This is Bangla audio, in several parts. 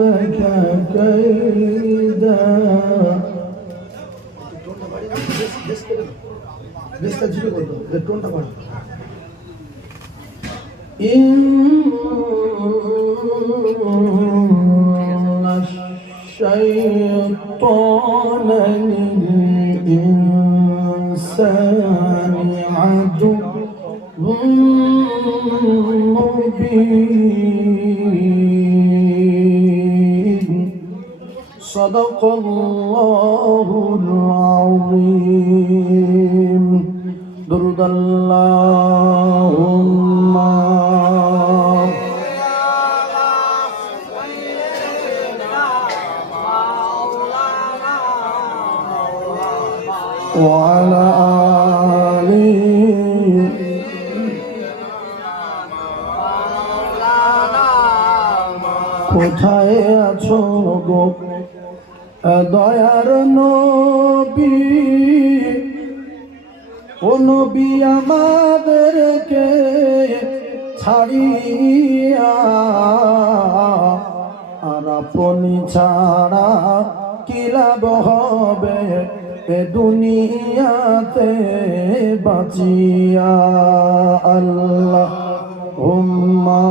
لك كيدا إن الشيطان للإنسان عدو مبين صدق الله العظيم درد اللهم وعلى آله কোথায় আছো গো দয়ার নবী ও নবী আমাদেরকে ছাড়িয়া আর আপনি ছাড়া কি লাভ হবে এ দুনিয়াতে বাঁচিয়া আল্লাহ হুম্মা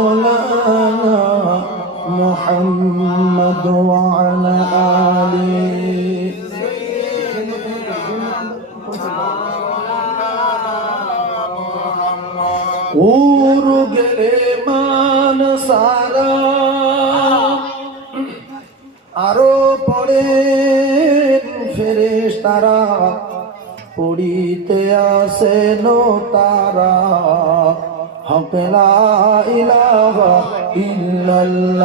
مولانا محمد وعلى آله উরুগেলে মান সারা আরো পড়ে ফেরেশতারা পড়িতে আসেন তারা হক লা ইলাহা ইল্লাল্লাহ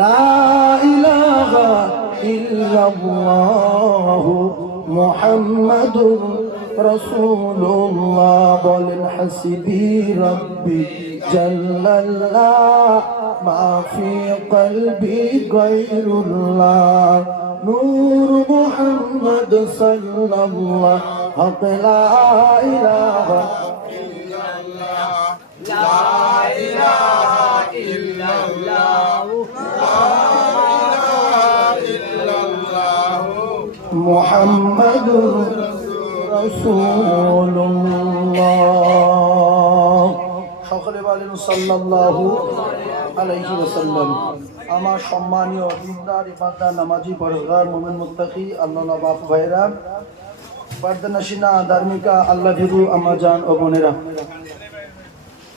লা ইলাহা ইল্লাল্লাহ মুহাম্মাদুর রাসূলুল্লাহ বলেন হাসবি রব্বি জাল্লাল্লাহ মা ফি কলবি গায়রুল্লাহ নূর মুহাম্মদ সাল্লাল্লাহ হক লা ইলাহা ইল্লাল্লাহ লা ইলাহা ইল্লাল্লাহ লা ইলাহা ইল্লাল্লাহ মুহাম্মাদুর রাসূলুল্লাহ সকলে বলেন সাল্লাল্লাহু আলাইহি ওয়াসাল্লাম। আমার সম্মানীয় দিনদার ইমানদার নামাজি পরহেজগার মুমিন মুত্তাকি আল্লাহর বাপ ভাইরা পর্দানশিনা ধার্মিকা আল্লাহ ভীরু আমার জান ও বোনেরা,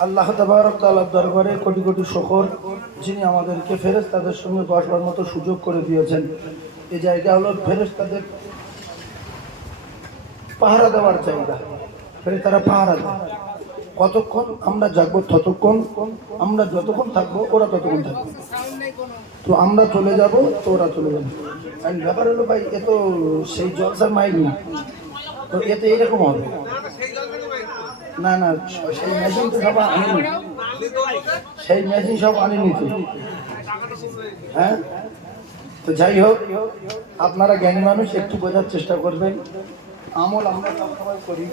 আল্লাহ তাবারক তাআলার দরবারে কোটি কোটি শুকর যিনি আমাদেরকে ফেরেশতাদের সঙ্গে বসবার মতো সুযোগ করে দিয়েছেন। এই জায়গা হলো ফেরেশতাদের পাহারা দেওয়ার জায়গা। ফেরেশতারা পাহারা দেয় কতক্ষণ আমরা জাগবো ততক্ষণ, আমরা যতক্ষণ থাকবো ওরা ততক্ষণ থাকবে। তো আমরা চলে যাব তো ওরা চলে যাবে। আর ব্যাপার হলো ভাই এ তো সেই জলসার মাইল না, তো এতে এইরকম হবে না। না সেই মেশিন তো সব আনেনি, সেই মেশিন সব আনেনি তো। হ্যাঁ, তো যাই হোক, আপনারা জ্ঞানী মানুষ একটু বোঝার চেষ্টা করবেন। আমল আমরা সবসময় করি।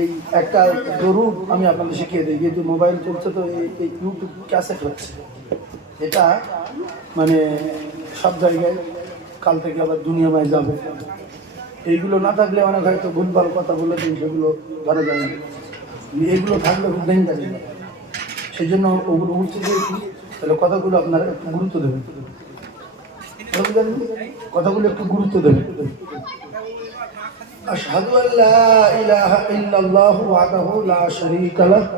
এই একটা দরুদ আমি আপনাদের শিখিয়ে দিই, যেহেতু মোবাইল চলছে তো এই ইউটিউব ক্যাসেট হচ্ছে, এটা মানে সব জায়গায় কাল থেকে আবার দুনিয়াময় যাবে। এইগুলো না থাকলে অনেক হয়তো ভুলভাল কথা বলে দিন, সেগুলো ধরা যায় না। এইগুলো থাকলে খুব ডেঞ্জার। সেই জন্য ওগুলো উঠছে যেহেতু, তাহলে কথাগুলো আপনারা একটু গুরুত্ব দেবেন, কথাগুলো একটু গুরুত্ব দেবেন। আশহাদু আল্লা ইলাহা ইল্লাল্লাহু ওয়াহদাহু লা শারীকা লাহু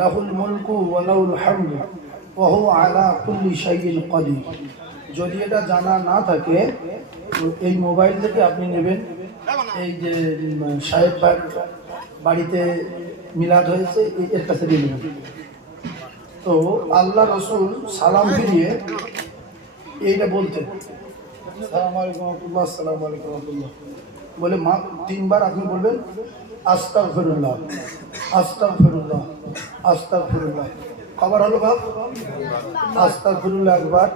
লাহুল মুলকু ওয়া লাহুল হামদু ওয়া হুয়া আলা কুল্লি শাইইন কাদির। যদি এটা জানা না থাকে এই মোবাইল থেকে আপনি নেবেন, এই যে সাহেব ভাই বাড়িতে মিলাদ হয়েছে এর কাছে দিয়ে নেবেন। তো আল্লাহ রসুল সালাম ফিরিয়ে এইটা বলতেন, আসসালামু আলাইকুম রাহমাতুল্লাহ, আসসালামু আলাইকুম রাহমাতুল্লাহ বলে মা 3 বার আপনি বলবেন আস্তাগফিরুল্লাহ, আস্তাগফিরুল্লাহ, আস্তাগফিরুল্লাহ। খবর হলো বাপ, আস্তাগফিরুল্লাহ একবার,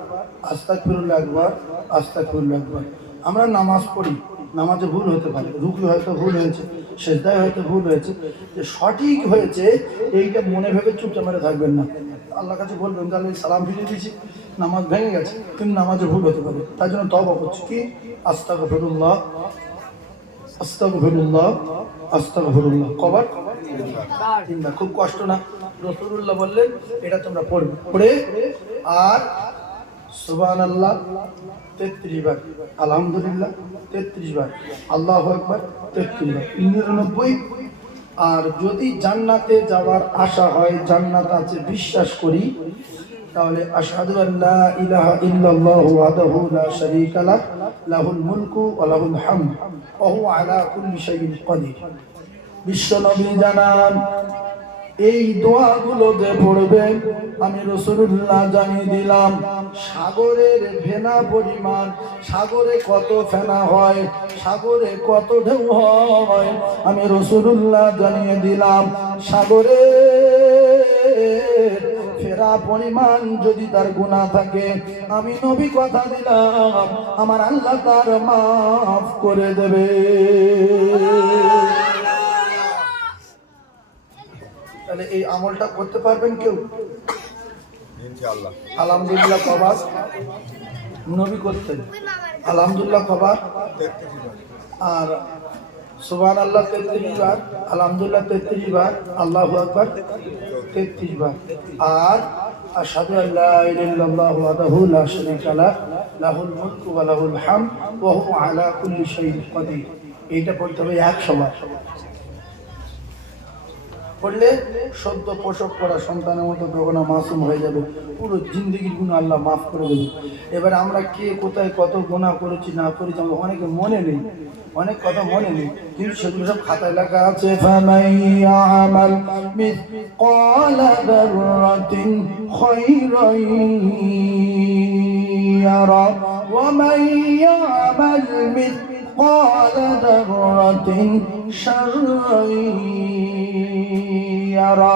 আস্তাগফিরুল্লাহ একবার, আস্তাগফিরুল্লাহ একবার। আমরা নামাজ পড়ি, নামাজে ভুল হতে পারে, রুকু হয়তো ভুল হয়েছে, সেজদায় হয়তো ভুল হয়েছে, যে সঠিক হয়েছে এইটা মনে ভেবে চুপচাপ মেরে থাকবেন না। আল্লাহর কাছে বলবেন তাহলে সালাম ফিরিয়ে দিয়েছি, নামাজ ভেঙে গেছে, কিন্তু নামাজে ভুল হতে পারে, তাই জন্য তওবা করছি কি আস্তাগফিরুল্লাহ আস্তাগফিরুল্লাহ আস্তাগফিরুল্লাহ কবার তিনবার। খুব কষ্ট না, রাসূলুল্লাহ বললেন এটা তোমরা পড়বে, পড়ে আর সুবহানাল্লাহ 33 বার, আলহামদুলিল্লাহ 33 বার, আল্লাহু আকবার 33 বার, 99। আর যদি জান্নাতে যাওয়ার আশা হয়, জান্নাত আছে বিশ্বাস করি, তাহলে আশহাদু আল্লা ইলাহা ইল্লাল্লাহু ওয়াহদাহু লা শারীকা লাহ লাহুল মুলকু ওয়া লাহুল হামদ ওয়া হুয়া আলা কুল্লি শাইইন কাদির। বিশ্বনবী জানান এই দোয়াগুলো যে পড়বেন, আমি রাসূলুল্লাহ জানিয়ে দিলাম সাগরের ফেনা পরিমাণ, সাগরে কত ফেনা হয়, সাগরে কত ঢেউ হয়, আমি রাসূলুল্লাহ জানিয়ে দিলাম সাগরে ফেরা পরিমাণ যদি তার গুনাহ থাকে, আমি নবী কথা দিলাম আমার আল্লাহ তার মাফ করে দেবে। তাহলে এই আমলটা করতে পারবেন কেউ? ইনশাআল্লাহ। আলহামদুলিল্লাহ কবার নবী করতেন, আলহামদুলিল্লাহ কবার, আর সুবহানাল্লাহ 33 বার, আলহামদুলিল্লাহ 33 বার, আল্লাহু আকবার 33 বার, আর আশহাদু আল্লা ইলাহা ইল্লাল্লাহু ওয়াহদাহু লা শারীকা লাহ লাহুল মুলকু ওয়া লাহুল হামদ ওয়া হুয়া আলা কুল্লি শাইইন কাদির। এইটা পড়তে হবে 100 বার। পড়লে সদ্য প্রসব করা সন্তানের মতো বেগুনা মাসুম হয়ে যাবে, পুরো জিন্দগির গুনাহ আল্লাহ মাফ করে দেবে। এবার আমরা কে কোথায় কত গুনাহ করেছি না করেছি আমরা অনেকে মনে নেই, অনেক কথা মনে নেই, কিন্তু সেগুলো সব খাতায় লেখা আছে। ফামান ইয়ামাল মিসকালা যাররাতিন খায়রান ইয়ারা ওয়া মান ইয়ামাল মিসকালা যাররাতিন শাররান ইয়ারা।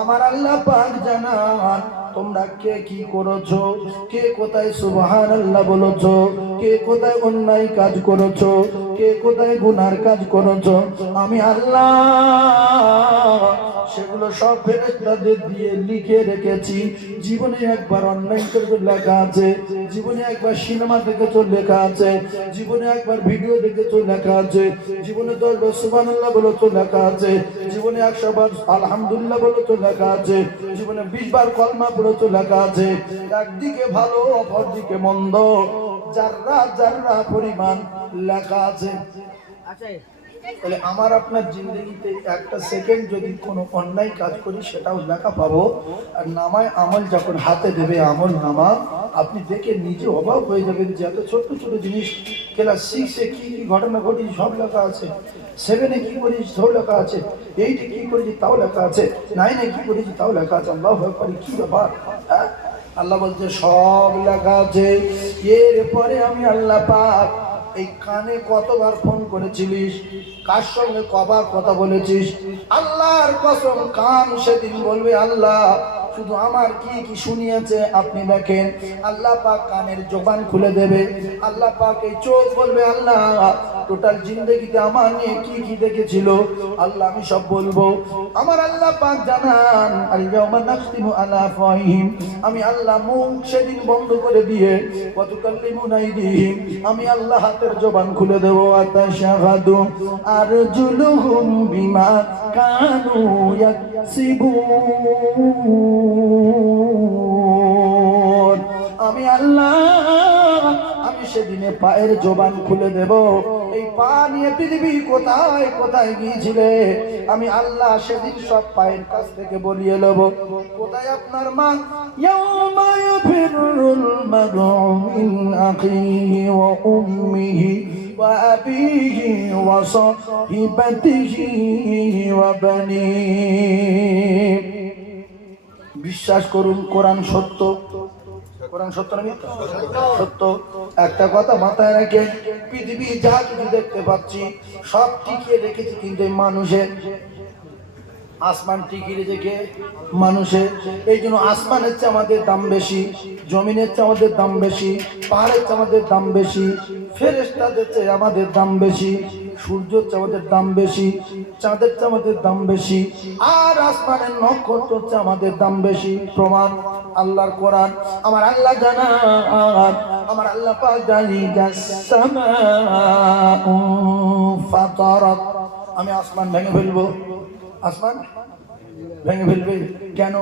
আমার আল্লাহ পাক জানান তোমরা কে কি করেছো, কে কোথায় সুবহানাল্লাহ বলেছো, কে কোথায় অন্যায় কাজ করেছো, কে কোথায় গুনার কাজ করেছো, আমি আল্লাহ সেগুলো সব ফেরেশতাদের দিয়ে লিখে রেখেছি। জীবনে একবার অন্যায় করে লেখা আছে, জীবনে একবার সিনেমা দেখেছো লেখা আছে, জীবনে একবার ভিডিও দেখেছো লেখা আছে, জীবনে 10 বার সুবহানাল্লাহ বলেছো লেখা আছে, জীবনে 100 বার আলহামদুলিল্লাহ বলেছো লেখা আছে, জীবনে 20 বার কলমা পড়েছো লেখা আছে। একদিকে ভালো অপরদিকে মন্দ, যাররা যাররা পরিমাণ লেখা আছে। তাহলে আমার আপনার জিন্দগিতে একটা সেকেন্ড যদি কোনো অন্যায় কাজ করি সেটাও লেখা পাবো। আর নামায় আমল যখন হাতে দেবে আমল নামা, আপনি দেখে নিজে অবাক হয়ে যাবেন যে এত ছোট্ট ছোট জিনিস, ক্লাস 6-এ কি কি ঘটনা ঘটেছি সব লেখা আছে, 7-এ কি করেছি সব লেখা আছে, 8-এ কি করেছি তাও লেখা আছে, 9-এ কি করেছি তাও লেখা আছে। আল্লাহু আকবার, কি ব্যাপার! হ্যাঁ, আল্লাহ বলছে সব লেখা আছে। এরপরে আমি আল্লাহ পাক এই কানে কতবার ফোন করেছিলিস, কার সঙ্গে কবার কথা বলেছিস, আল্লাহর কসম কান সেদিন বলবে আল্লাহ শুধু আমার কি কি শুনিয়েছে আপনি দেখেন। আল্লাহ পাক কানের জবান খুলে দেবে, আল্লাহ পাক এই চোখ বলবে আল্লাহ টোটাল জিন্দগিতে আমার নিয়ে কি কি দেখেছিল আল্লাহ আমি সব বলবো। আমার আল্লাহ পাক জানান আল ইয়াউমা নাখতিমু আলা আফওয়াহিহিম, আমি আল্লাহ মুখ সেদিন বন্ধ করে দিয়ে ওয়াতুকাল্লিমুনা আইদিহিম, আমি আল্লাহ হাতের জবান খুলে দেব। আতাশহাদু আরজুলুহুম বিমা কানু ইয়াকসিবুন, আমি আল্লাহ আমি সেদিনে পায়ের জবান খুলে দেব। এই পা নিয়ে পৃথিবী কোথায় কোথায় গিয়েছিলে আমি আল্লাহ সেদিন সব পায়ের কাছ থেকে বলিয়ে নেব। কোথায় আপনার মা? ইয়াউমা ইয়াফিরুল মারউ মিন আখিহি ওয়া উম্মিহি ওয়া আবিহি ওয়া সাহিবাতিহি ওয়া বানিহি। বিশ্বাস করুন কোরআন সত্য, কোরআন সত্য না মিথ্যা? সত্য। একটা কথা মাথায় রাখেন, পৃথিবী যা কিছু দেখতে পাচ্ছি সব টিকিয়ে রেখেছি কিন্তু মানুষের আসমান টিকি রেখে মানুষের, এই জন্য আসমানের চেয়ে আমাদের দাম বেশি, জমিনের চেয়ে আমাদের দাম বেশি, পাহাড়ের চেয়ে আমাদের দাম বেশি, ফেরেশতাদের চেয়ে আমাদের দাম বেশি, সূর্যের চেয়ে আমাদের দাম বেশি, চাঁদের চেয়ে আমাদের দাম বেশি, আর আসমানের নক্ষত্রের চেয়ে আমাদের দাম বেশি। প্রমাণ আল্লাহর কোরআন। আমার আল্লাহ জানা, আমার আল্লাহ পাক জানি, জাসসামাউ ফাতারাত, আমি আসমান ভেঙে ফেলবো। আসমান ভেঙে ফেলবে কেন?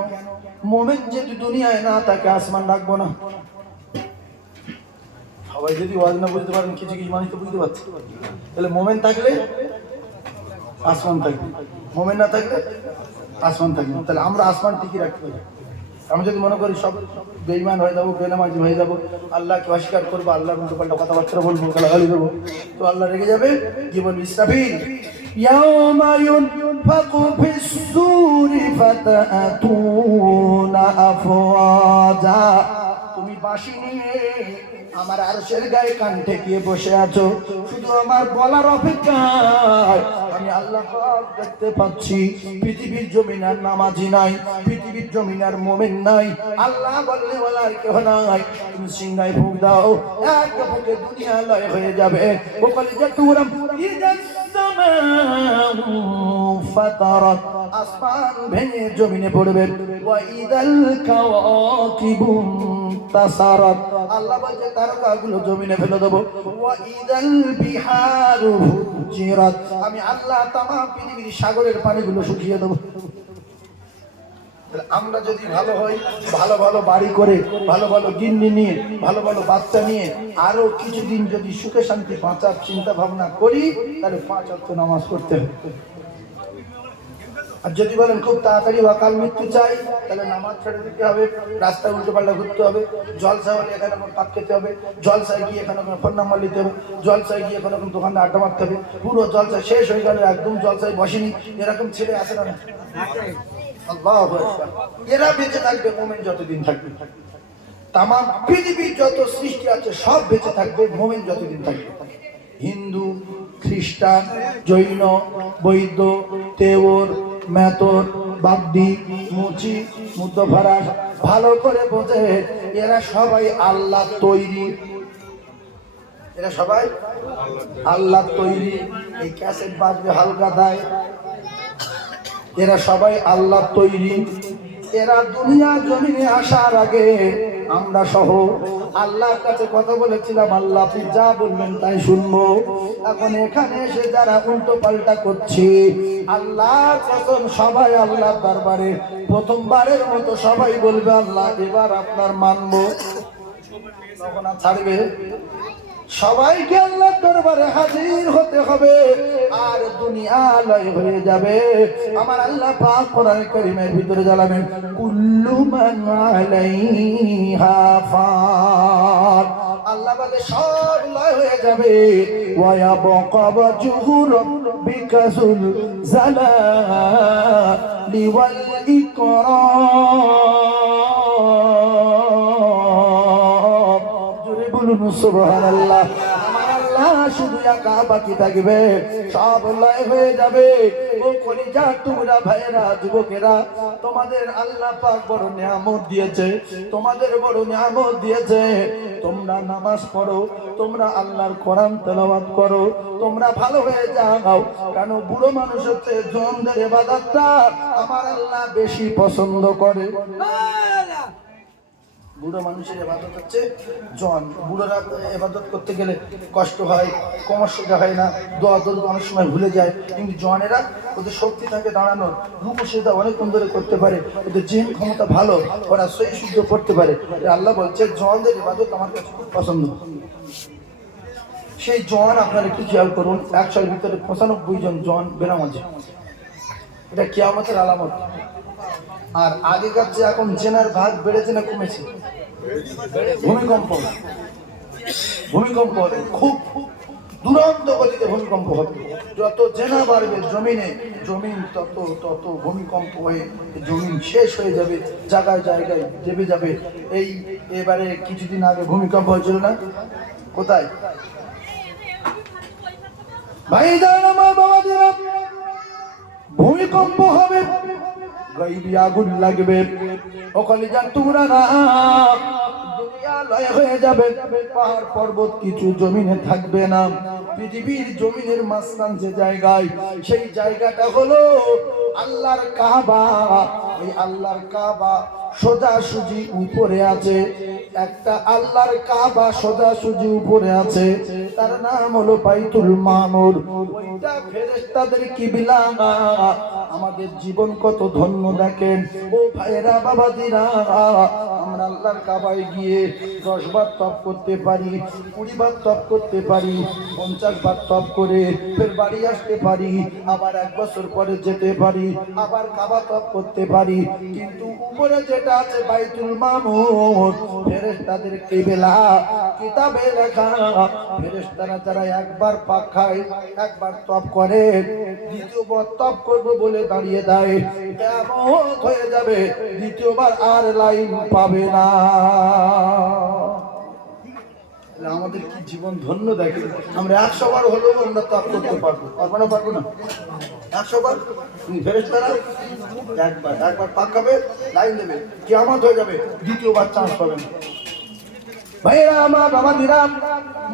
মোমেন যদি দুনিয়ায় না থাকে আসমান রাখবো না। সবাই যদি ওয়াজ না বুঝতে পারেন, কিছু কিছু মানুষ তো বুঝতে পারছে, তাহলে মোমেন থাকলে আসমান থাকবে, মোমেন না থাকলে আসমান থাকবে। তাহলে আমরা আসমান ঠিকই রাখতে পারি। আমি যদি মনে করি সব বেঈমান হয়ে যাবো, বেনামাজি হয়ে যাবো, আল্লাহকে অস্বীকার করবো, আল্লাহর উল্টো পাল্টা কথাবার্তা বলবো, গালাগালি দেবো, তো আল্লাহ রেগে যাবে। কি বলবি? ইসরাফিল ইয়াউমা ইউনফাকু ফিস-সূরি ফাতাতুনা আফওয়াজা, তুমি বাঁশি নিয়ে আমার আরশের গায়ে কান ঠেকিয়ে বসে আছো, শুধু আমার বলার অপেক্ষায়। আমি আল্লাহ পাক দেখতে পাচ্ছি পৃথিবীর জমিন আর নামাজি নাই, পৃথিবীর জমিন আর মুমিন নাই, আল্লাহ বললে ওয়ালা আর কেউ নাই। তুমি সিংহায় ফুঁক দাও, এক ফুঁকে দুনিয়া লয় হয়ে যাবে। ওকালে যে তুরাম ফাতারাত, আসমান ভেঙে জমিনে পড়বে। ওয়া ইদাল কাওয়াকিবু তাসারাত, আল্লাহ বলছে তারকাগুলো জমিনে ফেলে দেবো। ওয়া ইদাল বিহারু ফুজিরাত, আমি আল্লাহ তামাম পৃথিবীর সাগরের পানিগুলো শুকিয়ে দেবো। আমরা যদি ভালো হই, ভালো ভালো বাড়ি করে, ভালো ভালো গিন্নি নিয়ে, ভালো ভালো বাচ্চা নিয়ে আরো কিছুদিন যদি সুখে শান্তি বাঁচার চিন্তা ভাবনা করি, তাহলে 5 ওয়াক্ত নামাজ পড়তে হবে। আর যদি বলেন খুব তাড়াতাড়ি অকাল মৃত্যু চাই, তাহলে নামাজ ছেড়ে দিতে হবে, রাস্তায় উল্টো পাল্টা ঘুরতে হবে, জলসা হলে এখানে পাক খেতে হবে, জলসায় গিয়ে এখানে ফোন নাম্বার নিতে হবে, জলসায় গিয়ে এখানে দোকানে আড্ডা মারতে হবে, পুরো জলসা শেষ হয়ে গেল একদম জলসায় বসেনি, এরকম ছেলে আসে না? আল্লাহু আকবার। এরা বেঁচে থাকবে মুমিন যতদিন থাকবে। তামাম পৃথিবীর যত সৃষ্টি আছে সব বেঁচে থাকবে মুমিন যতদিন থাকবে। হিন্দু, খ্রিস্টান, জৈন, বৌদ্ধ, তেওর, মেতর, বাগদি, মুচি, মুদ্দফারাস, ভালো করে বোঝে এরা সবাই আল্লাহ তৈরি, এরা সবাই আল্লাহ তৈরি। এই ক্যাসেট বাজবে হালকা দায়, এরা সবাই আল্লাহ তৈরি। এরা দুনিয়া জমিনে আসার আগে আমরা সহ আল্লাহর কাছে কথা বলেছিলাম, আল্লাহ আপনি যা বলবেন তাই শুনবো। এখন এখানে এসে যারা উল্টো পাল্টা করছে, আল্লাহর কসম সবাই আল্লাহর দরবারে প্রথমবারের মতো সবাই বলবে আল্লাহ এবার আপনার মানবো। তখন আর ছাড়বে, সবাইকে আল্লাহর দরবারে হাজির হতে হবে, আর দুনিয়া লয় হয়ে যাবে। আমার আল্লাহ পাক কোরআন কারীমের ভিতরে জানাবেন, কুল্লু মান আলাইহা ফান, আল্লাহ বলে সব লয় হয়ে যাবে। ওয়া ইয়াবকা ওয়াজহু রাব্বিকা যুল জালালি ওয়াল ইকরাম। জোরে বলুন সুবহানাল্লাহ। আমার আল্লাহ শুধু একা বাকি থাকবে, সব লয় হয়ে যাবে। ও কলিজা তোমরা ভাইরা, যুবকেরা, তোমাদের আল্লাহ পাক বড় নিয়ামত দিয়েছে, তোমাদের বড় নিয়ামত দিয়েছে। তোমরা নামাজ পড়ো, তোমরা আল্লাহর কোরআন তেলাওয়াত করো, তোমরা ভালো হয়ে যাও। কেন? বুড়ো মানুষ হচ্ছে জনদের ইবাদতটা আমার আল্লাহ বেশি পছন্দ করে। বুড়ো মানুষের ইবাদত হচ্ছে জন। বুড়োরা ইবাদত করতে গেলে কষ্ট হয়, কোমর সোজা হয় না, দোয়া দরুদ অনেক সময় ভুলে যায়। কিন্তু জনেরা ওদের শক্তি থাকে দাঁড়ানোর, রুকু সিজদা অনেকক্ষণ ধরে করতে পারে, ওদের জিন ক্ষমতা ভালো, ওরা সহি শুদ্ধ করতে পারে। আল্লাহ বলছে জনদের ইবাদত আমার কাছে খুব পছন্দ। সেই জন আপনারা কি খেয়াল করুন, 100 এর ভিতরে 95 জন জন বেনামাজি। এটা কিয়ামতের আলামত। আর আগেকার চেয়ে এখন জেনার ভাগ বেড়েছে না কমেছে? ভূমিকম্প, ভূমিকম্প হবে, খুব দুরন্ত গতিতে ভূমিকম্প হবে। যত জেনা বাড়বে জমিনে, জমিন তত তত ভূমিকম্প হয়ে জমিন শেষ হয়ে যাবে, জায়গায় জায়গায় দেবে যাবে। এবারে কিছুদিন আগে ভূমিকম্প হয়েছিল না? কোথায়? ভাই আমার বাবা, ভূমি ভূমিকম্প হবে, গাইবি আগুন লাগবে, কলিজার টুকরা না দুনিয়া লয় হয়ে যাবে, পাহাড় পর্বত কিছু জমিনে থাকবে না। পৃথিবীর জমিনের মাঝখান যে জায়গায়, সেই জায়গাটা হলো আল্লাহর কাবা। এই আল্লাহর কাবা সোজাসুজি উপরে আছে, একটা আল্লাহর কাবা সোজাসুজি উপরে আছে, তার নাম হলো বাইতুল মামুর। ওইটা ফেরেশতাদের কিবলা। আমাদের জীবন কত ধন্য দেখেন ও ভাইরা বাবাদিরা। আমরা আল্লাহর কাবায় গিয়ে 10 বার তপ করতে পারি, 20 বার তপ করতে পারি, 50 বার তপ করে ফের বাড়ি আসতে পারি, আবার 1 বছর পরে যেতে পারি, আবার কাবা তপ করতে পারি। কিন্তু উপরে যেটা আছে বাইতুল মামুর, ফেরেশতাদের কিবলা, কিতাবে লেখা ফেরেশতারা যারা একবার পাক খায়, একবার তপ করে, দ্বিতীয়বার তপ করবো বলে দাঁড়িয়ে দেয়, এমন হয়ে যাবে দ্বিতীয়বার আর লাইন পাবে না। আমাদের কি জীবন ধন্য দেখে। আমরা 100 বার হলেও আমরা তপ করতে পারবো, পারবো না 100 বার। ফেরেশতারা একবার পাক খাবে, লাইন দেবে, কিয়ামত হয়ে যাবে, দ্বিতীয়বার চান্স পাবে না। ভাইরা আমার, বাবাদিরা,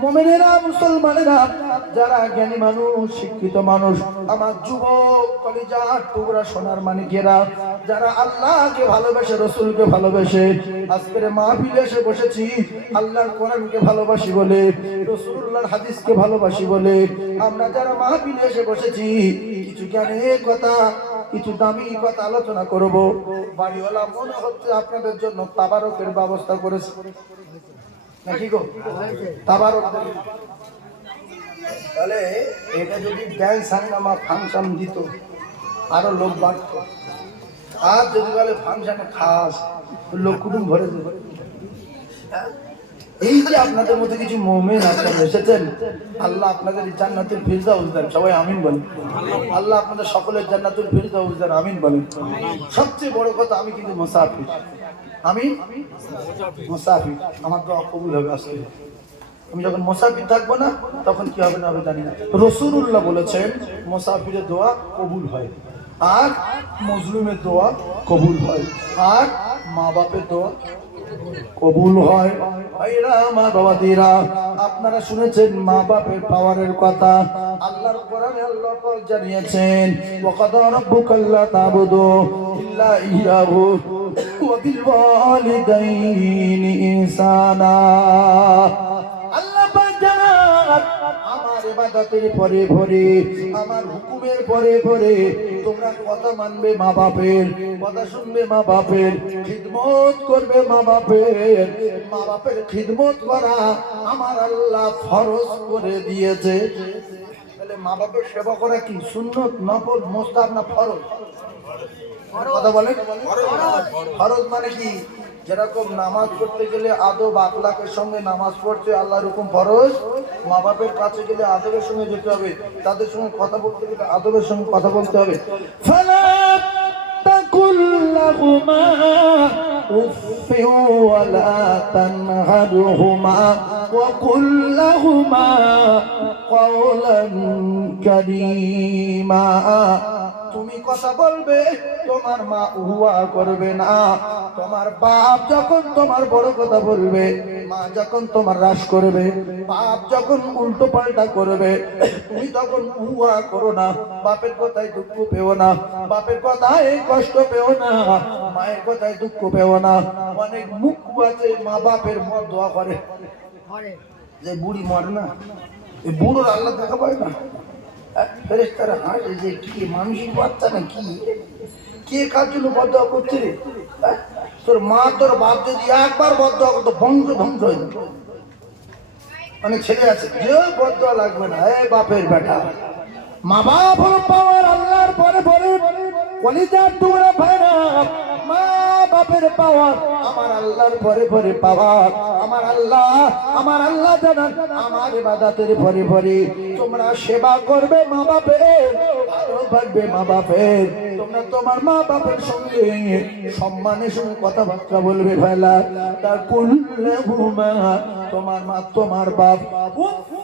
মুমিনেরা, মুসলমানেরা, যারা জ্ঞানী মানুষ, শিক্ষিত মানুষ, আমার যুবক কলিজার টুকরা সোনার মানিকেরা, যারা আল্লাহকে ভালোবাসে, রসুলকে ভালোবাসে, আজকের মাহফিলে এসে বসেছি আল্লাহর কোরআনকে ভালোবাসি বলে, রাসূলুল্লাহর হাদিসকে ভালোবাসি বলে। আমরা যারা মাহফিলে এসে বসেছি, কিছু জ্ঞানের কথা, কিছু দামি কথা আলোচনা করব। বাড়িওয়ালা মনে হচ্ছে আপনাদের জন্য তাবারকের ব্যবস্থা করেছে নাকি গো? তাবারক তাহলে এটা যদি ড্যান্স হাঙ্গামা ফাংশন দিত, আরো লোক বাড়ত। আর যদি বলে ফাংশনে খাস, লোক কুটুম্ব ভরে দেবে। এই যে আপনাদের মধ্যে কিছু মুমিন আপনারা এসেছেন, আল্লাহ আপনাদের জান্নাতুল ফিরদাউস দেন, সবাই আমিন বলেন। আল্লাহ আপনাদের সকলের জান্নাতুল ফিরদাউস দেন, আমিন বলেন। সবচেয়ে বড় কথা, আমি কিন্তু মুসাফির, আমি মুসাফির, আমার দোয়া কবুল হবে আজকে। আমি যখন মুসাফির থাকবো না, তখন কি হবে না হবে জানি না। রাসূলুল্লাহ বলেছেন মুসাফিরের দোয়া কবুল হয়, আর মজলুমের দোয়া কবুল হয়, আর মা বাপের দোয়া কবুল হয়। ভাইরা, মা বাবাদিরা, আপনারা শুনেছেন মা বাপের পাওয়ারের কথা। আল্লাহর কোরআনে আল্লাহ পাক জানিয়েছেন, ওয়া কাদা রাব্বুকা আল্লা তা'বুদু ইল্লা ইয়্যাহু ওয়া বিল ওয়ালিদাইনি ইহসানা। আল্লাহ পাক জানান, আমার ইবাদতের পরে পরে, আমার হুকুমের পরে পরে তোমরা কথা মানবে মা বাপের, কথা শুনবে মা বাপের, খিদমত করবে মা বাপের। মা বাপের খিদমত করা আমার আল্লাহ ফরজ করে দিয়েছে। তাহলে মা বাপের সেবা করা কি সুন্নত, নফল, মুস্তাহাব না ফরজ? কথা বলে ফরজ মানে কি? যেরকম নামাজ পড়তে গেলে আদব আখলাকের সঙ্গে নামাজ পড়তে আল্লাহর হুকুম ফরজ, মা বাপের কাছে গেলে আদবের সঙ্গে যেতে হবে, তাদের সঙ্গে কথা বলতে গেলে আদবের সঙ্গে কথা বলতে হবে। ফালা তাকুল লাহুমা উফফি ওয়ালা তানহারহুমা ওয়া কুল লাহুমা কওলান কারীমা। তুমি কথা বলবে, তোমার মা উহুয়া করবে না। তোমার বাপ যখন তোমার বড় কথা বলবে, মা যখন তোমার হ্রাস করবে, বাপ যখন উল্টো পাল্টা করবে, তুমি তখন উহুয়া করো না। বাপের কথায় দুঃখ পেও না, বাপের কথায় কষ্ট পেও না, মায়ের কথায় দুঃখ পেও না। অনেক মুখ আছে মা বাপের মত দোয়া করে, যে বুড়ি মরে না, এই বুড়োর আল্লাহ দেখা পায় না। ফেরেশতারা হাসে যে কি মানুষের বাচ্চা না কি, কে কার জন্য বদদোয়া করছে রে? তোর মা তোর বাপ যদি একবার বদদোয়া করতো, বংশ ধ্বংস হয়ে যেত। অনেক ছেলে আছে যে বদদোয়া লাগবে না, এ বাপের বেটা। মা বাপ হলো পাওয়ার আল্লাহর পরে পরে, কলিজার টুকরা ভাইরা, মা বাপের পাওয়ার আমার আল্লাহর পরে পরে পাওয়ার। আমার আল্লাহ জানান, আমার ইবাদতের পরে পরে তোমরা সেবা করবে মা বাপের, ভালো থাকবে মা বাপের। তোমরা তোমার মা বাপের সঙ্গে সম্মানের সঙ্গে কথাবার্তা বলবে। ফেলা তা কুল্লাহুমা, তোমার মা তোমার বাপ, উফফি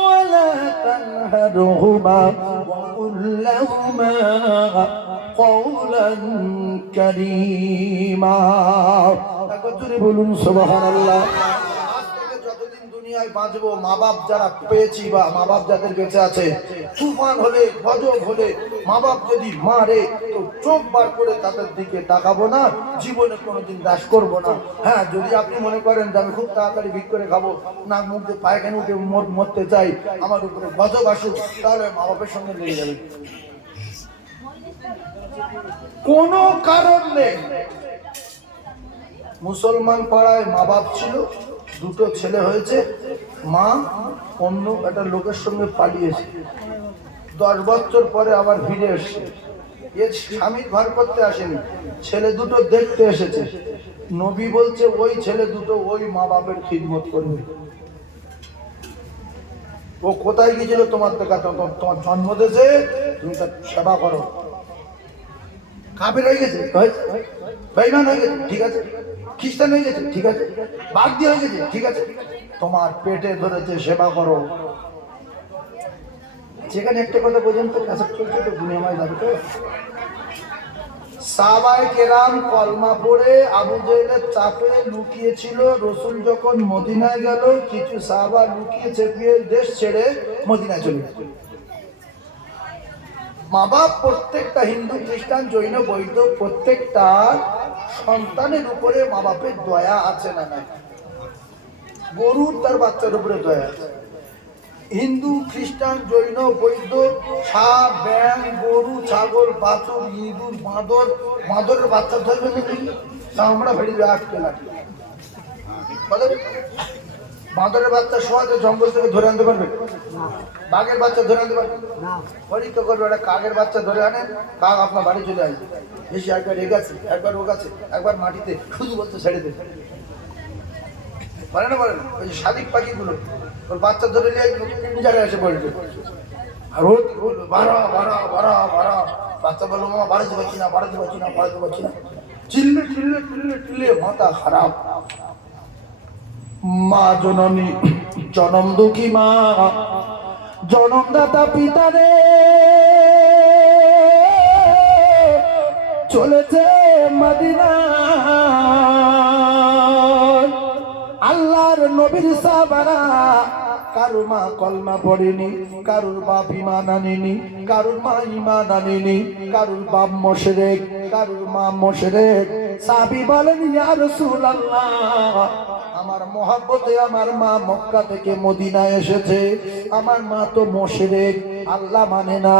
ওয়ালা তানহারহুমা ওয়া وقل لهما قولا كريما বলুন সুবহানাল্লাহ। আজ থেকে যতদিন দুনিয়ায় বাঁচবো, মা বাপ যারা পেয়েছি বা মা বাপ যাদের বেঁচে আছে, তুফান হলে গজব হলে মা বাপ যদি মারে তো চোখ বার করে তাদের দিকে তাকাবো না, জীবনে কোনোদিন দাস করবো না। হ্যাঁ, যদি আপনি মনে করেন যে আমি খুব তাড়াতাড়ি ভিক করে খাবো, নাক মুখ দিয়ে পায়খানা উঠে মরতে চাই, আমার উপরে গজব আসুক, তাহলে মা বাপের সঙ্গে লেগে যাবে। কোনো কারণ নেই। মুসলমান পাড়ায় মা বাপ ছিল, দুটো ছেলে হয়েছে, মা অন্য একটা লোকের সঙ্গে পালিয়েছে, 10 বছর পরে আবার ফিরে এসছে। এর স্বামী ঘর করতে আসেনি, ছেলে দুটো দেখতে এসেছে। নবী বলছে ওই ছেলে দুটো ওই মা বাপের খিদমত করবে। ও কোথায় গিয়েছিল তোমার দেখা, তোমার জন্ম দেশে, তুমি তার সেবা করো। কাফের হয়ে গেছে, বেঈমান হয়ে গেছে, ঠিক আছে, খ্রিস্টান হয়ে গেছে, ঠিক আছে, বাদ দিয়ে হয়ে গেছে, ঠিক আছে, তোমার পেটে ধরেছে, সেবা করো। যেখানে একটা কথা পর্যন্ত কাছে চলছে তো দুনিয়ায় যাবে তো। সাহাবায়ে কেরাম কলমা পড়ে আবু জেহেলের চাপে লুকিয়েছিল। রসুল যখন মদিনায় গেল, কিছু সাহাবা লুকিয়ে চেপিয়ে দেশ ছেড়ে মদিনায় চলে গেল। মা বাপ প্রত্যেকটা হিন্দু, খ্রিস্টান, জৈন, বৌদ্ধ প্রত্যেকটা সন্তানের উপরে মা বাপের দয়া আছে না নাই? গরুর তার বাচ্চার উপরে দয়া আছে। হিন্দু, খ্রিস্টান, জৈন, বৌদ্ধ সাপ, ব্যাং, গরু, ছাগল, বাছুর, ইঁদুর, বাঁদর, বাঁদরের বাচ্চা ধরবে নাকি? চামড়া ফেলে দেবে আটকে লাগে। বাঁদরের বাচ্চা সহজে জঙ্গল থেকে ধরে আনতে পারবে? বাঘের বাচ্চা ধরে আনতে পারবে? পরীক্ষা করবে, একটা কাকের বাচ্চা ধরে আনেন, কাক আপনার বাড়ি চলে আসবে। বেশি একবার এ গাছে, একবার ও গাছে, একবার মাটিতে, শুধু বলতে ছেড়ে দেবে। পারে না, পারে না? ওই যে শালিক পাখিগুলো ওর বাচ্চা ধরে নিয়ে জায়গায় এসে পড়বে, আর ও বাড়া বাড়া বাড়া বাড়া, বাচ্চা বললো মামা বাড়াতে পারছি না, বাড়াতে পারছি না, বাড়াতে পারছি না, চিল্লে চিল্লে চিল্লে চিল্লে মাথা খারাপ। মা জননী জনম দুঃখী মা, জনমদাতা পিতা রে চলেছে মদিনা। আল্লাহর নবীর সাহাবারা কারুর মা কলমা পড়েনি, কারুর বাপ ঈমান আনেনি, কারুর মা ঈমান আনেনি, কারুর বাপ মুশরিক, কারুর মা মুশরিক। সাহাবী বলেন ইয়া রাসূলুল্লাহ, আমার মহব্বতে আমার মা মক্কা থেকে মদিনায় এসেছে, আমার মা তো মুশরিক, আল্লাহ মানে না,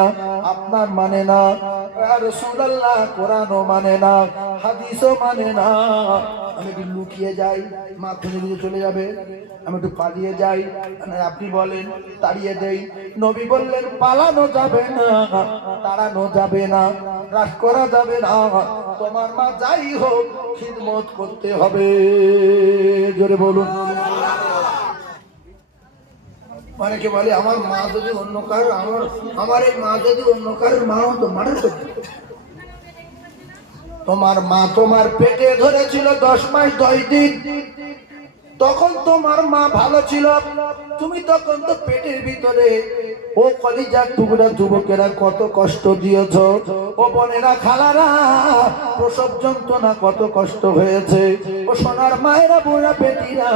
আপনার মানে না, ইয়া রাসূলুল্লাহ কোরআনও মানে না, হাদিসও মানে না। আমি একটু লুকিয়ে যাই, মা খুঁজে খুঁজে চলে যাবে, আমি একটু পালিয়ে যাই, আপনি বলেন তাড়িয়ে দেই। নবী বললেন পালানো যাবে না, তাড়ানো যাবে না, রাগ করা যাবে না, তোমার মা যাই হোক খিদমত করতে হবে। জোরে বলুন। অনেকে বলে আমার মা যদি অন্য কারোর, আমার এই মা যদি অন্য কারোর মা হতো, মারা তো। তোমার মা তোমার পেটে ধরেছিল 10 মাস 10 দিন, তখন তোমার মা ভালো ছিল, তুমি তখন তো পেটের ভিতরে। ও কলিজার টুকরা যুবকেরা কত কষ্ট দিয়েছ, ও বোনেরা খালারা প্রসব যন্ত্রণা কত কষ্ট হয়েছে। ও সোনার মায়েরা বোনা বেটিরা,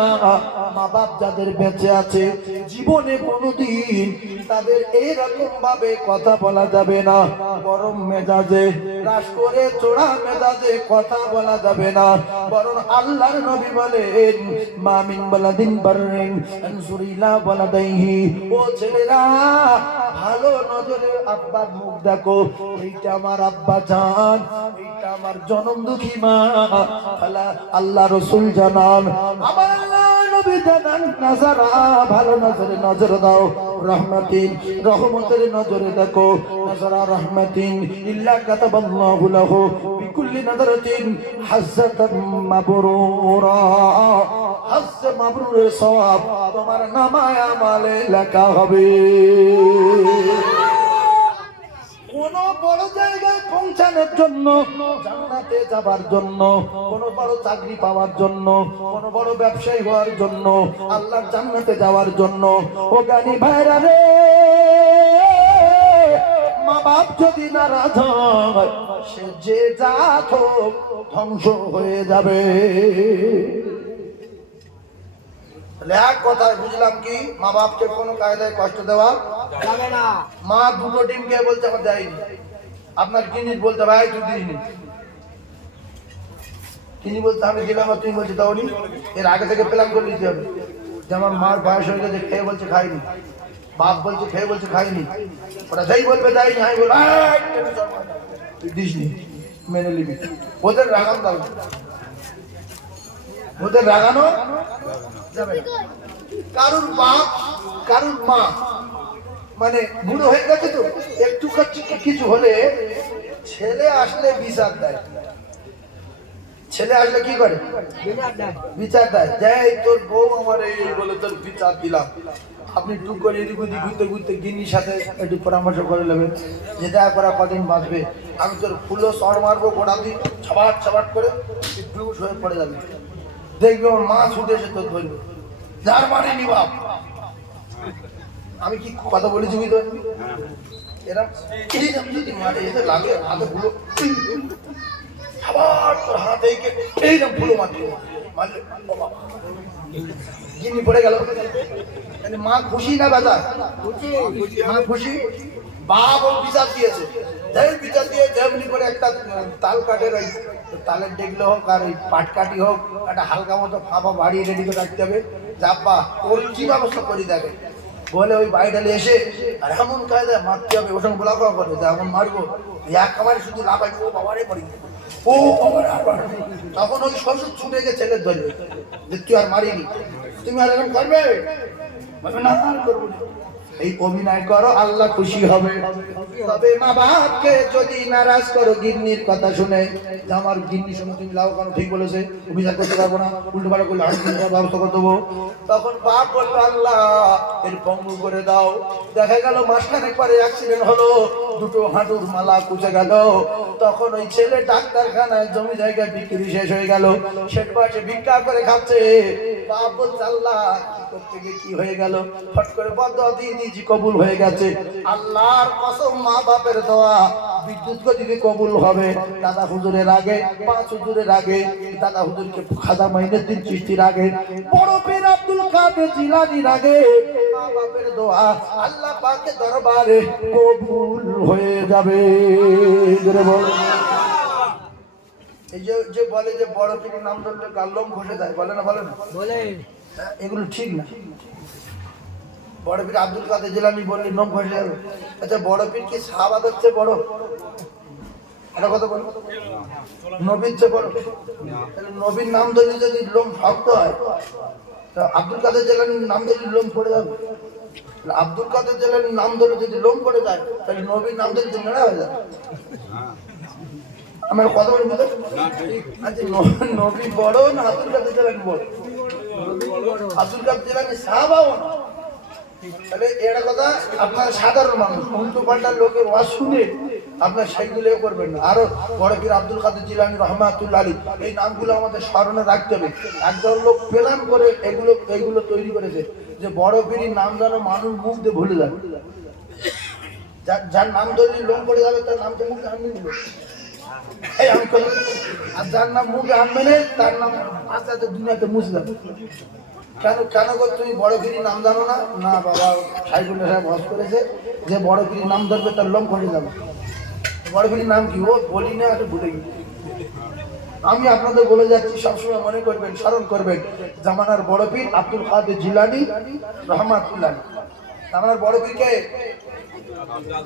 মা বাপ যাদের বেঁচে আছে জীবনে কোনোদিন তাদের এইরকম ভাবে কথা বলা যাবে না, গরম মেজাজে রাস করে চোরা মেজাজে কথা বলা যাবে না। বরং আল্লাহর নবী বলেন মামিন বালাদিন বাররিন আনসুরিলা বালাদাইহি, ও ছেলেরা ভালো নজরে আব্বার মুখ দেখো, এইটা আমার আব্বা জান, এইটা আমার জনম দুঃখী মা। আল্লাহ রাসূল জানান, আমার আল্লাহ নবী জানান, নাজারা ভালো নজরে নজর দাও, রহমাতিন রহমতের নজরে দেখো, নাজারা রহমাতিন ইল্লা কাতাবাল্লাহু লাহু বিকুল্লি নাজারাতিন হাজ্জাতান মাবরুরা, হজ মাবরুরের সওয়াব তোমার নামায় আমলে লেখা হবে। কোন বড় জায়গায় পৌঁছানোর জন্য, জান্নাতে যাবার জন্য, কোন বড় চাকরি পাওয়ার জন্য, কোন বড় ব্যবসায়ী হওয়ার জন্য, আল্লাহর জান্নাতে যাওয়ার জন্য, ও জ্ঞানী ভাইরা রে, মা বাপ যদি নারাজ হয় সে যে জাত হোক ধ্বংস হয়ে যাবে। এক কথায় বুঝলাম কি, মা বাপকে কোনো কায়দায় কষ্ট দেওয়া যাবে না। মা দুটো ডিম কে বলছে আমার দেয়নি, আপনার জিনিস বলতে ভাই তুই দিসনি, তিনি বলতে আমি দিলাম আর তুমি বলছি দাওনি। এর আগে থেকে প্ল্যান করে নিতে হবে যে আমার মার বয়স হয়ে গেছে, খেয়ে বলছে খাইনি, বাপ বলছে খেয়ে বলছে খাইনি, ওরা যেই বলবে দেয়নি, আমি বলবো তুই দিসনি, মেনে নিবি। ওদের রাগানো যাবে না, ওদের রাগানো যাবে না। কারুর বাপ কারুর মা মানে বুড়ো হয়ে গেছে তো, একটু কিছু হলে ছেলে আসলে বিচার দেয়। ছেলে আসলে কি করে? বিচার দেয়, যাই তোর বউ আমার এই বলে তোর বিচার দিলাম। আপনি টুক করে এদিক ওদিক ঘুরতে ঘুরতে গিন্নির সাথে একটু পরামর্শ করে নেবেন যে দেখা করা কদিন বাঁচবে, আমি তোর ফুলও চড় মারবো গোড়া দিয়ে ছবাট ছবাট করে বেহুশ হয়ে পড়ে যাবে, দেখবি আমার মা ছুটে এসে তোর ধরবে, যার মানে নি বাপ। আমি কি কথা বলেছি বুঝতে পারবি? এরকম যদি মাঠে এসে লাগে হাতে ভুলো আবার তোর হাতে এইরকম ভুলো মারতে মারলে গিন্নি পড়ে গেল। মা খুশি না বেটা? মা খুশি। বাপ ওর বিচার দিয়েছে, বিচার দিয়ে যেমনি করে একটা তাল কাঠের ওই তালের ডেগলে হোক আর ওই পাটকাঠি হোক একটা হালকা মতো ফাঁপা বাড়িয়ে রেডি করে রাখতে হবে, যাব্বা ওর কি ব্যবস্থা করি দেখে বলে ওই বাইডালে এসে আর এমন কায়দায় মারতে হবে, ওর সঙ্গে গোলা করে যে এমন মারবো এক খাবারে শুধু লাফাই ও বাবারে পড়ি ও বাবার। তখন ওই শ্বশুর ছুটে গিয়ে ছেলের ধরবে যে তুই আর মারিনি, তুমি আর এরকম করবে না, করবো না। এই অভিনয় করো, আল্লাহ খুশি হবে। তবে মা বাপকে যদি নারাজ করো গিন্নির কথা শুনে, আমার গিন্নি শুনে তুমি লাও কেন, ঠিক বলেছে, অভিযোগ করতে পারবো না, উল্টো পাল্টা করলে আমি ব্যবস্থা করে দেবো, তখন বাপ বললো আল্লাহ এর পঙ্গু করে দাও। দেখা গেল মাসখানেক পরে অ্যাক্সিডেন্ট হলো, দুটো হাঁটুর মালা কুচে গেল, তখন ওই ছেলে ডাক্তারখানায় জমি জায়গা বিক্রি শেষ হয়ে গেল, শেষ বয়সে ভিক্ষা করে খাচ্ছে। বাপ বলছে আল্লাহ কি করতে গিয়ে কি হয়ে গেল, ফট করে বদয়া দিয়ে দিয়েছি, কবুল হয়ে গেছে। আল্লাহর কসম মা বাপের দোয়া বিদ্যুৎ গতিতে কবুল হবে। দাদা হুজুরের আগে, পাঁচ হুজুরের আগে, দাদা হুজুরকে খাজা মাইনুদ্দিন চিশতির আগে, বড় পীর আব্দুল কাদের জিলানীর আগে মা বাপের দোয়া আল্লাহ পাকের দরবারে কবুল হয়ে যাবে। এই যে বলে যে বড় পীরের নাম ধরলে গাল্লম ঘষে যায়, বলে না বলে না বলে, এগুলো ঠিক না। বড় পীর আব্দুল কাদের জিলানী বললে লোম ঘষে যাবে। আচ্ছা বড় পীর কি সাহাবাত হচ্ছে বড়? এটা কথা বলো, নবীর চেয়ে বড়? নবীর নাম ধরলে যদি লোম শক্ত হয়, আব্দুল কাদের জিলানীর নাম ধরলে লোম পড়ে যাবে। আব্দুল কাদের জিলানীর নাম ধরে যদি লোম পড়ে যায়, তাহলে নবীর নাম ধরে নেড়া হয়ে যাবে। আমার কথা বলি বুঝতে? আচ্ছা নবী বড় না আব্দুল কাদের জিলানী বড়? আব্দুল কাদের জিলানী সাহাবাও না। তাহলে এটা কথা আপনার সাধারণ মানুষ উল্টো পাল্টা লোকের ওয়াজ শুনে আপনার সেইগুলো করবেন না। আরো বড় পীর আব্দুল কাদের জিলানী রহমাতুল্লাহ আলাইহি, এই নামগুলো আমাদের স্মরণে রাখতে হবে। একদল লোক প্ল্যান করে এগুলো তৈরি করেছে যে বড় পীরের নাম যেন মানুষ মুখ দিয়ে ভুলে যাবে, যার নাম ধরলে লোম পড়ে যাবে তার নাম তো মুখে আনবে নিল, আর যার নাম মুখে আনবে না তার নাম আস্তে আস্তে দুনিয়াতে মুছে যাবে। কেন কেন গো তুমি বড় পীরের নাম জানো না? না বাবা সাইফুল্লাহ সাহেব হজ করেছে, যে বড় পীরের নাম ধরবে তার লোম খসে যাবে। বড় পীরের নাম কি? ও বলি না, আগে ভুলে গেছি। আমি আপনাদের বলে যাচ্ছি, সবসময় মনে করবেন, স্মরণ করবেন, জামানার বড় পীর আব্দুল কাদের জিলানী রহমাতুল্লাহ। জামানার বড় পীরকে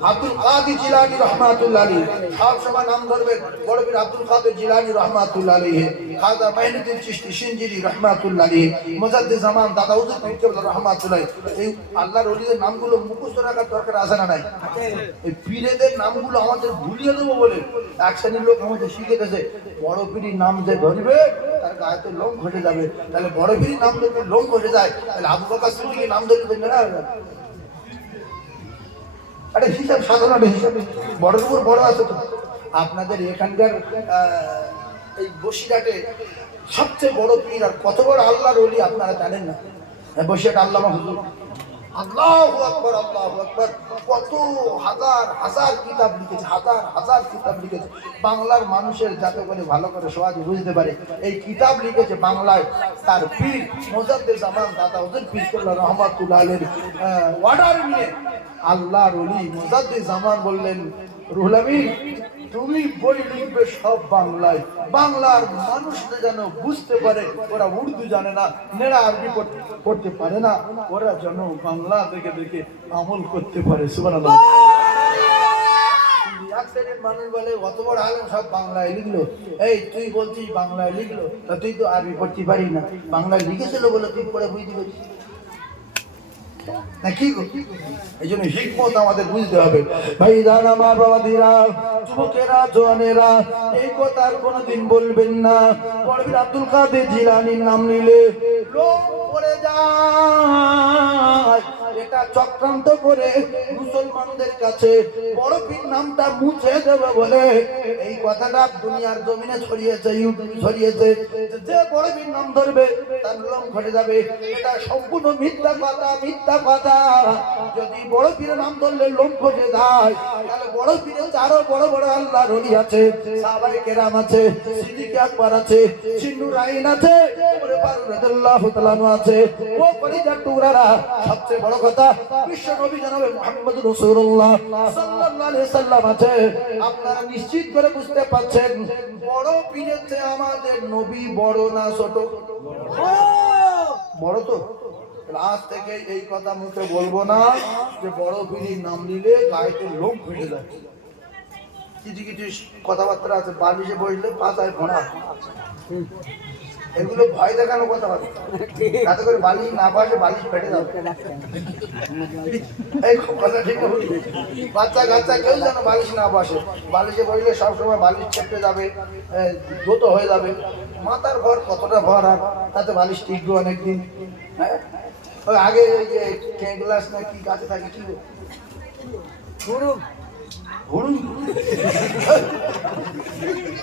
আব্দুল কাদের জিলানী রহমাতুল্লাহ আলাইহি, সব সময় নাম ধরবেন বড় পীর আব্দুল কাদের জিলানী রহমাতুল্লাহ আলাইহি, খাজা মাইনুদ্দিন চিশতি সিঞ্জিরি রহমাতুল্লাহ আলাইহি, মুজাদ্দিদ জামান দাদা হুজুর পীর কেবলা রহমাতুল্লাহ। এই আল্লাহর ওলিদের নামগুলো মুখস্থ রাখার দরকার আছে না নাই? এই পীরেদের নামগুলো আমাদের ভুলিয়ে দেবো বলে এক শ্রেণীর লোক আমাদের শিখেতেছে, বড় পীরের নাম যে ধরবে তার গায়েতে লোম ঘটে যাবে। তাহলে বড় পীরের নাম ধরলে লোম ঘটে যায়, তাহলে আবু বকর সিদ্দিকের নাম ধরলে নেড়া হয়ে যাবে। একটা হিসাব, সাধারণ হিসাবে বড়র উপর বড় আছে তো। আপনাদের এখানকার এই বসিরহাটে সবচেয়ে বড় পীর আর কত বড় আল্লাহর ওলি আপনারা জানেন না? বসিরহাট আল্লামা হুজুর, আল্লাহু আকবার, আল্লাহু আকবার। কত হাজার হাজার কিতাব লিখেছে, হাজার হাজার কিতাব লিখেছে বাংলার মানুষের, যাতে করে ভালো করে সহজ বুঝতে পারে। এই কিতাব লিখেছে বাংলায় তার পীর মুজাদ্দিদ জামান দাদা হুজুর পীর কেবলা রহমাতুল্লাহ আলাইহির অর্ডার নিয়ে আল্লাহর ওলি মুজাদ্দিদ জামান বললেন, রুহুল আমিন তুমি বই লিখবে সব বাংলায়, বাংলার মানুষরা যেন বুঝতে পারে, ওরা উর্দু জানে না, নেড়া আরবি পড়তে পারে না, ওরা যেন বাংলা দেখে দেখে আমল করতে পারে। সুবহানাল্লাহ। এক শ্রেণীর মানুষ বলে অত বড় আলেম সব বাংলায় লিখলো, এই তুই বলছিস বাংলায় লিখলো, তা তুই তো আরবি পড়তে পারি না, বাংলায় লিখেছিল বলে তুই পড়ে বুঝতে পারছিস না? কি এই জন্য হিকমত আমাদের বুঝতে হবে। ভাই জান আমার বাবাদিরা, যুবকেরা, জওয়ানেরা, এই কথা আর কোনোদিন বলবেন না। পরবীর আব্দুল কাদের জিলানীর নাম নিলে লোক পড়ে যায়। এটা চক্রান্ত করে মুসলমানদের কাছে বড় পীর নামটা মুছে দেবে বলে এই কথাটা দুনিয়ার জমিনে ছড়িয়েছে, ইউটিউবে ছড়িয়েছে। যে বড় পীর নাম ধরবে তার লোম ঘটে যাবে। এটা সম্পূর্ণ মিথ্যা কথা, মিথ্যা কথা। যদি বড় পীরের নাম ধরলে লোম ঘটে যায়, তাহলে বড় পীরের আরো বড় বড় আল্লাহর ওলি আছে, সাহাবায়ে কেরাম আছে, সিদ্দিক আকবর আছে, সিন্নুর আইন আছে, ওমর ফারুক রাদিয়াল্লাহু তাআলা আছে। ও কলিজার টুকরারা, সবচেয়ে বড় কথা বিশ্ব নবী জনাবে মুহাম্মদ রাসূলুল্লাহ সাল্লাল্লাহু আলাইহি সাল্লাম আছে। আপনারা নিশ্চিত করে বুঝতে পারছেন বড় পীরের চেয়ে আমাদের নবী বড় না ছোট? বড় তো। আজ থেকে এই কথা মুখে বলবো না যে বড় পীরের নাম নিলে গায়েতে লোম ফেটে যায়। কিছু কিছু কথাবার্তা আছে, বালিশে বসলে পাতায় ফোনা, এগুলো ভয় দেখানো কথা হবে, তাতে করে বালিশ না পাশে বালিশ ফেটে যাবে। এই কথা ঠিক হবে। বাচ্চা কাচ্চা কেউ যেন বালিশ না পাশে, বালিশে বসলে সবসময় বালিশ চেপে যাবে, দ্রুত হয়ে যাবে। মাথার ভর কতটা ভর, আর তাতে বালিশ টিকবে অনেকদিন। হ্যাঁ, আগে ওই যে গ্লাস না কি গাছে থাকে, কি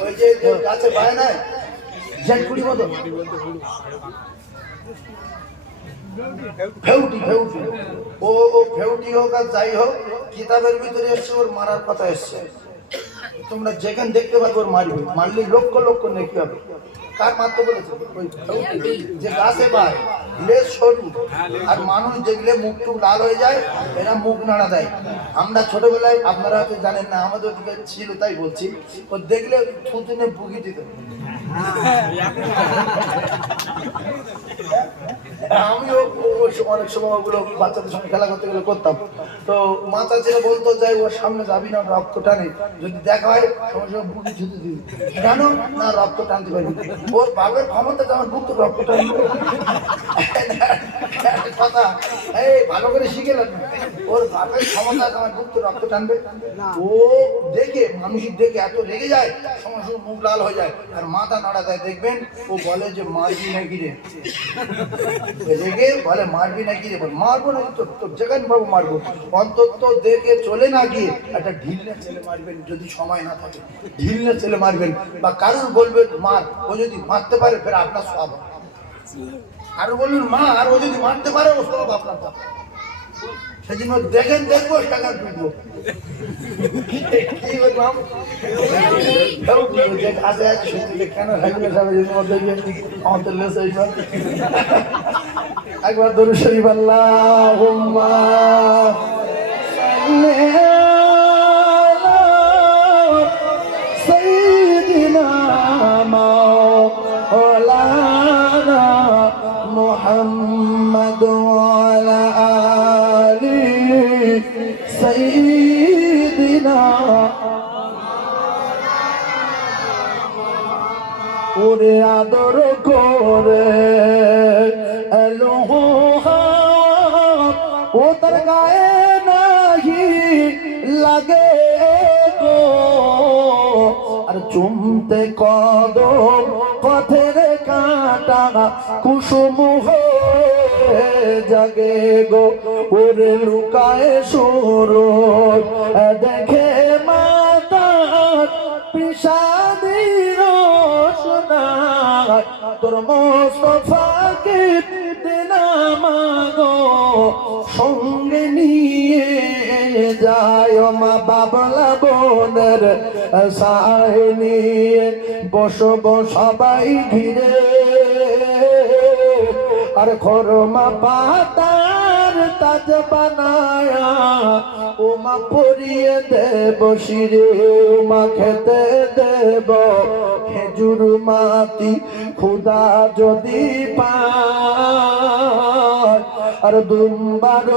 ওই যে গাছে পায় না ঝেঁটকুড়ি মতো, ফেউটি ফেউটি, ও ফেউটি হোক আর যাই হোক, কিতাবের ভিতরে এসছে ওর মারার কথা এসছে। তোমরা যেখানে দেখতে পাবে ওর মারবে, মারলে লক্ষ লক্ষ নেকি হবে। কার মারতে বলেছে? ওই ফেউটি যে গাছে পায়, লেজ সরু, আর মানুষ দেখলে মুখ টুক লাল হয়ে যায়, এরা মুখ নাড়া দেয়। আমরা ছোটবেলায়, আপনারা হয়তো জানেন না, আমাদের দিকে ছিল তাই বলছি, ও দেখলে থুতুনে বুকি দিত। আমিও অনেক সময় ওগুলো বাচ্চাদের সঙ্গে খেলা করতে গেলে করতাম। তো মাথা ছেলে বলতো যাই ওর সামনে যাবি না, রক্ত টানে, যদি দেখা হয় সময় সময় বুকি ছুতে দিবি, কেন না রক্ত টানতে পারবি। ওর বাপের ক্ষমতা যেমন বুক তো রক্ত টানবে কথা, এই ভালো করে শিখে লাগবে। ওর বাপের ক্ষমতা যেমন বুক তো রক্ত টানবে। ও দেখে, মানুষের দেখে এত রেগে যায়, সময় সময় মুখ লাল হয়ে যায় আর মাথা নাড়া দেয়। দেখবেন ও বলে যে মারবি নাকি রে, রেগে বলে মারবি নাকি রে, মারবো নাকি তোর যেখানে পাবো মারবো। অন্তত দেখে চলে না গিয়ে একটা ঢিলনে ছেলে মারবেন, যদি সময় না থাকে ঢিলনে ছেলে মারবেন, বা কারুর বলবেন মার, ও যদি মারতে পারে ফের আপনার সব, আর বলুন মা, আর ও যদি মারতে পারে ও সব আপনার যাবে। সেজন্য দেখেন, দেখবো টাকা ডুববো। কি বললাম? যে কাছে আছে শুনতে কেন একবার দরুদ শরীফ আল্লাহুম্মা সাইয়্যিদিনা মাওলানা মুহাম্মদ ওয়া আলা আলি সাইয়্যিদিনা। ওরে আদর করে ও তার গায়ে নাহি লাগে গো, আর চুমতে কদম পথের কাঁটা কুসুম হয়ে জাগে গো। ওরে লুকায় সুর দেখে মাতা বিষাদির তোর মোস্তফাকে দিনা মাগো যায় ও মা বাবলা বোনের সাইনি বসব সবাই ঘিরে আর খরমা পাতার তাজ বানায়া ও মা পরিয়ে দেব শিরে মা খেতে দেব খেজুর মাটি খুদা যদি পায় আর দুম্বার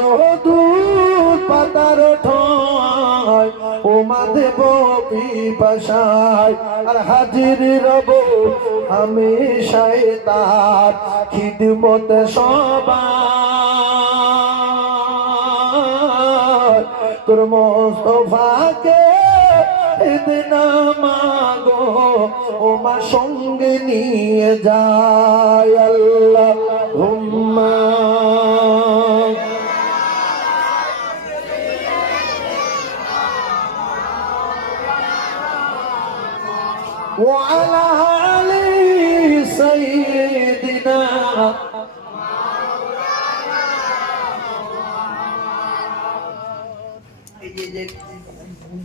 দুধ পাতার ঠয় ও মা দেব পিপাসায় আর হাজির রব আমি শয়তান খিদমত সবার তোর মোস্তফাকে ইদনা মাগো ও মা সঙ্গে নিয়ে যায় আল্লাহুম্মা وعلى آل سيدنا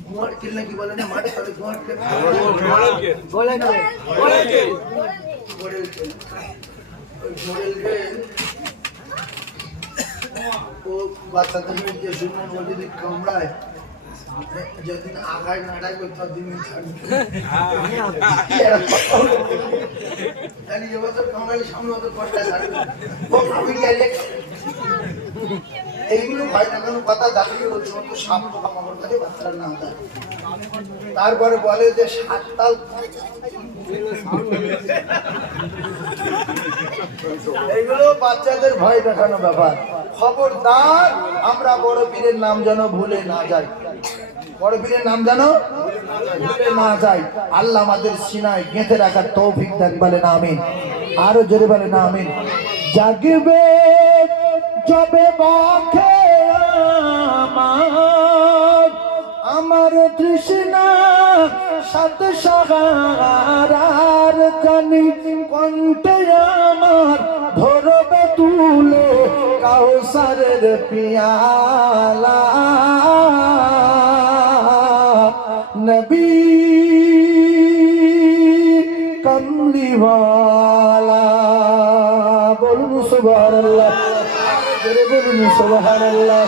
ঘোড়ার কিল নাকি বলে না মাঠে চলে ঘোড়ার কিল বলে না ঘোড়ার কিল ও বাচ্চাদের মধ্যে শুনলেন ও যদি কামড়ায় যতদিন আঘাত না ডাকবে ততদিন ছাড়বে যে বছর কামড়ালে সামনে বছর কষ্ট ছাড়বে এইগুলো ভয় দেখানো কথা দাঁড়িয়ে বলছে সাপ কামড় করে বাচ্চারা না দেয় তারপরে বলে যে 7 তাল এইগুলো বাচ্চাদের ভয় দেখানো ব্যাপার খবরদার আমরা বড় পীরের নাম যেন ভুলে না যাই বড় পীরের নাম যেন ভুলে না যাই আল্লাহ আমাদের সিনায় গেঁথে রাখার তৌফিক দেন বলেন আমিন আরো জোরে বলেন আমিন জাগবে যবে বখে আমার তৃষ্ণা সাত সাহারার কানি কণ্ঠে আমার ধরবে তুলে কাউসারের পিয়ালা নবী কমলিওয়ালা বলুন সুবহানাল্লাহ বলুন সুবহানাল্লাহ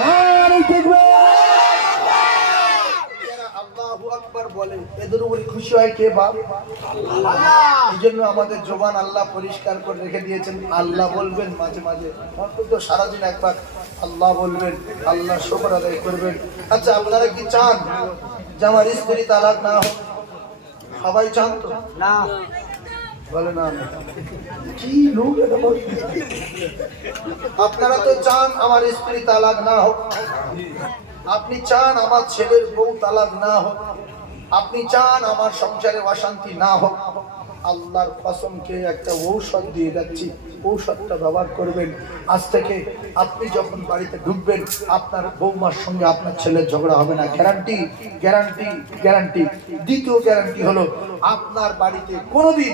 নারে তাকবীর আল্লাহু আকবার বলে এদের উপর খুশি হয় কে বাপ আল্লাহ এইজন্য আমাদের জবান আল্লাহ পরিষ্কার করে রেখে দিয়েছেন আল্লাহ বলবেন মাঝে মাঝে অন্তত সারা দিন একবার আল্লাহ বলবেন আল্লাহ শুকর আদায় করবেন আচ্ছা আপনারা কি চান যে আমার স্ত্রী তালাক না হোক সবাই চান তো না বলে না কি লোক এটা বল আপনারা তো চান আমার স্ত্রী তালাক না হোক আপনি চান আমার ছেলের বউ তালাক না হোক আপনি চান আমার সংসারে অশান্তি না হোক আল্লাহর কসমকে একটা ঔষধ দিয়ে যাচ্ছি ঔষধটা ব্যবহার করবেন আজ থেকে আপনি যখন বাড়িতে ঢুকবেন আপনার বৌমার সঙ্গে আপনার ছেলের ঝগড়া হবে না গ্যারান্টি গ্যারান্টি গ্যারান্টি দ্বিতীয় গ্যারান্টি হলো আপনার বাড়িতে কোনোদিন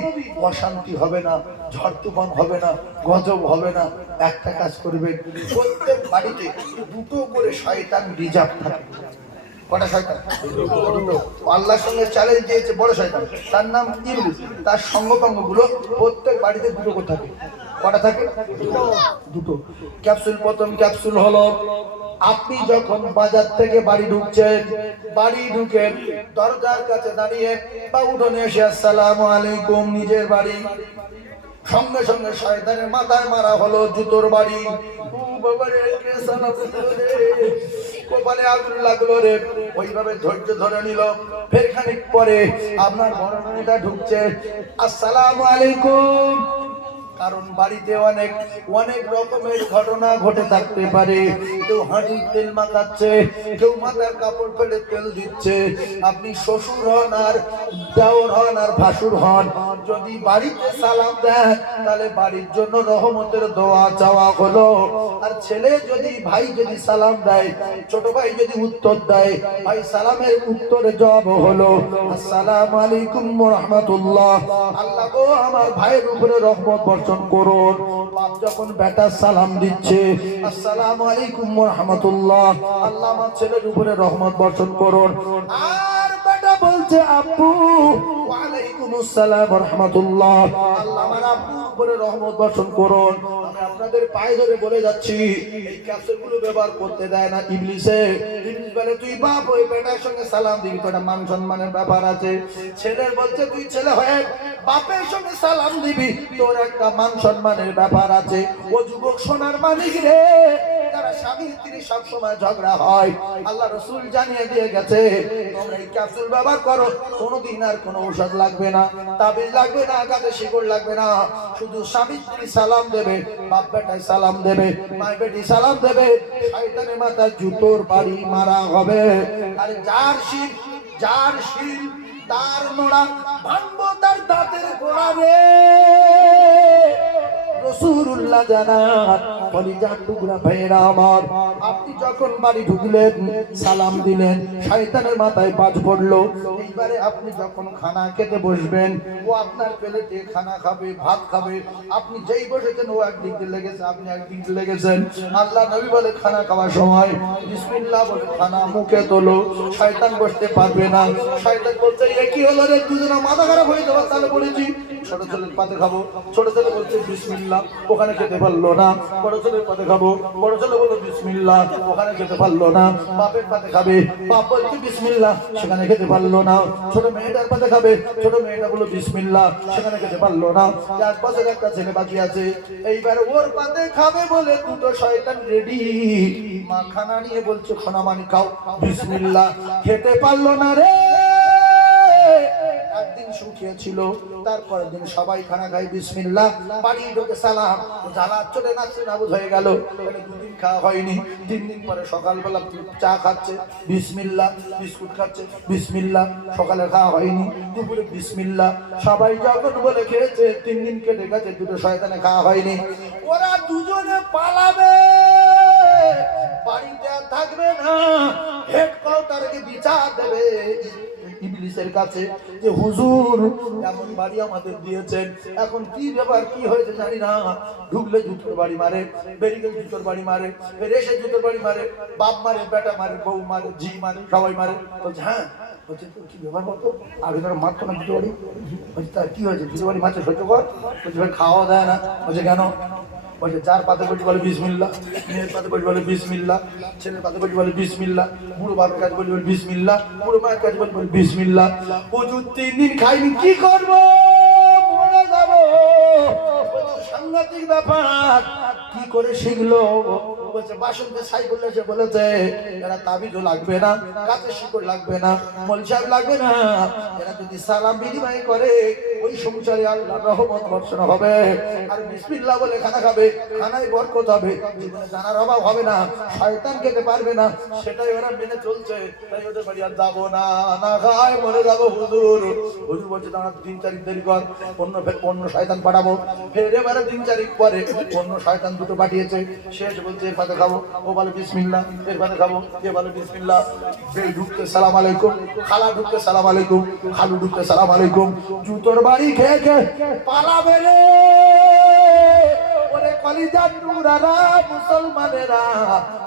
অশান্তি হবে না ঝড় তুফান হবে না গজব হবে না একটা কাজ করবেন প্রত্যেক বাড়িতে দুটো করে শয়তান রিজার্ভ থাকে কটা শয়তান আল্লাহর সঙ্গে চ্যালেঞ্জ দিয়েছে বড় শয়তান তার নাম ইবলিস তার সঙ্গপাঙ্গগুলো প্রত্যেক বাড়িতে দুটো করে থাকে কটা থাকে দুটো ক্যাপসুল প্রথম ক্যাপসুল হলো আপনি যখন বাজার থেকে বাড়ি ঢুকছেন বাড়ি ঢুকে দরজার কাছে দাঁড়িয়ে বা উঠোনে এসে আসসালামু আলাইকুম নিজের বাড়ি সঙ্গে সঙ্গে শয়তানের মাথায় মারা হলো জুতোর বাড়ি কপালে আগুন লাগলো রে ওইভাবে ধৈর্য ধরে নিল ফের খানিক পরে আপনার বর্ণনাটা ঢুকছে আসসালামু আলাইকুম কারণ বাড়িতে অনেক অনেক রকমের ঘটনা ঘটে থাকতে পারে কেউ হাঁড়ির তেল মাখাচ্ছে কেউ মাথার কাপড় ফেলে তেল দিচ্ছে আপনি শ্বশুর হন আর দেওর হন আর ভাসুর হন যদি বাড়িতে সালাম দেন তাহলে বাড়ির জন্য রহমতের দোয়া চাওয়া হলো আর ছেলে যদি ভাই যদি সালাম দেয় ছোট ভাই যদি উত্তর দেয় ভাই সালামের উত্তরে জবাব হলো আসসালামু আলাইকুম ওয়া রাহমাতুল্লাহ আল্লাহ গো আমার ভাইয়ের উপরে রহমত বর্ষণ বর্ষণ করুন। বাপ যখন বেটার সালাম দিচ্ছে, আসসালামু আলাইকুম ওয়া রাহমাতুল্লাহ, আল্লাহ আমার ছেলের উপরে রহমত বর্ষণ করুন। আর বেটা বলছে আব্বু ওয়া আলাইকুমুস সালাম ওয়া রাহমাতুল্লাহ, আল্লাহ আমার আব্বুর উপরে রহমত বর্ষণ করুন। আমি আপনাদের পায়ে ধরে বলে যাচ্ছি, এই ক্যাপসুলগুলো ব্যবহার করতে দেয় না ইবলিসে। ইবলিস বলে তুই বাপ ওই বেটার সঙ্গে সালাম দিবি, তো এটা মান সম্মানের ব্যাপার আছে। ছেলের বলছে তুই ছেলে হয়ে বাপের সঙ্গে সালাম দিবি, তোর একটা মান সম্মানের ব্যাপার আছে। ও যুবক সোনার মানিক রে, যারা স্বামী স্ত্রী সব সময় ঝগড়া হয়, আল্লাহ রাসূল জানিয়ে দিয়ে গেছে তোমরা এই ক্যাপসুল ব্যবহার করো, কোনোদিন আর কোনো ঔষধ লাগবে না, তাবিজ লাগবে না, গাছে শিকড় লাগবে না। শুধু স্বামী স্ত্রী সালাম দেবে, বাপ বেটায় সালাম দেবে, মা বেটি সালাম দেবে, শয়তানের মাথায় জুতোর বাড়ি মারা হবে। আর যার শির তার নোড়া ভাঙবো তার দাঁতের গোড়া রে। রাসূলুল্লাহ জানান কলিজার টুকরা ভাইরা আমার, আপনি যখন বাড়ি ঢুকলেন সালাম দিলেন, শয়তানের মাথায় বাজ পড়লো। এইবারে আপনি যখন খানা খেতে বসবেন, ও আপনার প্লেটে খানা খাবে, ভাত খাবে, আপনি যেই বসেছেন ও একদিক দিয়ে লেগেছে, আপনি একদিক দিয়ে লেগেছেন। আল্লাহ নবী বলে খানা খাওয়ার সময় বিসমিল্লাহ বলে খানা মুখে তোলো, শয়তান বসতে পারবে না। শয়তান বলছে এ কি হলো রে, দুজনা মাথা খারাপ হয়ে যাওয়ার তাহলে বলেছি ছোট ছেলের পাতে খাবো, ছোট ছেলে বলছে বিসমিল্লাহ, ওখানে খেতে পারলো না। বড় ছেলের পাতে খাবো, বড় ছেলে বললো বিসমিল্লাহ, ওখানে খেতে পারলো না। বাপের পাতে খাবে, বাপ বলছে বিসমিল্লাহ, সেখানে খেতে পারলো না। ছোট মেয়েটার পাতে খাবে, ছোট মেয়েটা বললো বিসমিল্লাহ, সেখানে খেতে পারলো না। 4 বছর একটা ছেলে বাকি আছে, এইবার ওর পাতে খাবে বলে দুটো শয়তান রেডি। মা খানা নিয়ে বলছে খানা মানি খাও, বিসমিল্লাহ, খেতে পারলো না রে। একদিন শুকিয়েছিল, তারপরের দিন সবাই খানা খাই বিসমিল্লাহ, বাড়ি ঢুকে সালাম, জ্বালা চলে নাচছে নাবুদ হয়ে গেল। 2 দিন খাওয়া হয়নি, 3 দিন পরে সকালবেলা চা খাচ্ছে বিসমিল্লাহ, বিস্কুট খাচ্ছে বিসমিল্লাহ, সকালে খাওয়া হয়নি, দুপুরে বিসমিল্লাহ। সবাই যখন বলে খেয়েছে, 3 দিন কেটে গেছে, দুটো শয়তানে খাওয়া হয়নি। ওরা দুজনে পালাবে, বাড়িতে আর থাকবে না। হেডকোয়ার্টারকে বিচার দেবে ইবলিসের কাছে যে হুজুর এমন বাড়ি আমাদের দিয়েছেন, এখন কি ব্যাপার, কি হয়েছে জানি না। ঢুকলে জুতোর বাড়ি মারে, বেরিয়ে গেলে জুতোর বাড়ি মারে, এসে জুতোর বাড়ি মারে, বাপ মারে, বেটা মারে, বউ মারে, ঝি মারে, সবাই মারে। বলছে হ্যাঁ, বলছে কি ব্যাপার বলতো, আগে ধরো মারতো না জুতো বাড়ি। বলছে তার কি হয়েছে, জুতো বাড়ি মারছে সহ্য কর। বলছে ভাই খাওয়া দেয় না। বলছে কেন? বলছে যার পাতে বলছি বলে বিসমিল্লাহ, মেয়ের পাতে বলছি বলে বিসমিল্লাহ, ছেলের পাতে বলছি বলে বিসমিল্লাহ, বুড়ো বাপের কাছে বলছি বলে বিসমিল্লাহ, বুড়ো মায়ের কাছে বলছি বলে বিসমিল্লাহ। হুজুর 3 দিন খাইনি, কি করবো, মরে যাবো। সাংঘাতিক ব্যাপার, কি করে শিখলো? বলছে বাসন্তী সাইফুল্লাহ এসে বলেছে এরা তাবিজও লাগবে না, কাছে শিকড় লাগবে না, মল সাহেব লাগবে না, এরা যদি সালাম বিনিময় করে ওই সংসারে আল্লাহর রহমত বর্ষণ হবে। আর বিসমিল্লাহ বলে খানা খাবে, খানায় বরকত হবে, জীবনে জানার অভাব হবে না, শয়তান খেতে পারবে না। সেটাই ওরা মেনে চলছে। তাই ওদের বাড়ি আর যাবো না, না খায় মরে যাবো। হুজুর হুজুর বলছে দাঁড়া 3-4 দেরি কর, অন্য শয়তান পাঠাবো। ফের এবারে 3-4 পরে অন্য শয়তান দুটো পাঠিয়েছে। শেষ বলছে এর পাতে খাবো, ও বলে বিসমিল্লাহ, এর পাতে খাবো, এ বলে বিসমিল্লাহ। ঢুকতে সালাম আলাইকুম, খালা ঢুকতে সালাম আলাইকুম, খালু ঢুকতে সালাম আলাইকুম। জুতোর বাড়ি খেয়ে খেয়ে পালাবে রে। ওরে কলিজার টুকরারা মুসলমানেরা,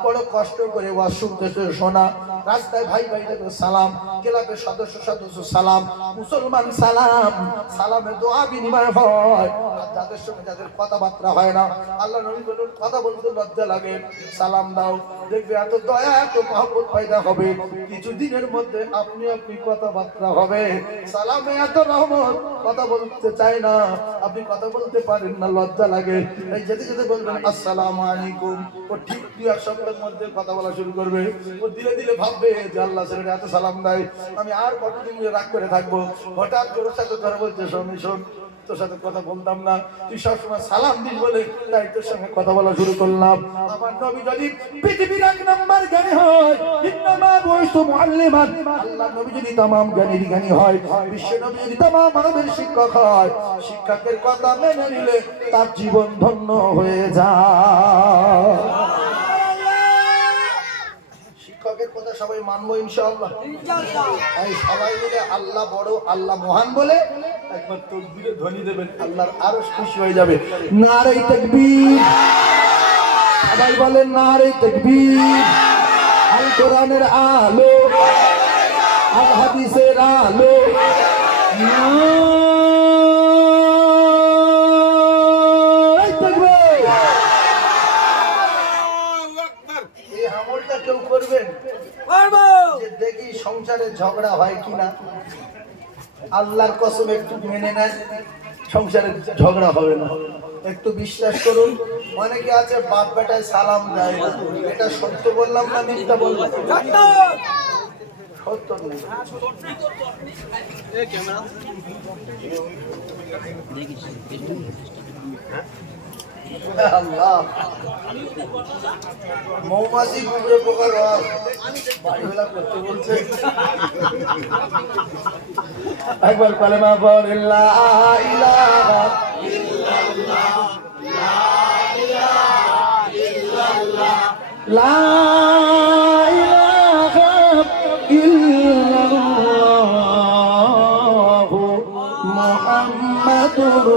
বড় কষ্ট করে ওয়াজ শুনতেছে শোনা। রাস্তায় ভাই ভাই দেখো সালাম, ক্লাবের সদস্য সালাম, মুসলমান সালাম, সালামের দোয়া বিনিময় হয়। আর যাদের সঙ্গে যাদের কথাবার্তা হয় না, আল্লাহ নবী বলুন কথা বলতে লজ্জা লাগে, সালাম দাও, দেখবে এত দয়া এত মহব্বত পয়দা হবে, কিছুদিনের মধ্যে আপনি কথাবার্তা হবে। সালামে এত রহমত, কথা বলতে চায় না, আপনি কথা বলতে পারেন না, লজ্জা লাগে। এই যেতে যেতে বলবেন আসসালামু আলাইকুম, ও ঠিক 2-1 সপ্তাহের মধ্যে কথা বলা শুরু করবে। ও ধীরে ধীরে ভাববে যে আল্লাহ ছেলেটা এত সালাম দেয়, আমি আর কতদিন রাগ করে থাকবো। হঠাৎ করে সাথে ধরে বলছে শোন, তোর সাথে কথা বলতাম না, তুই সবসময় সালাম দিস বলে তাই তোর সঙ্গে কথা বলা শুরু করলাম। আমার নবী যদি পৃথিবীর 1 নম্বর জ্ঞানী হয়, ইন্নামা বুইসু মুআল্লিমান, আল্লাহ নবী যদি तमाम জ্ঞানীর জ্ঞানী হয়, বিশ্ব নবী যদি तमाम মানবের শিক্ষক হয়, শিক্ষকের কথা মেনে নিলে তার জীবন ধন্য হয়ে যায়। একের কথা সবাই মানবো ইনশাআল্লাহ। এই সবাই মিলে আল্লাহ বড়, আল্লাহ মহান বলে একবার তাকবীরে ধ্বনি দেবেন, আল্লাহর আরশ খুশি হয়ে যাবে। নারে তাকবীর, সবাই বলেন নারে তাকবীর। আল কোরআনের আলো, আল হাদিসের আলো, নারে তাকবীর। এই আমলটা কেউ করবেন যে দেখি সংসারে ঝগড়া হয় কিনা। আল্লাহর কসম একটু মেনে নেন, সংসারে ঝগড়া হবে না। একটু বিশ্বাস করুন। অনেকে আছে বাপ বেটায় সালাম দেয় না, এটা সত্য বললাম না মিথ্যা বললাম? সত্য নেই। আল্লাহ, মৌমাছি গুবরে পোকার রস বাড়িওয়ালা করতে বলছে। একবার কালেমা পড়, লা ইলাহা ইল্লাল্লাহ, লা ইলাহা ইল্লাল্লাহ, লা ইলাহা ইল্লাল্লাহ, মুহাম্মাদুর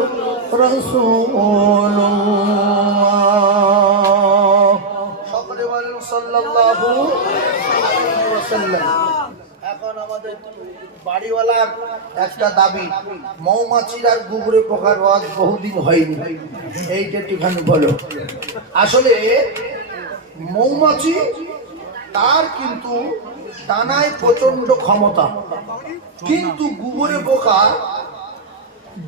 রাসূলুল্লাহ। সকলে বলেন সাল্লাল্লাহু আলাইহি ওয়াসাল্লাম। এখন আমাদের বাড়িওয়ালার একটা দাবি, মৌমাছির আর গুবরে পোকার রস বহুদিন হয়নি, এইটা একটুখানি বলো। আসলে মৌমাছি তার কিন্তু ডানায় প্রচন্ড ক্ষমতা, কিন্তু গুবরে পোকা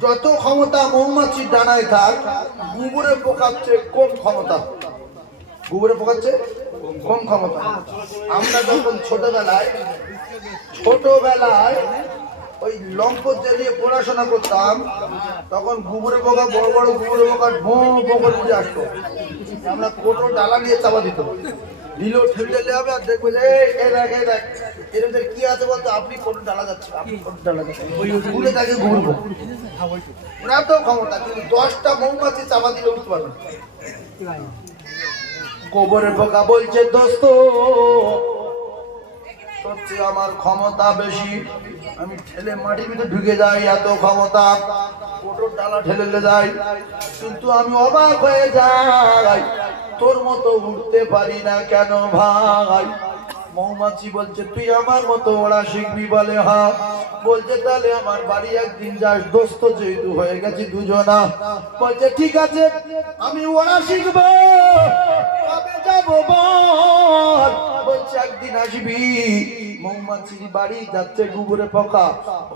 যত ক্ষমতা মৌমাছির ডানায় থাক, গুবরে পোকার চেয়ে কম ক্ষমতা। গুবরে পোকার চেয়ে কম ক্ষমতা। আমরা যখন ছোটবেলায় ওই লম্পট জ্বালিয়ে পড়াশোনা করতাম, তখন গুবরে পোকা, বড় বড় গুবরে পোকা ঢোঁ পোকা উঠে আসতো। আমরা কোটো ডালা নিয়ে চাপা দিত, দিলেও ঠেলে হবে আর দেখবে যে এদের কি আছে বলতো, আপনি কোটো ডালা যাচ্ছে, আপনি কোটো ডালা যাচ্ছে, ঘুরে তাকে ঘুরবো। ওরা তো ক্ষমতা, কিন্তু 10টা মৌমাছি চাপা দিলে উঠতে পারবে। গোবরের পোকা বলছে, দোস্ত সত্যি আমার ক্ষমতা বেশি, আমি ঠেলে মাটির ভিতরে ঢুকে যাই, এত ক্ষমতা, কোটোর ডালা ঠেলে যাই, কিন্তু আমি অবাক হয়ে যাই, তোর মতো উঠতে পারি না কেন ভাই? মৌমাছি বলছে, তুই আমার মতো ওরা শিখবি? বলে হ্যাঁ। বলছে, তাহলে আমার বাড়ি একদিন যাস, দোস্ত যেহেতু হয়ে গেছি দুজনা। বলছে, ঠিক আছে, আমি ওরা শিখবো, কবে যাবো বল? বলছে, একদিন আসবি। মৌমাছির বাড়ি যাচ্ছে গুবরে পোকা,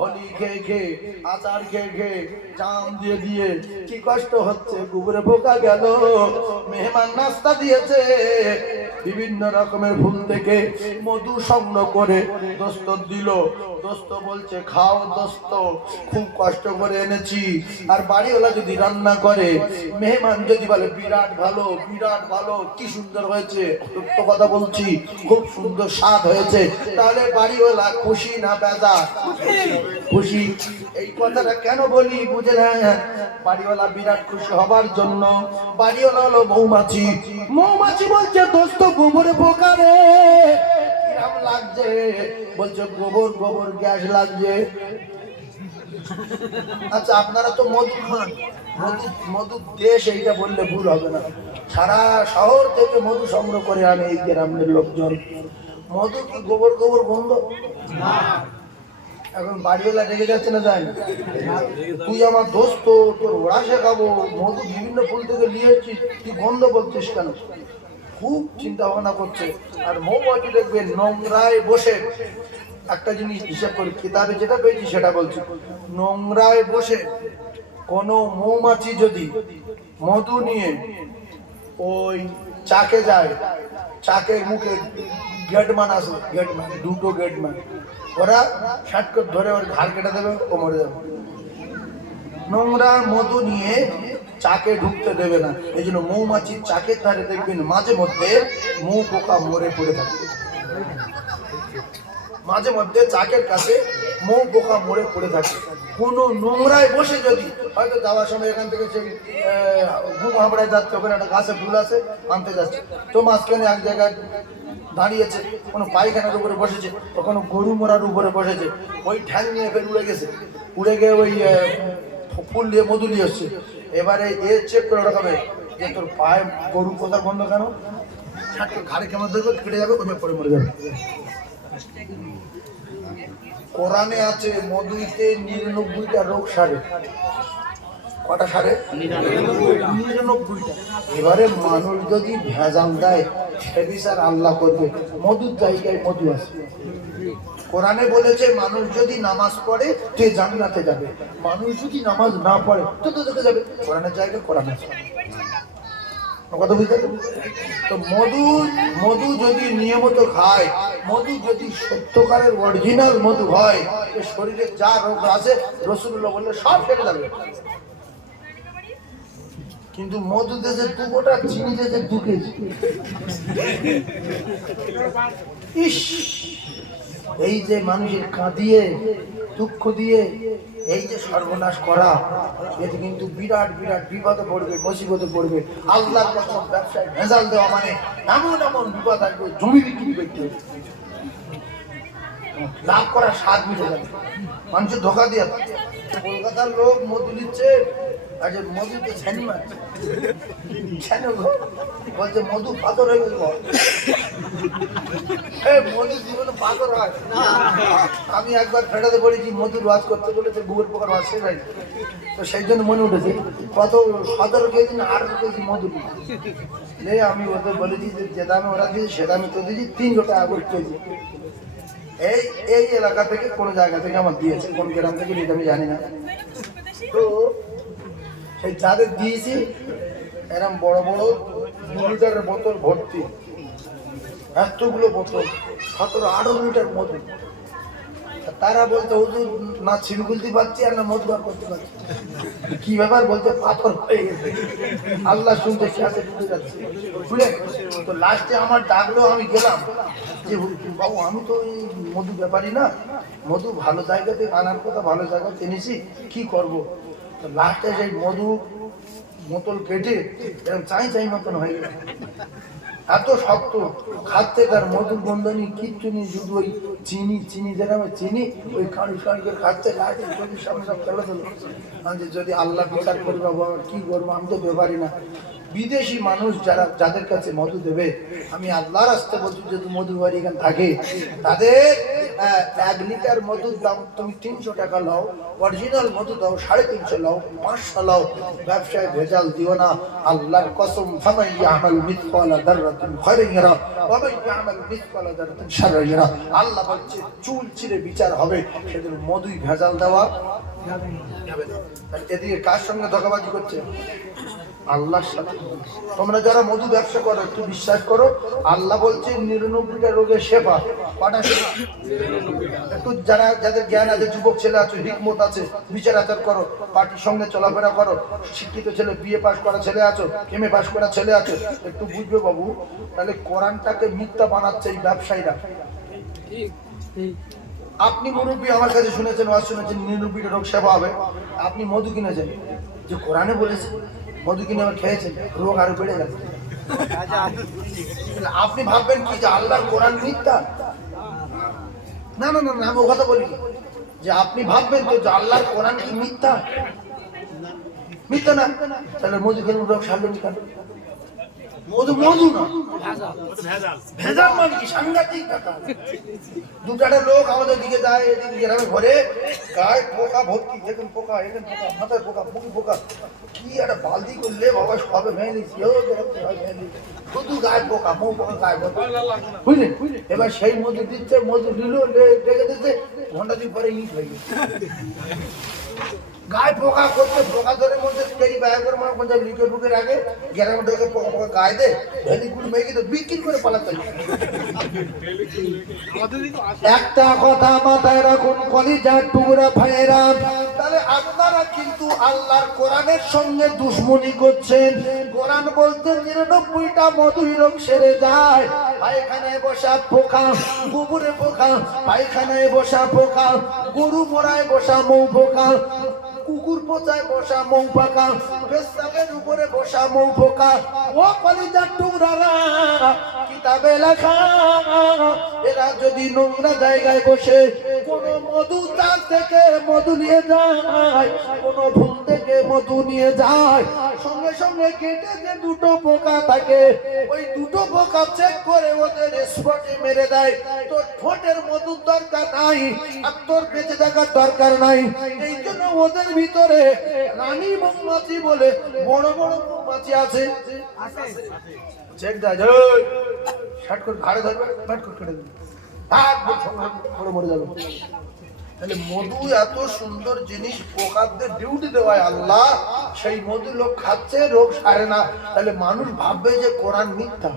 হলি খেয়ে খেয়ে, আচার খেয়ে খেয়ে, জাম দিয়ে দিয়ে কি কষ্ট হচ্ছে। গুবরে পোকা গেল, মেহমান নাস্তা দিয়েছে, বিভিন্ন রকমের ফুল থেকে মধু সংগ্রহ করে দোস্ত দিল। দোস্ত বলছে, খাও দোস্ত, খুব কষ্ট করে এনেছি। আর বাড়িওয়ালা যদি রান্না করে, মেহমান যদি বলে বিরাট ভালো, বিরাট ভালো, কি সুন্দর হয়েছে, সত্য কথা বলছি, খুব সুন্দর স্বাদ হয়েছে, তাহলে বাড়িওয়ালা খুশি না বেজা? খুশি। এই কথাটা কেন বলি বুঝে না? বাড়িওয়ালা বিরাট খুশি হবার জন্য। বাড়িওয়ালা হলো মৌমাছি। মৌমাছি বলছে, দোস্ত গোবরে পোকা রে, কিরম লাগছে? বলছে, গোবর গোবর গ্যাস লাগছে। আচ্ছা, আপনারা তো মধু খান, মধু দেশ, এইটা বললে ভুল হবে না। সারা শহর থেকে মধু সংগ্রহ করে আনে এই গ্রামের লোকজন। মধু কি গোবর গোবর বন্ধ? এখন বাড়িওয়ালা রেগে যাচ্ছে না, যায় না, তুই আমার দোস্ত, তোর ওরা শেখাবো, মধু বিভিন্ন ফুল থেকে নিয়ে এসেছিস, তুই গন্ধ বলছিস কেন? খুব চিন্তা ভাবনা করছে। আর মৌমাছি দেখবে নোংরায় বসে, একটা জিনিস হিসাব করি, কিতাবে যেটা পেয়েছি সেটা বলছি, নোংরায় বসে কোনো মৌমাছি যদি মধু নিয়ে ওই চাকে যায়, চাকের মুখে গেটম্যান আসে, গেটম্যান, দুটো গেটম্যান, ওরা শার্ট করে ধরে ওর ঘাড় কেটে দেবে, ও মরে যাবে। নোংরা মধু নিয়ে চাকে ঢুকতে দেবে না। এই জন্য মৌমাছির চাকের ধারে দেখবেন মাঝে মধ্যে মৌ পোকা মরে পড়ে থাকে, মাঝে মধ্যে চাকের কাছে মৌ পোকা মরে পড়ে থাকে। কোনো নোংরায় বসে যদি, হয়তো যাওয়ার সময় এখান থেকে সেই ঘুম হাবড়ায় যাচ্ছে, ওখানে একটা গাছে ফুল আছে, আনতে যাচ্ছে, তো মাঝখানে এক জায়গায় দাঁড়িয়েছে, কোনো পায়খানার উপরে বসেছে, কোনো গরু মরার উপরে বসেছে, ওই ঠ্যাং নিয়ে ফের উড়ে গেছে, উড়ে গিয়ে ওই ফুল দিয়ে মধু নিয়ে এসছে। এবারে এ চেক করে রাখাবে যে তোর পায়ে গরু কোথার বন্ধ কেন, ঘাড়ে কেমন ধরবে, কেটে যাবে, ওটা পরে মরে যাবে। কোরআনে আছে মধুতে 99টা রোগ সারে। কটা সারে? 99টা। এবারে মানুষ যদি ভেজাল দেয় সে বিচার আল্লাহ করবে। মধুর জায়গায় মধু আছে। কোরআনে বলেছে মানুষ যদি নামাজ পড়ে তুই জান্নাতে যাবে, মানুষ যদি নামাজ না পড়ে তো তোকে যাবে। কোরআনের জায়গায় কোরআন আছে। কথা বুঝতে? তো মধু যদি নিয়মিত খায়, মধু যদি সত্যকারের অরিজিনাল মধু হয়, শরীরে যা রোগ আছে রাসূলুল্লাহ বললে সব কেটে যাবে। কিন্তু মধু দেশে 2 গোটা, চিনি দেশে 2 কেজি। এই যে মানুষের কাঁদিয়ে দুঃখ দিয়ে এই যে সর্বনাশ করা, এতে কিন্তু বিরাট বিরাট বিপদে পড়বে, মুসিবতে পড়বে। আল্লাহর কসম, ব্যবসায় ভেজাল দেওয়া মানে এমন এমন বিপদ আসবে, জমি বিক্রি করতে হবে, লাভ করার স্বাদ মিটে যাবে। মানুষের ধোকা দিয়ে কলকাতার লোক মধু নিচ্ছে, আচ্ছা মধুতে ছানি মারছে কেন গো? বলছে মধু পাথর হয়ে গেল। মধু জীবনে পাথর হয়। আমি একবার ফেটাতে পড়েছি, মধুর ওয়াজ করতে বলেছে গুগল পোকার ওয়াজ শেষ হয়, তো সেই জন্য মনে উঠেছে কত 17 কেজি না 18 কেজি মধু নেই। আমি ওদের বলেছি যে দামে ওরা দিয়েছে সে দামে তো দিয়েছি, 300 টাকা করে কেজি। এই এলাকা থেকে কোন জায়গা থেকে আমার দিয়েছে, কোন গ্রাম থেকে নিতে আমি জানি না। তো সেই যাদের দিয়েছি এরকম বড় বড় 2 লিটারের বোতল ভর্তি, এতগুলো বোতল, 17-18 লিটার মধু। তারা বলতে হুজুর না ছিলু খুলতে পারছি আর না মধু বার করতে পারছি। কি ব্যাপার? বলতে পাথর হয়ে গেছে। আল্লাহ শুনতে সাথে ঢুকে যাচ্ছে, বুঝলেন? তো লাস্টে আমার ডাকলো, আমি গেলাম যে বাবু আমি তো এই মধু ব্যাপারই না, মধু ভালো জায়গা থেকে আনার কথা, ভালো জায়গা এনেছি, কি করব? তো লাস্টে সেই মধু বোতল কেটে এরকম চাই মতন হয়ে গেল, এত শক্ত, খাচ্ছে তার মধুর গন্ধনি কিচ্ছু নেই, শুধু ওই চিনি যেরকম চিনি ওই কাঁড়ি করে খাচ্ছে। লাস্টে যদি সামনে সব ফেলে দিল, যদি আল্লাহ বিচার করবো কি করবো, আমি তো ব্যাপারই না। বিদেশি মানুষ যাদের কাছে মধু দেবে, আমি আল্লাহর রাস্তায় বলছি, যদি মধু বাড়ি এখানে থাকে তাদের 1 লিটার মধুর দাম তুমি 300 টাকা লাও, অরিজিনাল মধু দাও 350 লাও, 500 লাও, ব্যবসায় ভেজাল দিও না। আল্লাহর কসম, ফামান ইয়ামাল মিসকালা যাররাতিন খায়রান ইয়ারা ওয়া মান ইয়ামাল মিসকালা যাররাতিন শাররান ইয়ারা। আল্লাহ বলছে চুল চিরে বিচার হবে, সেদিন মধুই ভেজাল দেওয়া যাবে না। এদিকে কার সঙ্গে ধোঁকাবাজি করছে? আল্লাহর সাথে। তোমরা যারা মধু ব্যবসা করো একটু বিশ্বাস করো, আল্লাহ বলছে 99টা রোগের শেফা। কটা শেফা? একটু যাদের জ্ঞান আছে, যুবক ছেলে আছে, হিকমত আছে, বিচার আচার করো, পার্টির সঙ্গে চলাফেরা করো, শিক্ষিত ছেলে, বিএ পাস করা ছেলে আছো, এমএ পাস করা ছেলে আছো, একটু বুঝবে বাবু, তাহলে কোরআনটাকে মিথ্যা বানাচ্ছে এই ব্যবসায়ীরা। আপনি মুরব্বী আমার কাছে শুনেছেন, ওয়াজ শুনেছেন 99টা রোগ সেবা হবে, আপনি মধু কিনেছেন, যে কোরআনে বলেছে মধু কিনে আবার খেয়েছেন, রোগ আরো বেড়ে গেল। আপনি ভাববেন কি যে আল্লাহর কোরআন মিথ্যা? না না না, আমি ও কথা বলি যে আপনি ভাববেন তো যে আল্লাহর কোরআন কি মিথ্যা? মিথ্যা না, তাহলে মধু কিনে রোগ সারলেন কেন? মধু না, ভেজাল মানে কি সাংঘাতিক ব্যাপার। 2টা লোক আমাদের দিকে যায়, এদিকে গ্রামে ঘরে গায়ে পোকা ভর্তি, দেখুন পোকা, এখানে পোকা, মাথায় পোকা, মুখে পোকা, কি একটা বালতি করলে বাবা সবে ভেঙে দিচ্ছি, শুধু গায়ে পোকা, মৌ পোকা, গায়ে পোকা, বুঝলেন? এবার সেই মধু দিচ্ছে, মধু নিল, রেখে দিচ্ছে, ঘন্টা 2 পরে ইট হয়ে গেছে। গায়ে পোকা করতে, পোকা ধরে মধ্যে কেরি ব্যয় করে মনে করছে লিটার বুকের আগে গ্রামে ঢোকে, পোকা গায়ে দেয়, ভেলি গুড় মেঘে তো বিক্রি করে পালাতে। একটা কথা মাথায় রাখুন কলিজার টুকরা ভাইয়েরা, তাহলে আপনারা কিন্তু আল্লাহর কোরআনের সঙ্গে দুশমনি করছেন। কোরআন বলতে 99টা মধুই রোগ সেরে যায়। পায়খানায় বসা পোকা, গোবরে পোকা, পায়খানায় বসা পোকা, গরু মোড়ায় বসা মৌ পোকা, কুকুর পোচায় বসা মৌ পোকা, পেশাবের উপরে বসা মৌ পোকা। ও কলিজার টুকরারা, কিতাবে লেখা এরা যদি নোংরা জায়গায় বসে কোন মধু চাষ থেকে মধু নিয়ে যায়, কোন ফুল থেকে মধু নিয়ে যায়, সঙ্গে সঙ্গে কেটে যে দুটো পোকা থাকে ওই দুটো পোকা চেক করে ওদের স্পটে মেরে দেয়। তোর ঠোঁটের মধুর দরকার নাই, আর তোর বেঁচে থাকার দরকার নাই। এই জন্য ওদের ভিতরে রানী মৌমাছি বলে বড় বড় মৌমাছি আছে। চেক দেয় শার্ট করে ঘাড়ে ধরবে, ফাট করে কেটে দেবে, মরে যাবে। তাহলে মধু এত সুন্দর জিনিস, পোকাদের ডিউটি দেওয়ায় আল্লাহ, সেই মধু লোক খাচ্ছে, রোগ সারে না। তাহলে মানুষ ভাববে যে কোরআন মিথ্যা,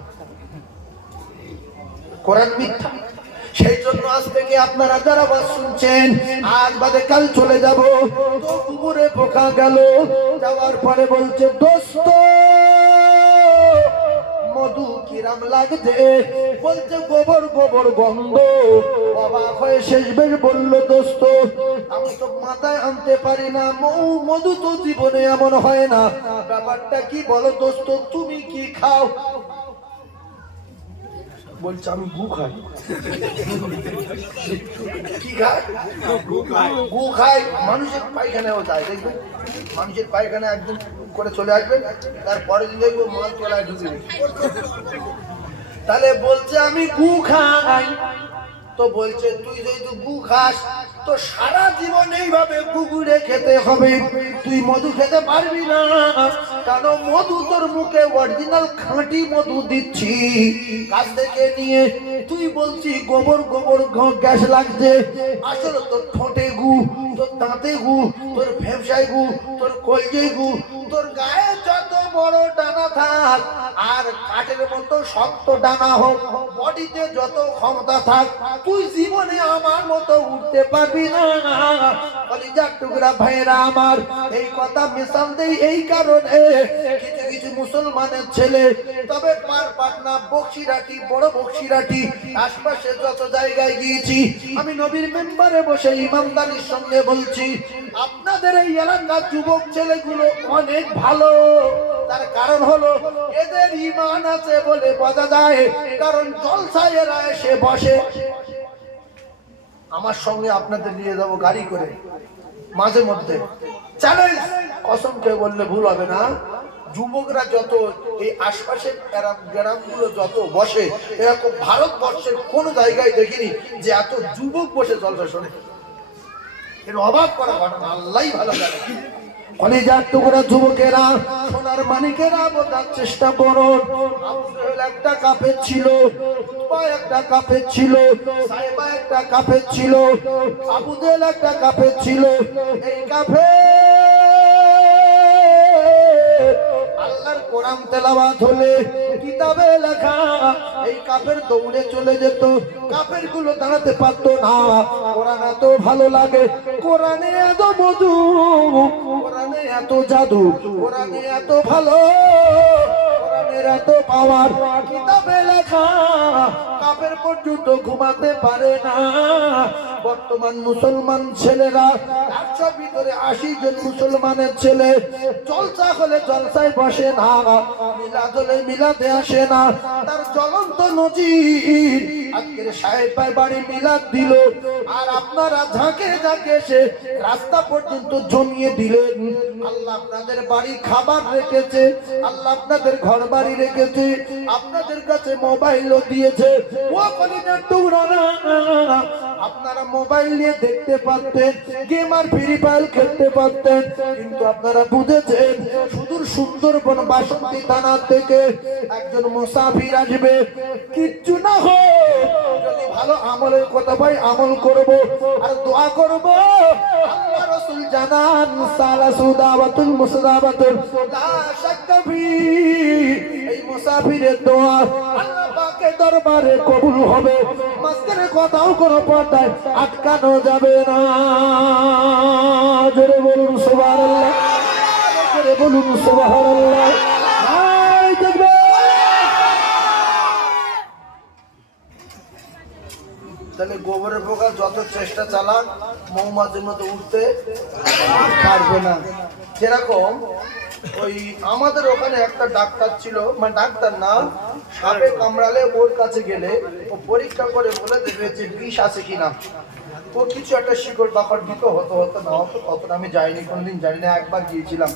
কোরআন মিথ্যা। সেই জন্য আজ থেকে আপনারা যারা আওয়াজ শুনছেন, আজ বাদে কাল চলে যাব, তো কুকুরে পোকা গেল, যাওয়ার পরে বলছে দোস্ত মধু কিরাম লাগছে, বলছে গোবর গোবর গন্ধ। অবাক হয়ে শেষবেশ বলল দোস্ত আমি তো মাথায় আনতে পারি না, মধু তো জীবনে এমন হয় না, ব্যাপারটা কি বলো দোস্ত, তুমি কি খাও? বলছে আমি গু খাই। কি খাই? গু খাই। মানুষের পায়খানাও যায়, দেখবেন মানুষের পায়খানা একদিন করে চলে আসবেন, তারপরের দিন দেখবো মাল তোলায় ঢুকে। তাহলে বলছে আমি গু খাই। তো বলছে তুই যেহেতু গু খাস তো সারা জীবন এইভাবে গুগুড়ে খেতে হবে, তুই মধু খেতে পারবি না, কারণ মধু তোর মুখে অরিজিনাল খাঁটি মধু দিচ্ছি কাছ থেকে নিয়ে। তুই বলছি গোবর গোবর গ্যাস লাগছে, আসলে তোর ঠোঁটে গু, তোর দাঁতে গু, তোর ভেবসায় গু, তোর কলজে গু, তোর গায়ে যত বড় ডানা থাক আর কাঠের মতো শক্ত ডানা হোক, বডিতে যত ক্ষমতা থাক, তুই জীবনে আমার মতো উঠতে পারবি না। কলিজার টুকরা ভাইরা আমার, এই কথা মিশাল দেই এই কারণে কিছু কিছু মুসলমানের ছেলে, তবে পাটনা, বক্সিরাটি, বড় বক্সিরাটি, আশপাশে যত জায়গায় গিয়েছি আমি নবীর মেম্বারে বসে ইমানদারির সঙ্গে বলছি, আপনাদের এই এলাকার যুবক ছেলেগুলো অনেক ভালো। তার কারণ হলো এদের ঈমান আছে বলে বোঝা যায়, কারণ জলসায় এরা এসে বসে। আমার সঙ্গে আপনাদের নিয়ে যাব গাড়ি করে, মাঝে মধ্যে চ্যালেঞ্জ, কসম খেয়ে বললে ভুল হবে না, যুবকরা যত এই আশপাশের গ্রামগুলো যত বসে, এরকম ভারতবর্ষের কোন জায়গায় দেখিনি যে এত যুবক বসে জলসা শোনে। এর অবাক করা ঘটনা, আল্লাহই ভালো জানে। কলিজার টুকরা যুবকেরা, সোনার মানিকেরা, বোঝার চেষ্টা করুন। একটা কাফের ছিল, একটা কাফের ছিল, সাইবা একটা কাফের ছিল, আবুদেল একটা কাফের ছিল। এই কাফের আল্লাহর কোরআন তেলাওয়াত হলে কিতাবে লেখা এই কাফের দৌড়ে চলে যেত, কাফের গুলো দাঁড়াতে পারতো না। কোরআন এত ভালো লাগে, কোরআনে এত মধু, কোরআনে এত জাদু, কোরআনে এত ভালো, কোরআনের এত পাওয়ার, কিতাবে লেখা কাফের পর্যন্ত ঘুমাতে পারে না। বর্তমান মুসলমান ছেলেরা 100 ভিতরে 80 জন মুসলমানের ছেলে জলসা হলে জলসায় বসে না, মিলাদ হলে মিলাদে আসে না। তার জ্বলন্ত নজির আজকের সাহেব ভাই বাড়ি মিলাদ দিল, আর আপনারা ঝাঁকে ঝাঁকে এসে রাস্তা পর্যন্ত জমিয়ে দিলেন। আল্লাহ আপনাদের বাড়ি খাবার রেখেছে, আল্লাহ আপনাদের ঘর বাড়ি রেখেছে, আপনাদের কাছে মোবাইলও দিয়েছে। ও কলিজার টুকরা, আপনারা মোবাইল নিয়ে দেখতে পারতেন, গেম আর ফ্রি ফায়ার খেলতে পারতেন, কিন্তু আপনারা বুঝেছেন সুদূর সুন্দরবন বাসন্তী থানা থেকে একজন মুসাফির আসবে, কিচ্ছু না হোক যদি ভালো আমলের কথা ভাই আমল করব আর দোয়া করব। আল্লাহ রাসূল জানান সালাসু দাওয়াতুল মুসাদাবাতুল লা শাক্কা ফি, এই মুসাফিরের দোয়া আল্লাহ পাকের দরবারে কবুল হবে, মাঝখানে কথাও কোনো পর্দায় আটকানো যাবে না। জোরে বলুন সুবহানাল্লাহ, জোরে বলুন সুবহানাল্লাহ। তাহলে গোবরের পোকা যত চেষ্টা চালান মৌমাছির মতো উঠতে পারবে না। যেরকম ওই আমাদের ওখানে একটা ডাক্তার ছিল, মানে ডাক্তার না, সাপে কামড়ালে ওর কাছে গেলে ও পরীক্ষা করে বলে দেবে যে বিষ আছে কিনা। ও কিছু একটা শিকড় বাকড় দিত, হতো না হতো, তখন আমি যাইনি, কোনোদিন যাই না, একবার গিয়েছিলাম।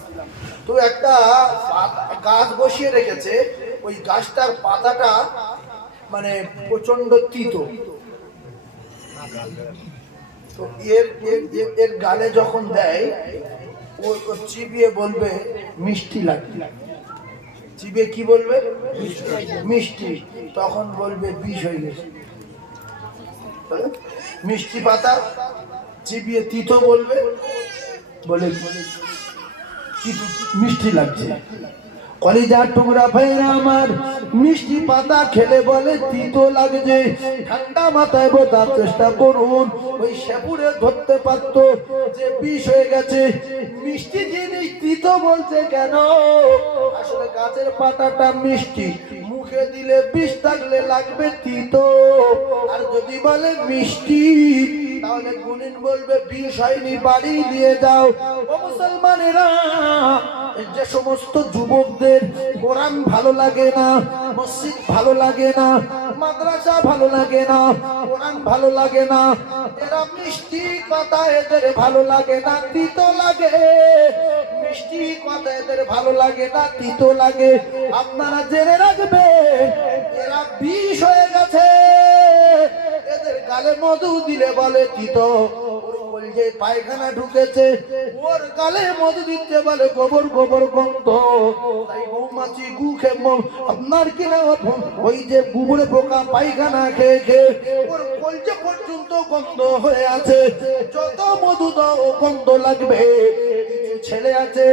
তো একটা গাছ বসিয়ে রেখেছে, ওই গাছটার পাতাটা মানে প্রচন্ড তিতো। তো এর গালে যখন দেয় ও চিবিয়ে বলবে মিষ্টি লাগে, চিবিয়ে কি বলবে মিষ্টি, তখন বলবে বিষ হয়ে গেছে। মিষ্টি পাতা চিবিয়ে তিতো বলবে, বলে মিষ্টি লাগছে। কলিজার টুকরা ভাইরা আমার, মিষ্টি পাতা খেলে বলে তিতো লাগছে। ঠান্ডা মাথায় বোঝার চেষ্টা করুন, ওই সেপুরে ধরতে পারতো যে বিষ হয়ে গেছে। মিষ্টি জিনিস তিতো বলছে কেন? আসলে গাছের পাতাটা মিষ্টি, মুখে দিলে বিষ থাকলে লাগবে তিতো। আর যদি বলে মিষ্টি, তাহলে গুনিন বলবে বিষ হয়নি, বাড়ি দিয়ে যাও। ও মুসলমানেরা, যে সমস্ত যুবকদের কোরআন ভালো লাগে না, মসজিদ ভালো লাগে না, মাদ্রাসা ভালো লাগে না, কোরআন ভালো লাগে না, এরা মিষ্টি কথা এদের ভালো লাগে না, তিতো লাগে। মিষ্টি কথা এদের ভালো লাগে না, তিতো লাগে। আপনারা জেনে রাখবেন, এরা বিষ হয়ে গেছে। এদের গালে মধু দিলে বলে তিতো, যে পায়খানা ঢুকেছে ওর গালে মধু দিতে বলে গোবর গোবর গন্ধ। তাই মৌমাছি গু খেয়ে আপনার কিনা ওই যে গুবরে পোকা পায়খানা খেয়ে খেয়ে ওর কলজে পর্যন্ত গন্ধ হয়ে আছে। যত মধু দাও গন্ধ লাগবে। ছেলে আছে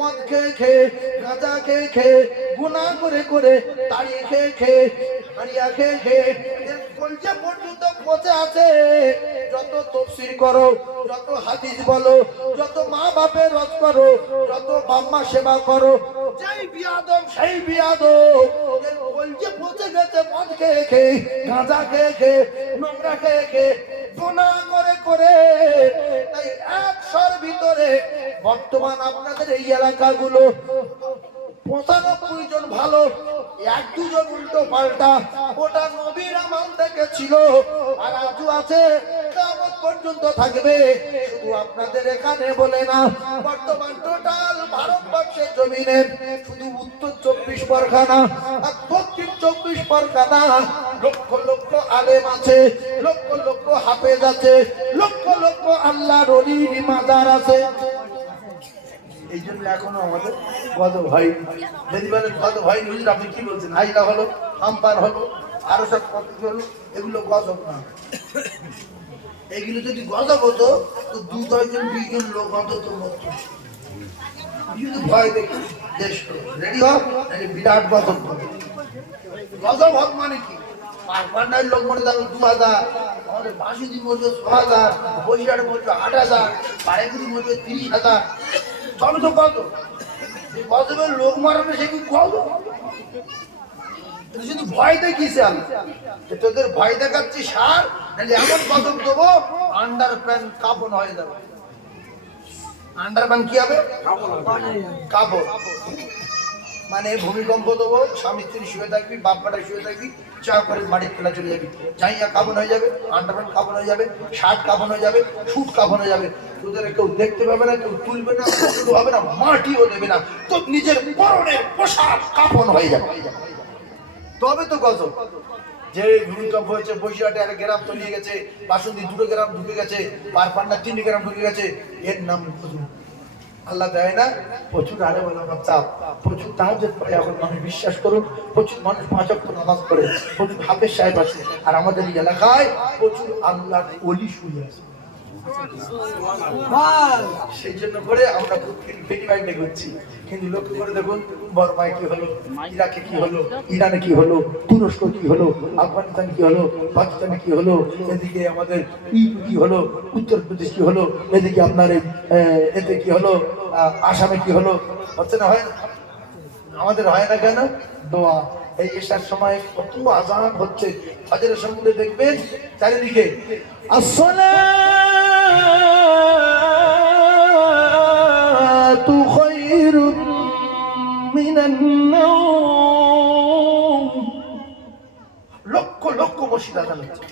মদ খেয়ে খেয়ে, গাঁজা খেয়ে খেয়ে, গুনাহ করে করে, তাড়িয়ে খেয়ে খেয়ে, হারিয়া খেয়ে খেয়ে কলজে পর্যন্ত পচে আছে। যত তফসির করো, যত হাদিস বলো, যত মা বাপের রদ করো, যত বাম্মা সেবা করো, যেই বিয়াদব সেই বিয়াদব। এর কলজে পচে গেছে মদ খেয়ে খেয়ে, গাঁজা খেয়ে খেয়ে, নোংরা খেয়ে খেয়ে, গুনাহ করে করে। তাই 100-র ভিতরে বর্তমান আপনাদের এই এলাকাগুলো 95 জন ভালো, 1-2 জন উল্টো পাল্টা। ওটা নবীর আমল থেকে ছিল, আর আজও আছে, কিয়ামত পর্যন্ত থাকবে। শুধু আপনাদের এখানে বলে না, বর্তমান টোটাল ভারতবর্ষের জমিনের শুধু উত্তর 24 পরগনা আর দক্ষিণ 24 পরগনা লক্ষ লক্ষ আলেম আছে, লক্ষ লক্ষ হাফেজ আছে, লক্ষ লক্ষ আল্লাহর ওলির মাজার আছে। এই জন্য এখনো আমাদের গজব হয়। যদি বলেন গজব হয় হুজুর, আপনি কি বলছেন? আইলা হলো, আমপান হলো, আরো সব পদ্ধতি হলো, এগুলো গজব না। এগুলো যদি গজব হতো তো 2-3 জন 20 জন লোক অন্তত মরতো। ভয় দেখি দেশ রেডি হোক, বিরাট গজব হবে। গজব হোক মানে কি? পান্ডার লোক মরে যাবে 2000, আমাদের বাসুদি মরবে 6000, বৈশাখ মরবে 8000, পাড়াগুড়ি মরবে 30,000। তবে তো কত গজবের লোক মারবে, সে কি গজব? শুধু ভয় দেখিস, আমি তোদের ভয় দেখাচ্ছি সার, নাহলে এমন গজব দেবো আন্ডার প্যান্ট কাপড় হয়ে যাবে। আন্ডার প্যান্ট কি হবে? কাপড়। মানে ভূমিকম্প দেবো, স্বামী স্ত্রী শুয়ে থাকবি, বাপ বেটা শুয়ে থাকবি, চা করে বাড়ির ফেলা চলে যাবি, জাইয়া কাপড় হয়ে যাবে, আন্ডারপ্যান্ট কাপড় হয়ে যাবে, শার্ট কাপড় হয়ে যাবে, স্যুট কাপড় হয়ে যাবে। তোদের কেউ দেখতে পাবে না, কেউ তুলবে না, হবে না, মাটিও দেবে না, তো নিজের পরনের পোশাক কাপড় হয়ে যাবে। তবে তো গজব। যে ভূমিকম্প হয়েছে, বৈশাখে একটা গ্রাম তলিয়ে গেছে, বাসন্তী 2 গ্রাম ঢুকে গেছে, পারপান্ডা 3 গ্রাম ঢুকে গেছে, এর নাম আল্লাহ দেয় না। প্রচুর আরে বলা চাপ, প্রচুর তাহাজ্জুদ পড়ে। এখন মানুষ বিশ্বাস করুন, প্রচুর মানুষ 5 ওয়াক্ত নামাজ পড়ে, প্রচুর হাফেজ সাহেব আছে। আর আমাদের এই এলাকায় প্রচুর আল্লাহর ওলি শুয়ে আছে। সেই জন্য করে আমরা খুব ফেটিমাইন্ডে করছি। কিন্তু লক্ষ্য করে দেখুন, বর্মায় কি হলো, ইরাকে কি হলো, ইরানে কি হলো, তুরস্ক কি হলো, আফগানিস্তান কি হলো, পাকিস্তানে কি হলো, এদিকে আমাদের ইউপি কি হলো, উত্তরপ্রদেশ কি হলো, এদিকে আপনার এতে কি হলো, আসামে কি হলো। হচ্ছে না? হয় না? আমাদের হয় না কেন? দোয়া। এই এশার সময় কত আজান হচ্ছে, ফজরের সময় দেখবেন চারিদিকে আসসালাতু খায়রুম মিনান নাওম। লক্ষ লক্ষ মসজিদ আজান হচ্ছে।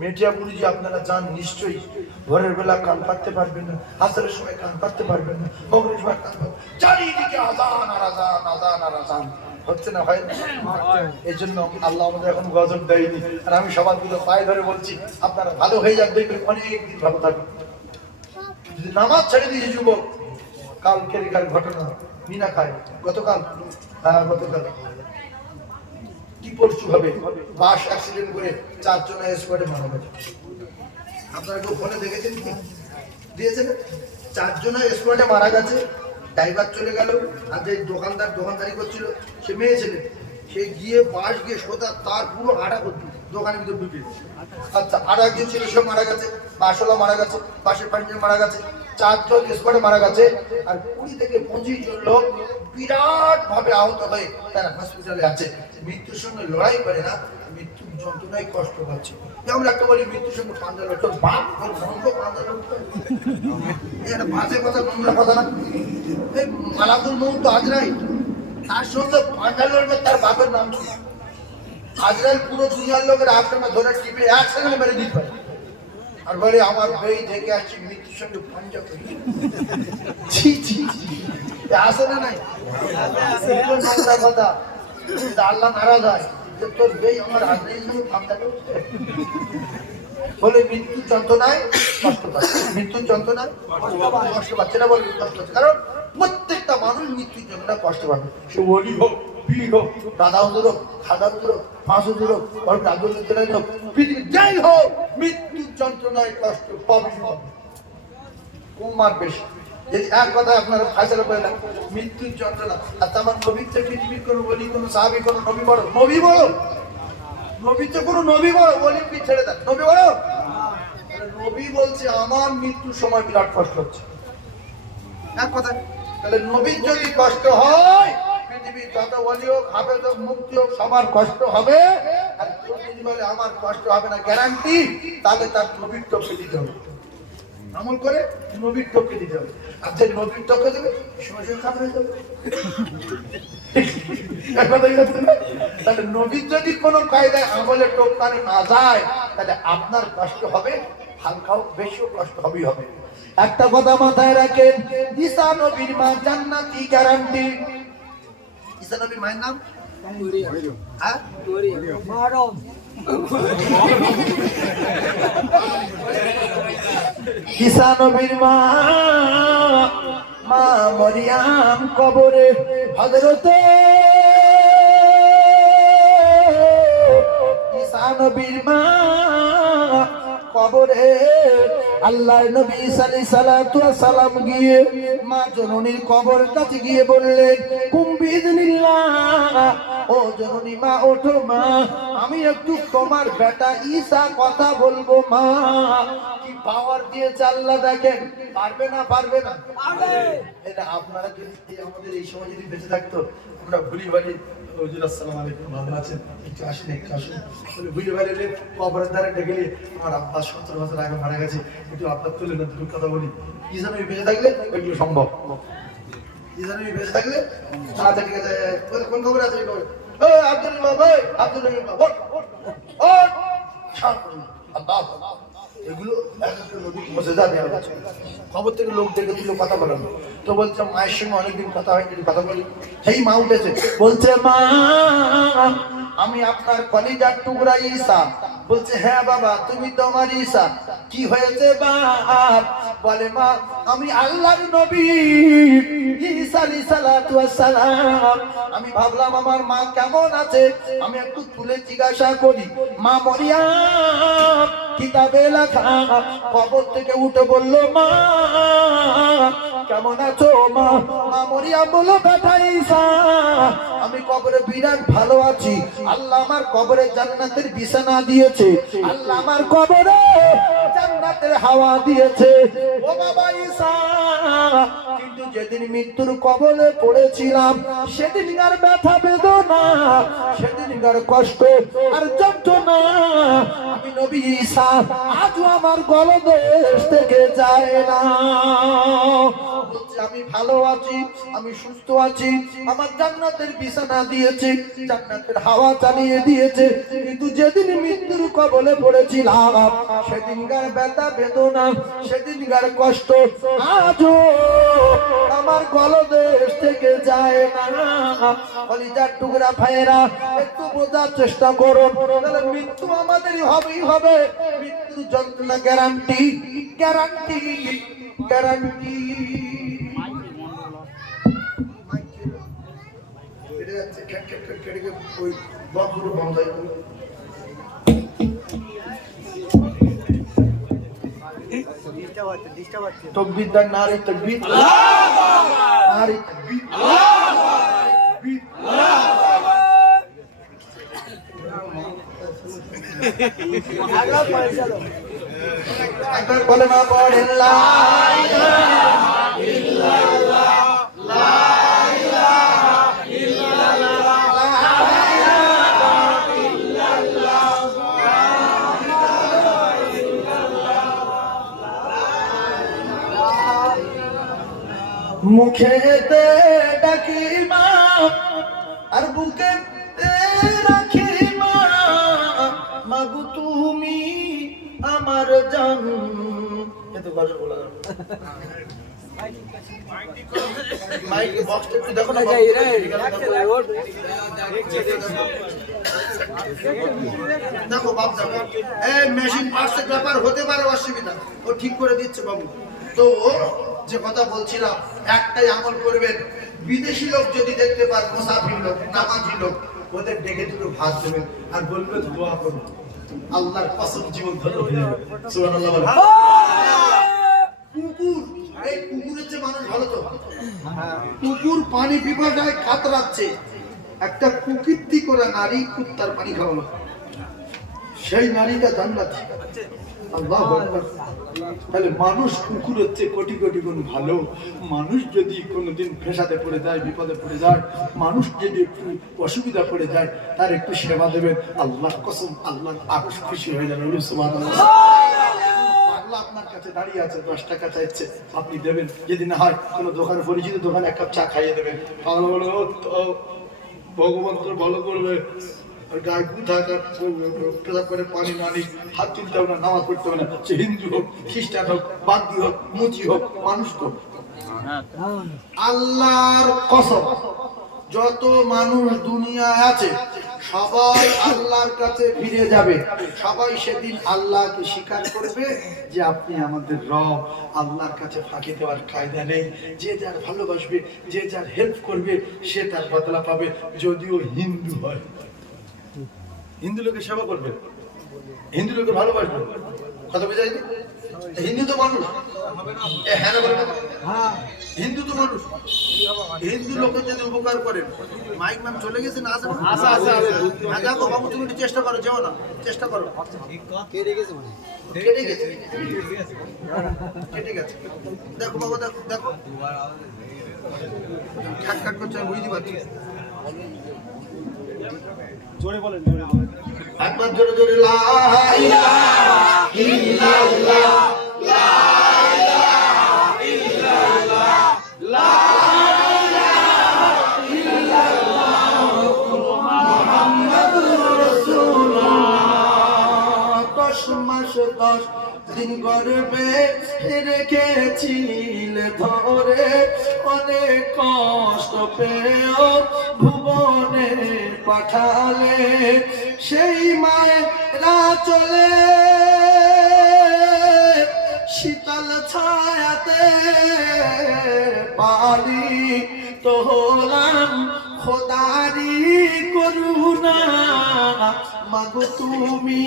মেটিয়াপুরি আপনারা যান নিশ্চয়ই, ভোরের বেলা কান পাততে পারবেন না, আসরের সময় কান পাততে পারবেন না, মগরিবের সময় কান পাততে, চারিদিকে আজান আর আজান, আজান আর আজান হচ্ছে না, হয় না? এই জন্য আল্লাহ আমাদের এখন গজব দেয়নি। আর আমি সবার দিকে পায়ে ধরে বলছি, আপনারা ভালো হয়ে যান, দেখবেন অনেক দিন ভালো থাকবেন। যদি নামাজ ছেড়ে দিয়েছে যুবক, কালকের ঘটনা মিনা খায়, গতকাল গতকাল কি পরশু হবে, বাস অ্যাক্সিডেন্ট করে 4 জন স্পটে মারা গেছে। আপনারা কেউ ফোনে দেখেছেন কি? দিয়েছেন 4 জন স্পটে মারা গেছে। ড্রাইভার চলে গেল, আর যে দোকানদারি করছিল সে মেয়ে ছেলে, সে গিয়ে বাস গিয়ে সোজা তার পুরো আটা করতে দোকানের ভিতরে ঢুকে। আচ্ছা, আর একজন ছিল, সে মারা গেছে, বাসওয়ালা মারা গেছে, বাসের প্যাসেঞ্জার মারা গেছে, 4 জন স্পটে মারা গেছে। আর 20 থেকে 25 জন লোক বিরাট ভাবে আহত হয়ে তারা হসপিটালে আছে। মৃত্যুর সঙ্গে লড়াই করে না, মৃত্যুর যন্ত্রণায় কষ্ট পাচ্ছে। আমরা একটা বলি মৃত্যুর সঙ্গে পাঞ্জা লড়তো, বাপ পাঞ্জা লড়তো, এটা বাজে কথা, নোংরা কথা না। এই মালাকুল মউত তো আজরাইল, তার সঙ্গে পাঞ্জা লড়বে তার বাপের নাম ছিল আজরাইল। পুরো দুনিয়ার লোকের আপনাকে ধরে টিপে এক সেকেন্ডে মেরে দিতে পারে। আর বলে আমার বই থেকে আসছি, মৃত্যুর সঙ্গে পাঞ্জা করি। আসে না নাই? নোংরা কথা। আল্লাহ নারাজ হয় যে তোর বেই আমার আজরাইল সঙ্গে পাঞ্জা করছে। বলে মৃত্যুর যন্ত্রণায় কষ্ট পাচ্ছে, মৃত্যুর যন্ত্রণায় কষ্ট পাচ্ছে না, বলে কষ্ট পাচ্ছে। কারণ প্রত্যেকটা মানুষ মৃত্যুর যন্ত্রণা কষ্ট পাবে। সে ওলি হোক, পীর হোক, দাদা হুজুর হোক, খাদা হুজুর হোক, পাঁচ হুজুর হোক, রাজুর হোক, পৃথিবীর যাই হোক, মৃত্যুর যন্ত্রণায় কষ্ট পাবে। কুমার বেশি যদি এক কথা আপনারা ফাইসালা করে দেন, মৃত্যুর যন্ত্রণা। আর আমার পবিত্র পৃথিবীর কোনো বলি, কোনো সাহাবী, কোনো নবী বড়, নবী বড়, নবীতে কোনো নবী বড়, বলি ছেড়ে দেন, নবী বড়। নবী বলছে আমার মৃত্যুর সময় বিরাট কষ্ট হচ্ছে, এক কথা। তাহলে নবীর যদি কষ্ট হয়, পৃথিবীর যত ওলি হোক, হাফেজ হোক, মুফতি হোক, সবার কষ্ট হবে। আর যদি বলে আমার কষ্ট হবে না গ্যারান্টি, তাহলে তার নবীর টপকে দিতে হবে, আমল করে নবীর টপকে দিতে হবে। আর যে নবীর টপকে দেবে সময় খারাপ হয়ে যাবে। তাহলে নবীর যদি কোনো কায়দায় আমলে টোপকানো না যায়, তাহলে আপনার কষ্ট হবে, হালকা হোক বেশি হোক, কষ্ট হবেই হবে। একটা কথা মাথায় রাখেন, ঈসা নবীর মা জান্নাতি গ্যারান্টি। ঈসা নবীর মায়ের নাম হ্যাঁ ঈসা নবীর মা মরিয়াম কবরে হযরতে ঈসা নবীর মা কবরে আল্লাহর নবী ঈসা আলাইহিস সালাতু ওয়াস সালাম গিয়ে মা জননীর কবরের কাছে গিয়ে বললেন, কুম বিইذনিল্লাহ, ও জননী মা ওঠো মা, আমি একটু তোমার বেটা ঈসা কথা বলবো মা। কি পাওয়ার দিয়েছে আল্লাহ দেখেন, পারবে না? পারবে না? পারবে। এটা আপনারা যদি আমাদের এই সময় যদি বেঁচে থাকতো, আমরা ভুলি বাড়ি হুজুর আসসালামু আলাইকুম, ভালো আছেন, একটু আসেন, একটু আসুন বলে ভুলি বাড়ি কবরের ধারে ডেকে নিয়ে, আমার আব্বা 17 বছর আগে মারা গেছে, একটু আপনার তুলে না দুটো কথা বলি। ঈসা নবী বেঁচে থাকলে এগুলো সম্ভব। ঈসা নবী বেঁচে থাকলে আচ্ছা ঠিক আছে, কোন খবর আছে? আব্দুল ভাই, আব্দুল ওঠ ওঠ, আল্লাহ, এগুলো একটা নবীর মুজিজা দেওয়া হচ্ছে। খবর থেকে লোক ডেকে দিল কথা বলানো, তো বলছে মায়ের সঙ্গে অনেকদিন কথা হয়নি, কথা বলি। সেই মা উঠেছে, বলছে মা আমি আপনার কলিজার টুকরা ঈসা। বলছে হ্যাঁ বাবা, তুমি তো আমার ঈসা। কি হয়েছে বাপ? বলে মা আমি আল্লাহর নবী ঈসা আলাইহিস সালাতু ওয়াস সালাম। আমি ভাবলাম আমার মা কেমন আছে, আমি একটু তুলে জিজ্ঞাসা করি। মা মরিয়াম কিতাবে লেখা কবর থেকে উঠে বলল, মা কেমন আছো মা? মা মরিয়াম বলল, বেটা ঈসা আমি কবরে বিরাট ভালো আছি, আল্লাহ আমার কবরে জান্নাতের বিছানা দিয়েছে, আল্লাহ আমার কবরে জান্নাতের হাওয়া দিয়েছে। ও বাবা ঈসা, কিন্তু যেদিন মৃত্যুর কবলে পড়েছিলাম সেদিনকার ব্যথা বেদনা, সেদিনকার কষ্ট আর যন্ত্রণা আমি নবী ঈসা আজও আমার গলদেশ থেকে যায় না। বলছে আমি ভালো আছি, আমি সুস্থ আছি, আমার জান্নাতের বিছানা দিয়েছে, জান্নাতের হাওয়া চালিয়ে দিয়েছে, কিন্তু যেদিন মৃত্যুর কবলে পড়েছিলাম সেদিনকার ব্যথা বেদনা, সেদিনকার কষ্ট আজও আমার গলদেশ থেকে যায় না। কলিজার টুকরা ভাইয়েরা একটু বোঝার চেষ্টা করুন, তাহলে মৃত্যু আমাদেরই হবেই হবে। মৃত্যুর যন্ত্রণা গ্যারান্টি, গ্যারান্টি, গ্যারান্টি। তকবীরদার নারী তকবীর, নারী তকবীর, একবার বলে না পড়েন লা ইলাহা ইল্লাল্লাহ, লা ইলাহা ইল্লাল্লাহ, লা ইলাহা ইল্লাল্লাহ, মুখেতে ডাকি মা আর বুকেতে রাখি মা, মাগো তুমি আমার জান। এত কথা বলা মাইক বক্সটা একটু দেখো না, দেখো বাপ দেখো, এই মেশিন পার্টসের ব্যাপার হতে পারে অসুবিধা, ও ঠিক করে দিচ্ছে বাবু। তো যে কথা বলছিলাম, একটাই আমল করবেন, বিদেশি লোক যদি দেখতে পান, মুসাফির লোক, নামাজি লোক, ওদের ডেকে দুটো ভাত দেবেন আর বলবেন দোয়া করুন, আল্লাহর কসম জীবন ধন্য হয়ে যাবে। সুবহানাল্লাহ বলেন। কুকুর, এই কুকুরের যে মানুষ ভালো তো, কুকুর পানি পিপাসায় কাতরাচ্ছে, একটা কুকীর্তি করা নারী কুত্তার পানি খাওয়ালো, সেই নারীটা জান্নাতি। আল্লাহু আকবার। তাহলে মানুষ কুকুরের চেয়ে কোটি কোটি গুণ ভালো। মানুষ যদি কোনোদিন ফেসাদে পড়ে যায়, বিপদে পড়ে যায়, মানুষ যদি একটু অসুবিধা পড়ে যায়, তার একটু সেবা দেবেন, আল্লাহর কসম আল্লাহ আরশ খুশি হয়ে যাবে। সুবহানাল্লাহ। পাগলা আপনার কাছে দাঁড়িয়ে আছে, 10 টাকা চাইছে, আপনি দেবেন, যদি না হয় কোনো দোকানে, পরিচিত দোকানে এক কাপ চা খাইয়ে দেবেন। পাগলা বলে ভগবান তোর ভালো করবে, আর গায়ে থাকার পেশাব করে পানি না নিই, হাত তুলতে হবে না, নামাজ পড়তে হবে না, সে হিন্দু হোক, খ্রিস্টান হোক, বান্দি হোক, মুচি হোক, মানুষ তো। আল্লাহর কসম, যত মানুষ দুনিয়ায় আছে সবাই আল্লাহর কাছে ফিরে যাবে, সবাই সেদিন আল্লাহকে স্বীকার করবে যে আপনি আমাদের রব। আল্লাহর কাছে ফাঁকি দেওয়ার কায়দা নেই, যে যার ভালোবাসবে, যে যার হেল্প করবে, সে তার বদলা পাবে, যদিও হিন্দু হয়। হিন্দু লোকের সেবা করবে, হিন্দু লোকের ভালোবাসবে, কথা বোঝাই? হিন্দু তো মানুষ, হিন্দু তো মানুষ, হিন্দু লোকের যদি উপকার করেন, মাইক ম্যাম চলে গেছে না? দেখো বাবু, তুমি একটু চেষ্টা করো, যেও না, চেষ্টা করো। কেটে গেছে, কেটে গেছে, দেখো বাবা, দেখো দেখো, খ্যাট খ্যাট করছে, বুঝতে পারছি। জোরে বলেন, জোরে বলেন, একবার জোরে জোরে, লা ইলাহা ইল্লাল্লাহ, লা ইলাহা ইল্লাল্লাহ, লা ইলাহা ইল্লাল্লাহ, মুহাম্মাদুর রাসূলুল্লাহ। 10 মাস 10 দিন গর্ভে রেখেছিলে ধরে, অনেক কষ্ট পেয়েও ভুবনে পাঠালে, সেই মায়েরা চলে শীতল ছায়াতে পালি তো হলাম খোদারি করুণা, মাগো তুমি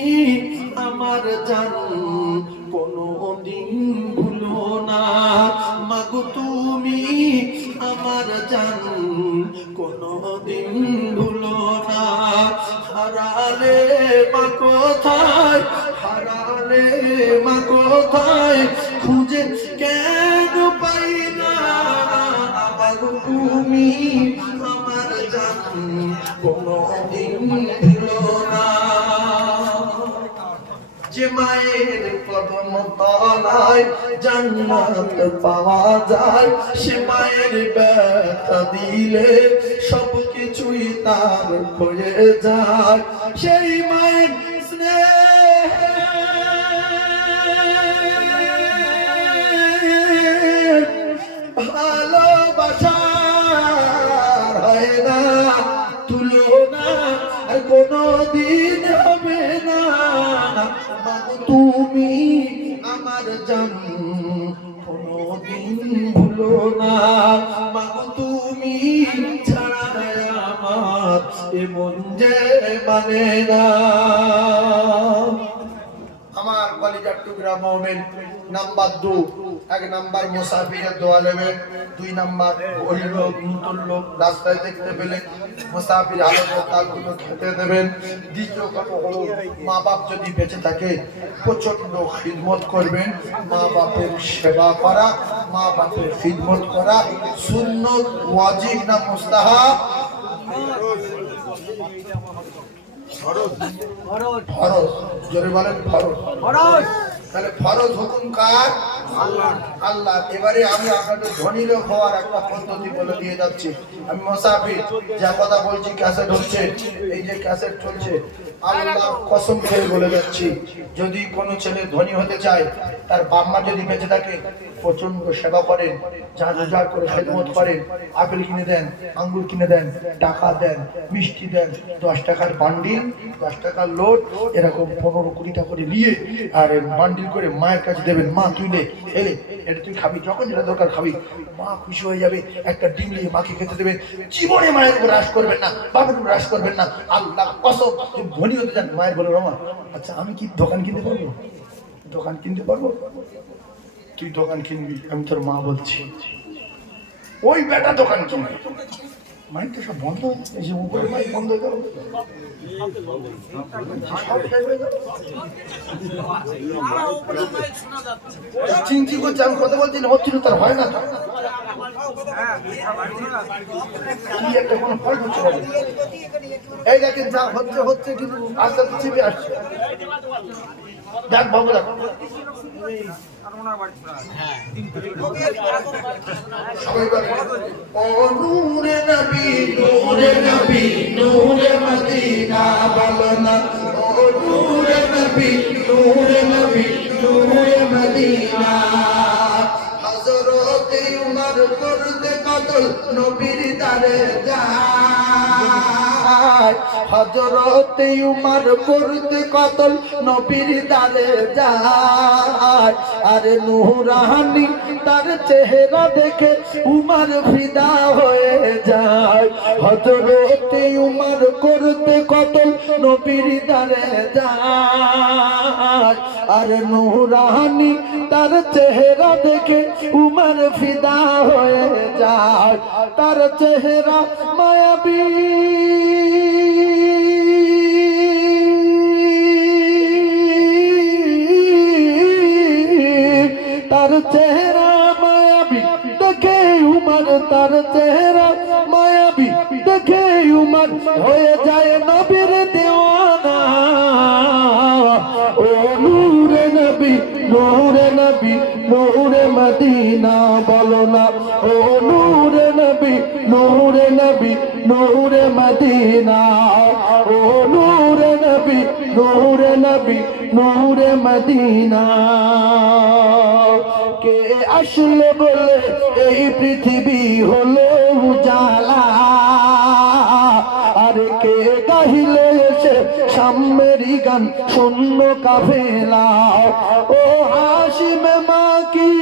আমার জান, কোনো দিন ভুলো না, মাগো তুমি আমার জান, কোনো দিন ভুলো না। হারালে মা কোথায়, হারালে মা কোথায়, খুঁজে কেন পাই না, মাগো তুমি আমার জান, কোনো দিন ভুলো না। যে মায়ের মায়ের কদম তলায় জান্নাত পাওয়া যায়। সে মায়ের ব্যথা দিলে সব কিছুই তার হয়ে যায়। সেই মায়ের স্নেহ ভালোবাসা হয় না তুলনা, আর কোনদিন হবে না। মাগো তুমি আমার জান, কোনদিন ভুলো না। মাগো তুমি ছাড়া আমার এমন যে মানে না। আমার কলিজার টুকরা মুমিন, নাম্বার 2, 1 নাম্বার মুসাফিরের দোয়া নেবেন, 2 নাম্বার ওই লোক নতুন লোক রাস্তায় দেখতে পেলে মুসাফির আলাদা তালগুলো খেতে দেবেন। দ্বিতীয় কথা হলো মা বাপ যদি বেঁচে থাকে প্রচন্ড খিদমত করবেন। মা বাপের সেবা করা, মা বাপের খিদমত করা সুন্নত, ওয়াজিব না মুস্তাহাব? ফরজ। জোরে বলেন ফরজ। তাহলে ফরজ হুকুম কার? আল্লাহ। এবারে আমি আপনাদের ধনী লোক হওয়ার একটা পদ্ধতি বলে দিয়ে যাচ্ছি। আমি মুসাফির, যা কথা বলছি ক্যাসেট হচ্ছে, এই যে ক্যাসেট চলছে, আল্লাহ কসম খেয়ে বলে যাচ্ছি, যদি কোনো ছেলে ধনী হতে চায়, তার বাপ মা যদি বেঁচে থাকে প্রচন্ড সেবা করেন, যা রোজগার করে খেদমত করেন, আপেল কিনে দেন, আঙ্গুর কিনে দেন, টাকা দেন, মিষ্টি দেন, 10 টাকার বান্ডিল, 10 টাকার লোড, এরকম 15-20টা করে নিয়ে আর বান্ডিল করে মায়ের কাছে দেবেন। মা তুই নে, এলে এটা তুই খাবি, যখন যেটা দরকার খাবি। মা খুশি হয়ে যাবে, একটা ডিম নিয়ে মাকে খেতে দেবেন। জীবনে মায়ের উপর রাশ করবেন না, বাবার উপর রাশ করবেন না। আল্লাহ কসম, ধনী হতে চান, মায়ের বলে রমা আচ্ছা আমি কি দোকান কিনতে পারবো? দোকান কিনতে পারবো? তুই দোকান কিনবি, আমি তোর মা বলছি। ওই বেটা দোকান কিনবে, মাইক তো সব বন্ধ, এই যে উপরে মাইক বন্ধ হয়ে গেল, চিন্তি করছে আমি কথা বলছি না, হচ্ছিল তার হয় না, কি একটা কোনো ফল হচ্ছে না। এই দেখেন যা হচ্ছে হচ্ছে, কিন্তু আস্তে আস্তে চিপে আসছে। দেখ বাবু দেখ, ও নূরে নবী নূরে নবী নূরে মদিনা বলো না, ও নূরে নবী নূরে নবী নূরে মদিনা। হযরতে উমর করতে কতল নবীর দারে যায়, হযরতে উমর করতে কতল নবীর দারে যায়। আরে নূরানি তার চেহারা দেখে উমর ফিদা হয়ে যায়। হযরতে উমর করতে কতল নবীর দারে যায়। আরে নূরানি তার চেহারা দেখে উমর ফিদা হয়ে যায়। তার চেহারা মায়াবী, তার চেহারা মায়াবী দেখে উমর, তার চেহারা মায়াবী দেখে উমর হয়ে যায় নবীর দেওয়ানা। ও নূরে নবী নূরে নবী নূরে মদিনা বলো না, ও নূরে নবী নূরে নবী নূরে মদিনা। ও নূরে নবী নূরে নবী নূরে মদিনা। কে আসলে বলে এই পৃথিবী হলো উজালা, আর কে গাহিলে এসে সাম্যেরই গান শূন্য কাফেলা। ও হাশিম মাকি,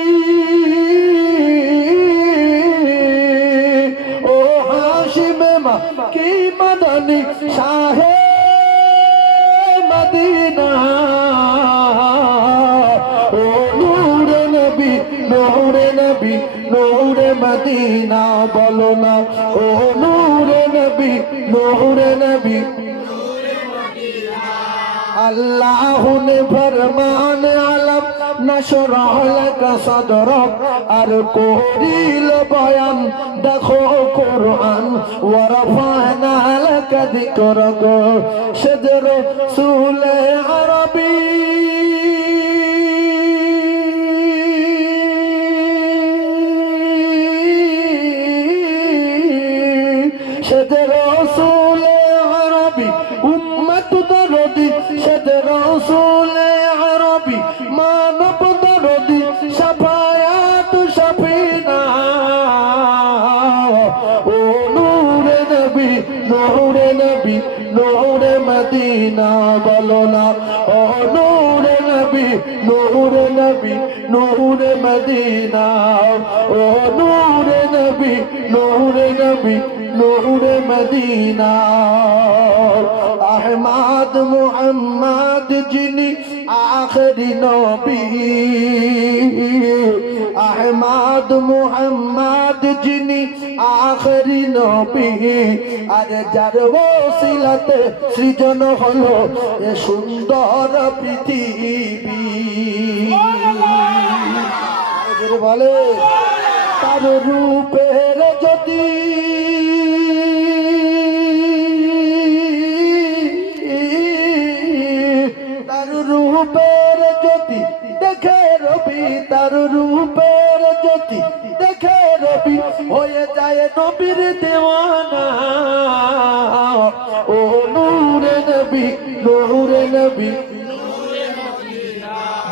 ও হাশিম মাকি মদনী শাহে মদিনা। ও নূরে নবী নূরে নবী নূরে মদিনা বলো না, ও নূরে নবী নূরে নবী। अल्लाह ने फरमान आलम नशरह लक सदरक আর করিল বয়ান দেখো কোরআন ওয়া রাফা'না লাকা যিকরাক সদর রাসূল আরবী মানব দরদি শাফায়াত শাফিনা ও নূরে নবী নূরে নবী নূরে মদিনা বলো না ও নূরে নবী নূরে নবী নূরে মদিনা ও নূরে নবী নূরে নবী নূরে মদিনা আহমদ মুহাম্মদ যিনি আখরি নবী আহমদ মুহাম্মদ যিনি আখরি নবী আর যার ওসিলাতে সৃজন হলো এ সুন্দর পৃথিবী বলে তার রূপের যদি রূপের জ্যোতি দেখে রবি তার রূপের জ্যোতি দেখে রবি হয়ে যায় নবীর দেওয়ানা ও নূরে নবী নূরে নবী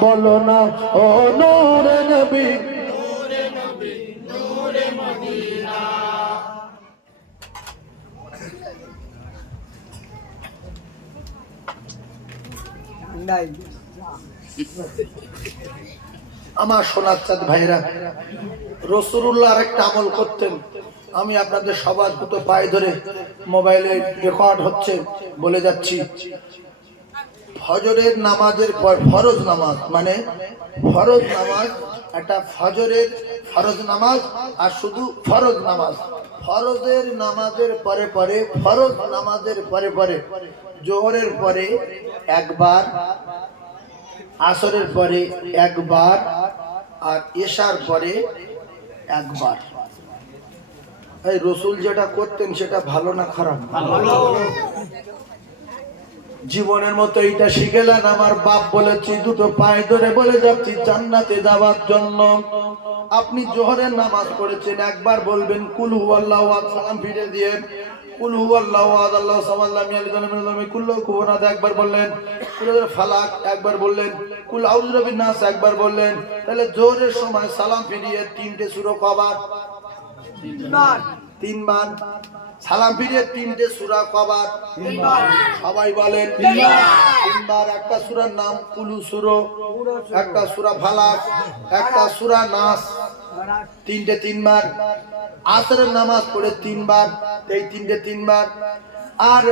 বলো না ও নূরে নবী আমার সোনার চাঁদ ভাইরা রাসূলুল্লাহ আরেকটা আমল করতেন আমি আপনাদের সবার দুটো পায়ে ধরে মোবাইলে রেকর্ড হচ্ছে বলে যাচ্ছি ফজরের নামাজের পর ফরজ নামাজ মানে ফরজ নামাজ একটা ফজরের ফরজ নামাজ আর শুধু ফরজ নামাজ ফরজের নামাজের পরে পরে ফরজ নামাজের পরে পরে জোহরের পরে একবার আসরের পরে একবার আর এশার পরে একবার এই রাসূল যেটা করতেন সেটা ভালো না খারাপ জীবনের মতো এইটা শিখেলেন আমার বাপ বলেছি দুটো পায়ে ধরে বলে যাচ্ছি জান্নাতে যাওয়ার জন্য আপনি জোহরের নামাজ পড়েছেন একবার বলবেন কুল হুয়াল্লাহু আহাদ সালাম ফিরে দিয়ে কুল হুয়াল্লাহু আহাদ আল্লাহু সামাদ লাম ইয়ালিদ ওয়া লাম ইউলাদ ওয়া লাম ইয়াকুল লাহু কুফুওয়ান আহাদ একবার বললেন সূরা ফালাক একবার বললেন কুল আউযু বিরাব্বিন নাস একবার বললেন তাহলে জোহরের সময় সালাম ফিরিয়ে তিনটে সূরা কবার তিনবার সালাম ফিরিয়ে তিনটে সূরা কবার তিনবার সবাই বলেন তিনবার একটা সূরার নাম কুল সূরা একটা সূরা ফালাক একটা সূরা নাস তিনটে তিনবার আসরের নামাজ পড়ে তিনবার এই তিনটে তিনবার আর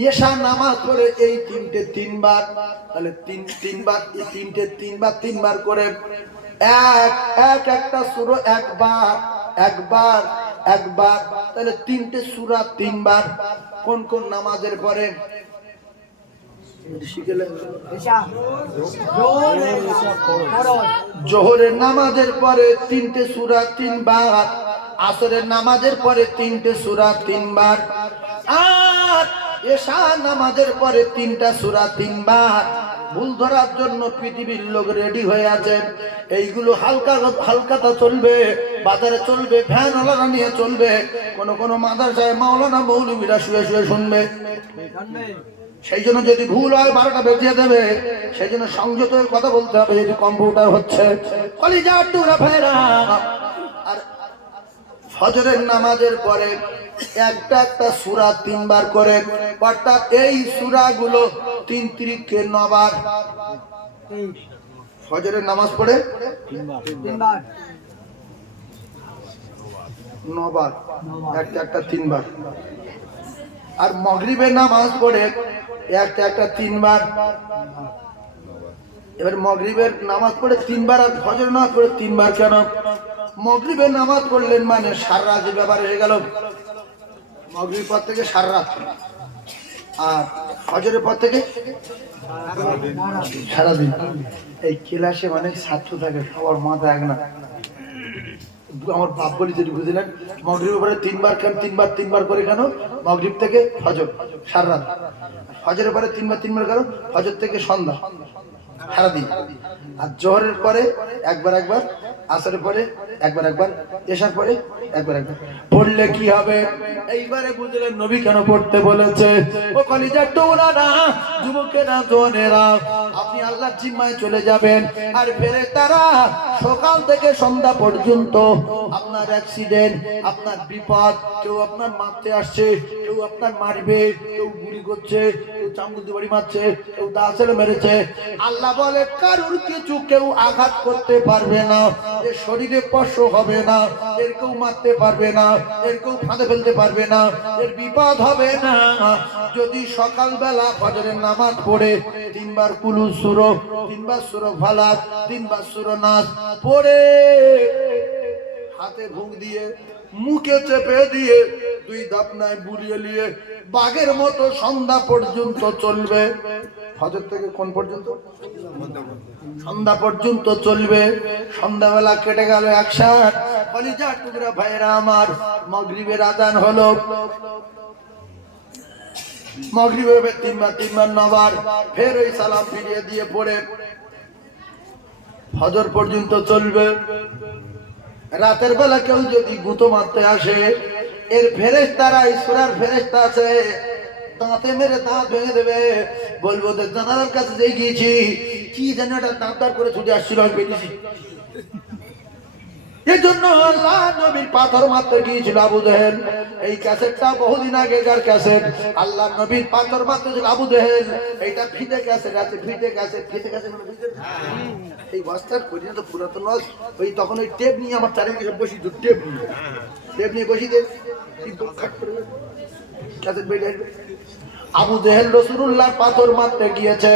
এশার নামাজ পড়ে এই তিনটে তিনবার তাহলে তিনবার এই তিনটে তিনবার করে একটা সূরা একবার একবার একবার তাহলে তিনটে সূরা তিনবার কোন কোন নামাজের পরে জোহরের নামাজের পরে তিনটে সূরা তিনবার আসরের নামাজের পরে তিনটে সূরা তিনবার আর এশা নামাজের পরে তিনটা সূরা তিনবার ভুল ধরার জন্য পৃথিবীর লোক রেডি হয়ে আছে এইগুলো হালকাতা চলবে বাজারে চলবে ভ্যান ওলারা নিয়ে চলবে কোন মাদ্রাসায় মাওলানা মৌলবীরা শুয়ে শুয়ে শুনবে সেই জন্য যদি ভুল হয় 12টা বেজিয়ে দেবে সেই জন্য সংযত হয়ে কথা বলতে হবে যদি কম্পিউটার হচ্ছে কলিজার টুকরা ভাইরা আর ফজরের নামাজের পরে একটা সূরা তিনবার করে অর্থাৎ এই সূরাগুলো 3 3 9 বার ফজরের নামাজ পড়ে তিনবার 9 বার একটা তিনবার আর মাগরিবের নামাজ পড়ে একটা তিনবার এবার মাগরিবের নামাজ পড়ে তিনবার আর ফজরের নামাজ পড়ে তিনবার কেন মাগরিবের নামাজ পড়লেন মানে সারা রাত ব্যাপার এসে গেল মাগরিব পর থেকে সারা রাত আর ফজরের পর থেকে সারাদিন এই ক্লাসে মানে ছাত্র থাকে সবার মাথা এক না আমার বাপ বলি যেটি বুঝলেন মাগরিবের পরে তিনবার করে কেন মাগরিব থেকে ফজর সারা রাত ফজরের পরে তিনবার কেন ফজর থেকে সন্ধ্যা সারাদিন আর জোহরের পরে একবার আসরের পরে একবার এশার পরে একবার পড়লে কি হবে? এইবারে বুঝলেন নবী কেন পড়তে বলেছে। ও কলিজার টুকরারা, যুবকেরা, জওয়ানেরা, আপনি আল্লাহর জিম্মায় চলে যাবেন। আর ফেরেশতারা সকাল থেকে সন্ধ্যা পর্যন্ত আপনার অ্যাক্সিডেন্ট, আপনার বিপদ, কেউ আপনার মারতে আসছে, কেউ আপনার মারবে, কেউ গুলি করছে, কেউ চামড়া দিয়ে বাড়ি মারছে, কেউ দা ছেলে মেরেছে, আল্লাহ বলে কারুর কিছু কেউ আঘাত করতে পারবে না, এর শরীরে স্পর্শ হবে না, এর কেউ মারতে পারবে না, এর কেউ ফাঁদে ফেলতে পারবে না, এর বিপদ হবে না। যদি সকালবেলা ফজরের নামাজ পড়ে 3 বার কুলু সূরা, 3 বার সূরা ফালাক, 3 বার সূরা নাস পড়ে হাতে ভুঁক দিয়ে মুখে চেপে দিয়ে 2 দাপনায় বুলিয়ে নিয়ে বাঘের মতো সন্ধ্যা পর্যন্ত চলবে। ফজর থেকে কোন পর্যন্ত? সন্ধ্যা পর্যন্ত চলবে। সন্ধ্যাবেলা কেটে গেল 1:60। কলিজার টুকরা ভাইরা আমার, মাগরিবের আযান হলো। মাগরিবের 3 বার 9 বার, ফের ওই সালাম ফিরিয়ে দিয়ে পড়ে ফজর পর্যন্ত চলবে। রাতের বেলা কেউ যদি গুঁতো মারতে আসে, এর ফেরেশতারা, ঈশ্বরের ফেরেশতা আছে, দাঁতে মেরে দাঁত ভেঙে দেবে। বলবো তো জানালার কাছে যে গিয়েছি, কি যেন একটা দাঁত করে ছুটে আসছিল, আমি পেয়েছি। এই জন্য আল্লাহ নবীর পাথর মারতে গিয়েছিল আবু জেহেল। এই ক্যাসেটটা বহুদিন আগেকার ক্যাসেট। আল্লাহ নবীর পাথর মারতে ছিল আবু জেহেল। এইটা ফিতে ক্যাসেট আছে, ফিতে ক্যাসেট মানে বুঝলেন? এই বস্তার পর্যন্ত পুরাতন, ওই তখন ওই টেপ নিয়ে আমার চারিদিকে বসি, টেপ নিয়ে বসি দিয়ে ক্যাসেট বেরিয়ে আসবে। আবু জেহেল রাসূলুল্লাহর পাথর মারতে গিয়েছে,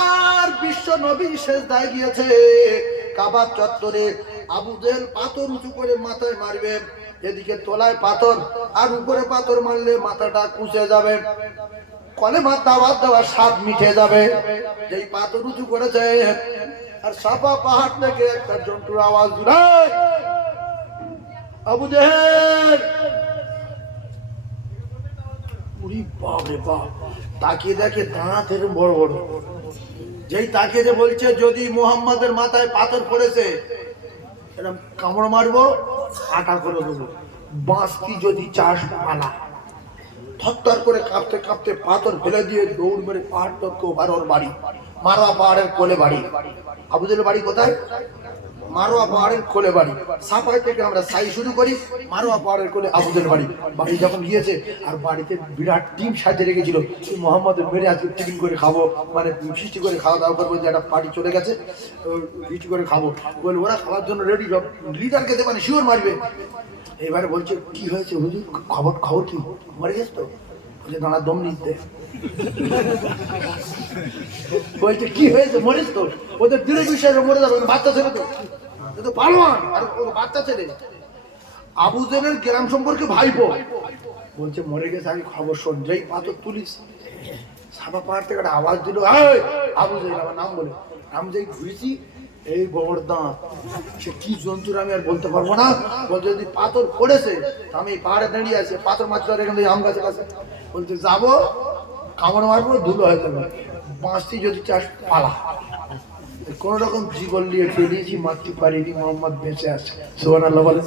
আর বিশ্ব নবী সেজদায় গিয়েছে কাবা চত্বরে। আবু জেহেল পাথর উঁচু করে মাথায় মারবে, এদিকে তলায় পাথর, আর উপরে পাথর মারলে মাথাটা কুঁচে যাবে, কলেমা দাওয়াত দেওয়ার স্বাদ মিটে যাবে। যেই পাথর উঁচু করেছে, আর সাফা পাহাড় থেকে একটা জন্তুর আওয়াজ দিল, আবু জেহেল। উরি বাপ রে বাপ, তাকিয়ে দেখে দাঁত এরকম বড় বড়। যেই তাকিয়ে যে বলছে, যদি মুহাম্মাদের মাথায় পাথর পড়েছে, এরকম কামড় মারবো, আটা করে দেবো, বাঁশ কি যদি চাষ পালা। থরথর করে কাঁপতে কাঁপতে পাথর ফেলে দিয়ে দৌড় মেরে পাহাড় টপকে ওর বাড়ি, মারোয়া পাহাড়ের কোলে বাড়ি। আবু জেহেলের বাড়ি কোথায়? মারোয়া পাহাড়ের কোলে বাড়ি। সাফাই থেকে আমরা সাই শুরু করি, মারোয়া পাহাড়ের কোলে আবু জেহেল বাড়ি। বাড়ি যখন গিয়েছে, আর বাড়িতে বিরাট টিম সাজিয়ে রেখেছিল, মোহাম্মদের মেরে আজকে টিফিন করে খাবো, মানে ফিস্টি করে খাওয়া দাওয়া করবো, যে একটা পার্টি চলে গেছে, ফিস্টি করে খাবো বলে ওরা খাওয়ার জন্য রেডি। সব লিডারকে দেবে, মানে শিওর মারবে। এবারে বলছে কি হয়েছে হুজুর, খবর কি, মরে গেছে তো? বলছে দাঁড়া, দম নিতে। বলছে কি হয়েছে, মরিস তো? ওদের দৃঢ় বিশ্বাস মরে যাবে, বাচ্চা ছেলে তো পালোয়ান, আর বাচ্চা ছেলে। আবু জেহেলের গ্রাম সম্পর্কে ভাইপো। বলছে মরে গেছে, আমি খবর শোন। যেই পাথর তুলিস, সাফা পাহাড় থেকে একটা আওয়াজ দিল, আবু জেহেল আমার নাম বলে। আমি যেই ঘুরেছি, এই বড় দাঁত, সে কি জন্তুর আমি আর বলতে পারবো না। বলছে যদি পাথর পড়েছে, আমি পাহাড়ে দাঁড়িয়ে আছি, পাথর মারতে এখান থেকে আম গাছের কাছে। বলতে যাবো, কামড় মারবো, ধুলো হয়ে যাবে, বাঁশটি যদি চাষ পালা। কোন রকম জীবন নিয়ে ফেলিয়েছি, মারতে পারিনি, মোহাম্মদ বেঁচে আছে। সুবহানাল্লাহ বলে,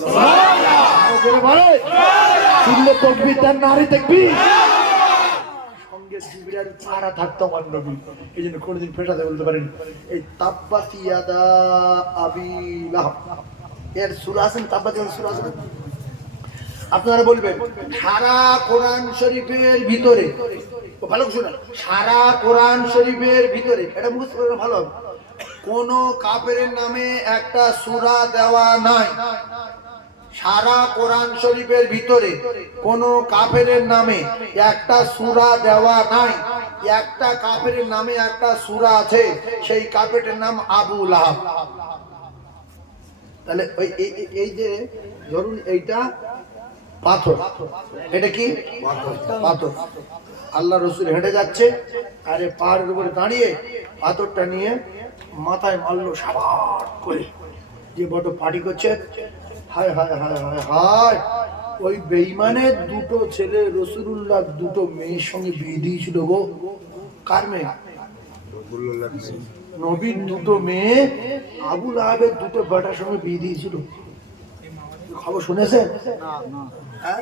শুনলে তকবীর, তার নারী দেখবি সঙ্গে জিবরাইল পাড়া থাকতো আমার নবী। এই জন্য কোনোদিন ফেটাতে বলতে পারেন। এই তাব্বাত ইয়াদা আবি লাহাব, এর সূরা আছে, তাব্বাত ইয়াদা সূরা আছে। আপনারা বলবেন সারা কোরআন শরীফের ভিতরে, ভালো শুনুন, সারা কোরআন শরীফের ভিতরে, এটা মুখস্থ করে ভালো হবে, কোন কাফেরের নামে একটা সূরা দেওয়া নাই। সারা কোরআন শরীফের ভিতরে কোন কাফেরের নামে একটা সূরা দেওয়া নাই। একটা কাফেরের নামে একটা সূরা আছে, সেই কাফেরের নাম আবু লাহাব। তাহলে ওই এই যে ধরুন এইটা পাথর, এটা কি পাথর। আল্লাহ রসুল হেঁটে যাচ্ছে, আরে পাহাড়ের উপরে দাঁড়িয়ে পাথরটা নিয়ে মাথায় মারলো সাবাট করে, যে বড় পার্টি করছে। হায় হায় হায় হায় হায়, ওই বেঈমানের দুটো ছেলে রাসূলুল্লাহ দুটো মেয়ের সঙ্গে বিয়ে দিয়েছিল গো। কার মেয়ে? নবীর দুটো মেয়ে আবু লাহাবের দুটো বেটার সঙ্গে বিয়ে দিয়েছিল। খবর শুনেছেন? হ্যাঁ?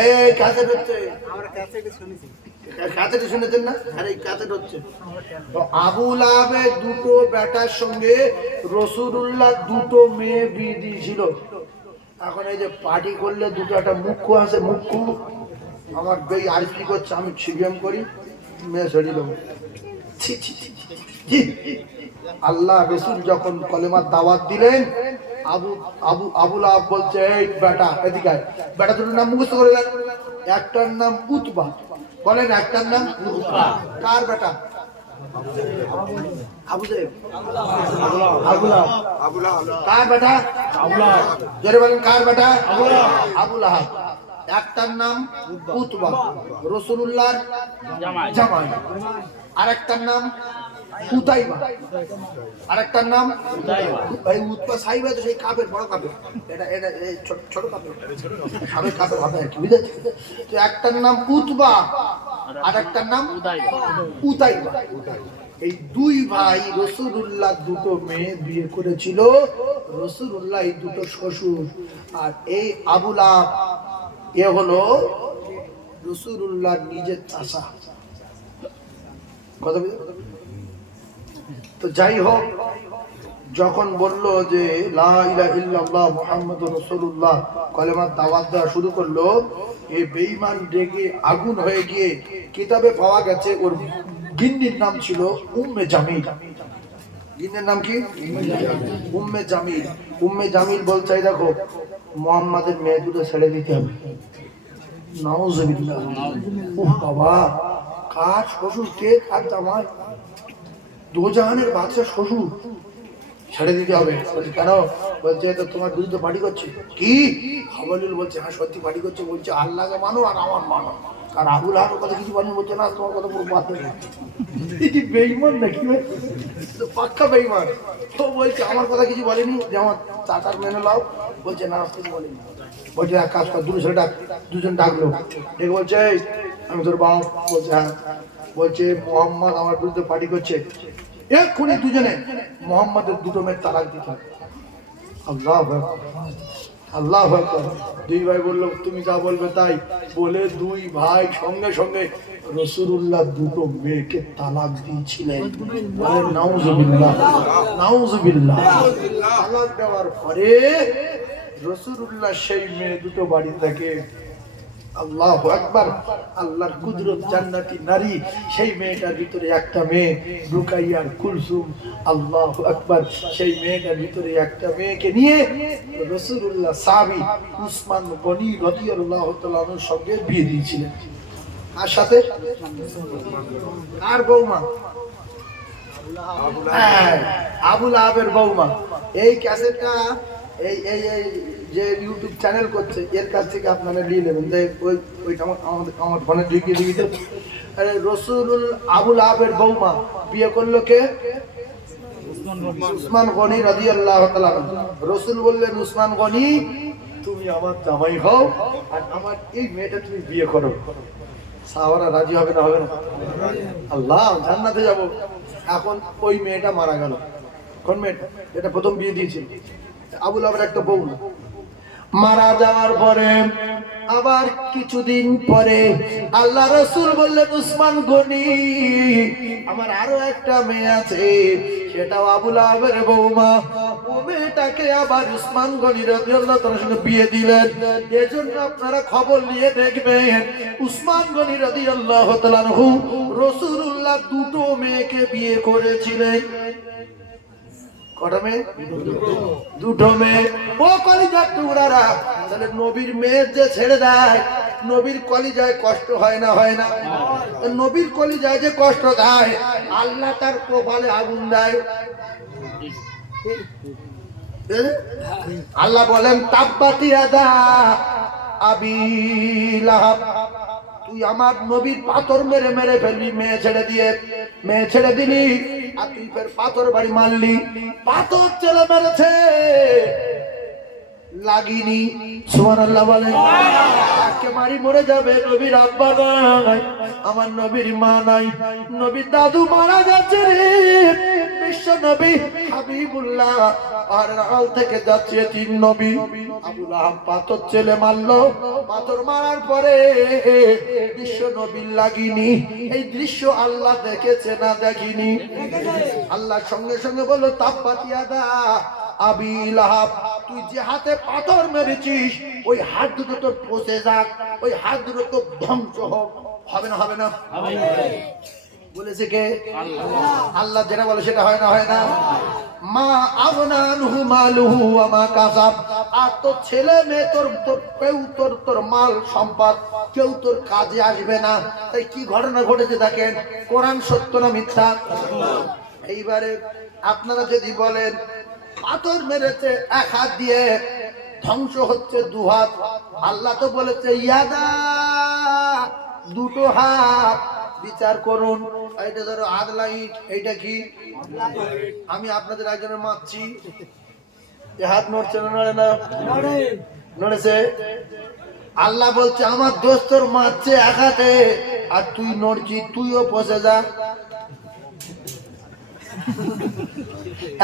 এই ক্যাসেট হচ্ছে, ক্যাসেটে শুনেছেন না? আরে এই ক্যাসেট হচ্ছে। তো আবু লাহাবের দুটো বেটার সঙ্গে রাসূলুল্লাহ দুটো মেয়ে বিয়ে দিয়েছিল। এখন এই যে পার্টি করলে দুটো একটা মুখ্য আছে, মুখ্য আমার বেই আর কি করছে, আমি সিগেম করি মেয়ে ছেড়ে দেবো। ছি ছি ছি ছি। আল্লাহ রসুল যখন কলেমার দাওয়াত দিলেন, আবু লাহাব বলছে, এই বেটা এদিকে আয়। বেটা দুটোর নাম মুখস্থ করে দেন। একটার নাম উতবা, বলেন একটার নাম উতবা। কার বেটা? আবু জেহেল। আবু লাহাব। কার বেটা? জোরে বলেন কার বেটা? আবু লাহাব। একটার নাম উতবা, রাসূলুল্লাহর জামাই। আরেকটার নাম উতাইবা, আরেকটার নাম ভাই উতবা সাইবা, তো সেই কাফের, বড় কাফের। এটা এটা ছোট কাফের, সাবেক কাফের হবে আর কি, বুঝেছেন? তো একটার নাম উতবা, আরেকটার নাম উতাইবা। এই দুই ভাই রাসূলুল্লাহ দুটো মেয়ে বিয়ে করেছিল, রাসূলুল্লাহ এই দুটো শ্বশুর। আর এই আবু লাহাব এ হলো রাসূলুল্লাহ নিজের চাচা। কথা বুঝলেন? তো যাই হোক, যখন বললো যে লা ইলাহা ইল্লাল্লাহ মুহাম্মাদুর রাসূলুল্লাহ, কলেমার দাওয়াত দেওয়া শুরু করলো, এই বেঈমান রেগে আগুন হয়ে গিয়ে কিতাবে পাওয়া গেছে ওর গিন্নির নাম ছিল উম্মে জামিল। গিন্নির নাম কি? উম্মে জামিল। উম্মে জামিল বলছে, দেখো মুহাম্মাদের মেয়ে দুটো ছেড়ে দিতে হবে। নাউজুবিল্লাহ। ওহ বাবা, কার শ্বশুর কে? কার জামাই? দোজাহানের বাদশা শ্বশুর, ছেড়ে দিতে হবে। কেন? বলছে তো তোমার বিরুদ্ধে পার্টি করছে। কি? হাওয়ালুল বলছে, হ্যাঁ সত্যি পার্টি করছে। বলছে আল্লাহকে মানো আর আমার মানো। আর আবু লাহাবের কথা কিছু বলেন, বলছে না তোমার কথা পুরো বাদ দেবে। বেঈমান নাকি? পাক্কা বেঈমান। তো বলছে আমার কথা কিছু বলেনি, যে আমার চাচার মেনে লাও। বলছে না কিছু বলেনি। বলছে এক কাজ কর, দুটো ছেলে ডাক। দুজন ডাকলো, ডেকে বলছে আমি তোর বাবা। বলছে হ্যাঁ। বলছে মুহাম্মদ আমার বিরুদ্ধে পার্টি করছে, এক্ষুনি দুজনে মুহাম্মাদের দুটো মেয়ের তালাক দিতে হবে। আল্লাহু আকবার, আল্লাহু আকবার। দুই ভাই বললো তুমি যা বলবে তাই। বলে দুই ভাই সঙ্গে সঙ্গে রাসূলুল্লাহ দুটো মেয়েকে তালাক দিয়েছিলেন। বলেন নাউজুবিল্লাহ, নাউজুবিল্লাহ। তালাক দেওয়ার পরে রাসূলুল্লাহ সেই মেয়ে দুটো বাড়ি থেকে, আল্লাহু আকবার, আল্লাহর কুদরত, জান্নাতি নারী। সেই মেয়েটার ভিতরে একটা মেয়ে রুকাইয়ার কুলসুম। আল্লাহু আকবার। সেই মেয়েটার ভিতরে একটা মেয়েকে নিয়ে রাসূলুল্লাহ সাহাবী উসমান গনি রাদিয়াল্লাহু তাআলা আনহুর সঙ্গে বিয়ে দিয়েছিলেন। আর সাথে আর বৌমা আবু লাহাবের বৌমা। এই ক্যাসেটটা এই এই যে ইউটিউব চ্যানেল করছে, এর কাছ থেকে আপনারা নিয়ে নেবেন। যে ওইটা আমার ফোনে ঢুকিয়ে দিবি। তো আরে রাসূলুল আবু লাহাবের বৌমা বিয়ে করলো কে? উসমান গনি রাদিয়াল্লাহু তাআলা। রাসূল বললেন, উসমান গনি তুমি আমার জামাই হও, আর আমার এই মেয়েটা তুমি বিয়ে করো। সাহাবারা রাজি হবে না? হবে না? আল্লাহ, জান্নাতে যাব। এখন ওই মেয়েটা মারা গেল। কোন মেয়েটা? এটা প্রথম বিয়ে দিয়েছিল আবু লাহাবের একটা বউ। মারা যাওয়ার পরে আবার কিছুদিন পরে আল্লাহ রাসূল বললেন, উসমান গনি আমার আরো একটা মেয়ে আছে, সেটাও আবু লাহাবের বৌমা। ও মেয়েটাকে আবার উসমান গনি রাদিয়াল্লাহু তাআলার সঙ্গে বিয়ে দিলেন। এজন্য আপনারা খবর নিয়ে দেখবেন, উসমান গনি রাদিয়াল্লাহু তাআলা আনহু রাসূলুল্লাহ দুটো মেয়েকে বিয়ে করেছিলেন। কটা মেয়ে? দুটো মেয়ে। ও কলিজার টুকরারা, তাহলে নবীর মেয়ের যে ছেড়ে দেয়, নবীর কলিজায় কষ্ট হয় না? হয় না? নবীর কলিজায় যে কষ্ট দেয়, আল্লাহ তার কপালে আগুন দেয়। আল্লাহ বলেন, তাব্বাত ইয়াদা আবি লাহাব, তুই আমার নবীর পাথর মেরে মেরে ফেলবি, মেয়ে ছেড়ে দিয়ে। মেয়ে ছেড়ে দিলি, আর তুই ফের পাথর বাড়ি মারলি। পাথর ছেলে মেরেছে, লাগেনি। সুবহানাল্লাহ বলেন। একেবারে মরে যাবে, নবীর আব্বা নাই, আমার নবীর মা নাই, নবীর দাদু মারা যাচ্ছে রে। বিশ্ব নবী হাবিবুল্লাহ আর আল থেকে যাচ্ছে তিন নবী। আবু লাহাব পাথর ছেলে মারলো, পাথর মারার পরে বিশ্ব নবীর লাগেনি। এই দৃশ্য আল্লাহ দেখেছে না দেখিনি? আল্লাহ সঙ্গে সঙ্গে বলল তাব্বাতিয়াদা আবি লাহাব, তুই যে হাতে পাথর মেরেছিস ওই হাত দুটো তোর পচে যাক, ওই হাত দুটো তোর ধ্বংস হোক। হবে না? হবে না? বলেছে কে? আল্লাহ যেটা বলে সেটা হয় না? হয় না? মা আগনানহু মালুহু ওয়া মা কাসাব। আর তোর ছেলে মেয়ে তোর কেউ তোর মাল সম্পদ কেউ তোর কাজে আসবে না। তাই কি ঘটনা ঘটেছে দেখেন, কোরআন সত্য না মিথ্যা? এইবারে আপনারা যদি বলেন পাথর মেরেছে এক হাত দিয়ে, ধ্বংস হচ্ছে দু হাত, আল্লাহ তো বলেছে ইয়াদা, দুটো হাত। বিচার করুন, এইটা ধরো আদলা ইট, এইটা কি? আমি আপনাদের একজনের মারছি, এ হাত নড়ছে না? নড়ে না? নড়েছে। আল্লাহ বলছে আমার দোস্ত তোর মারছে এক হাতে আর তুই নড়ছি, তুইও পচে যা।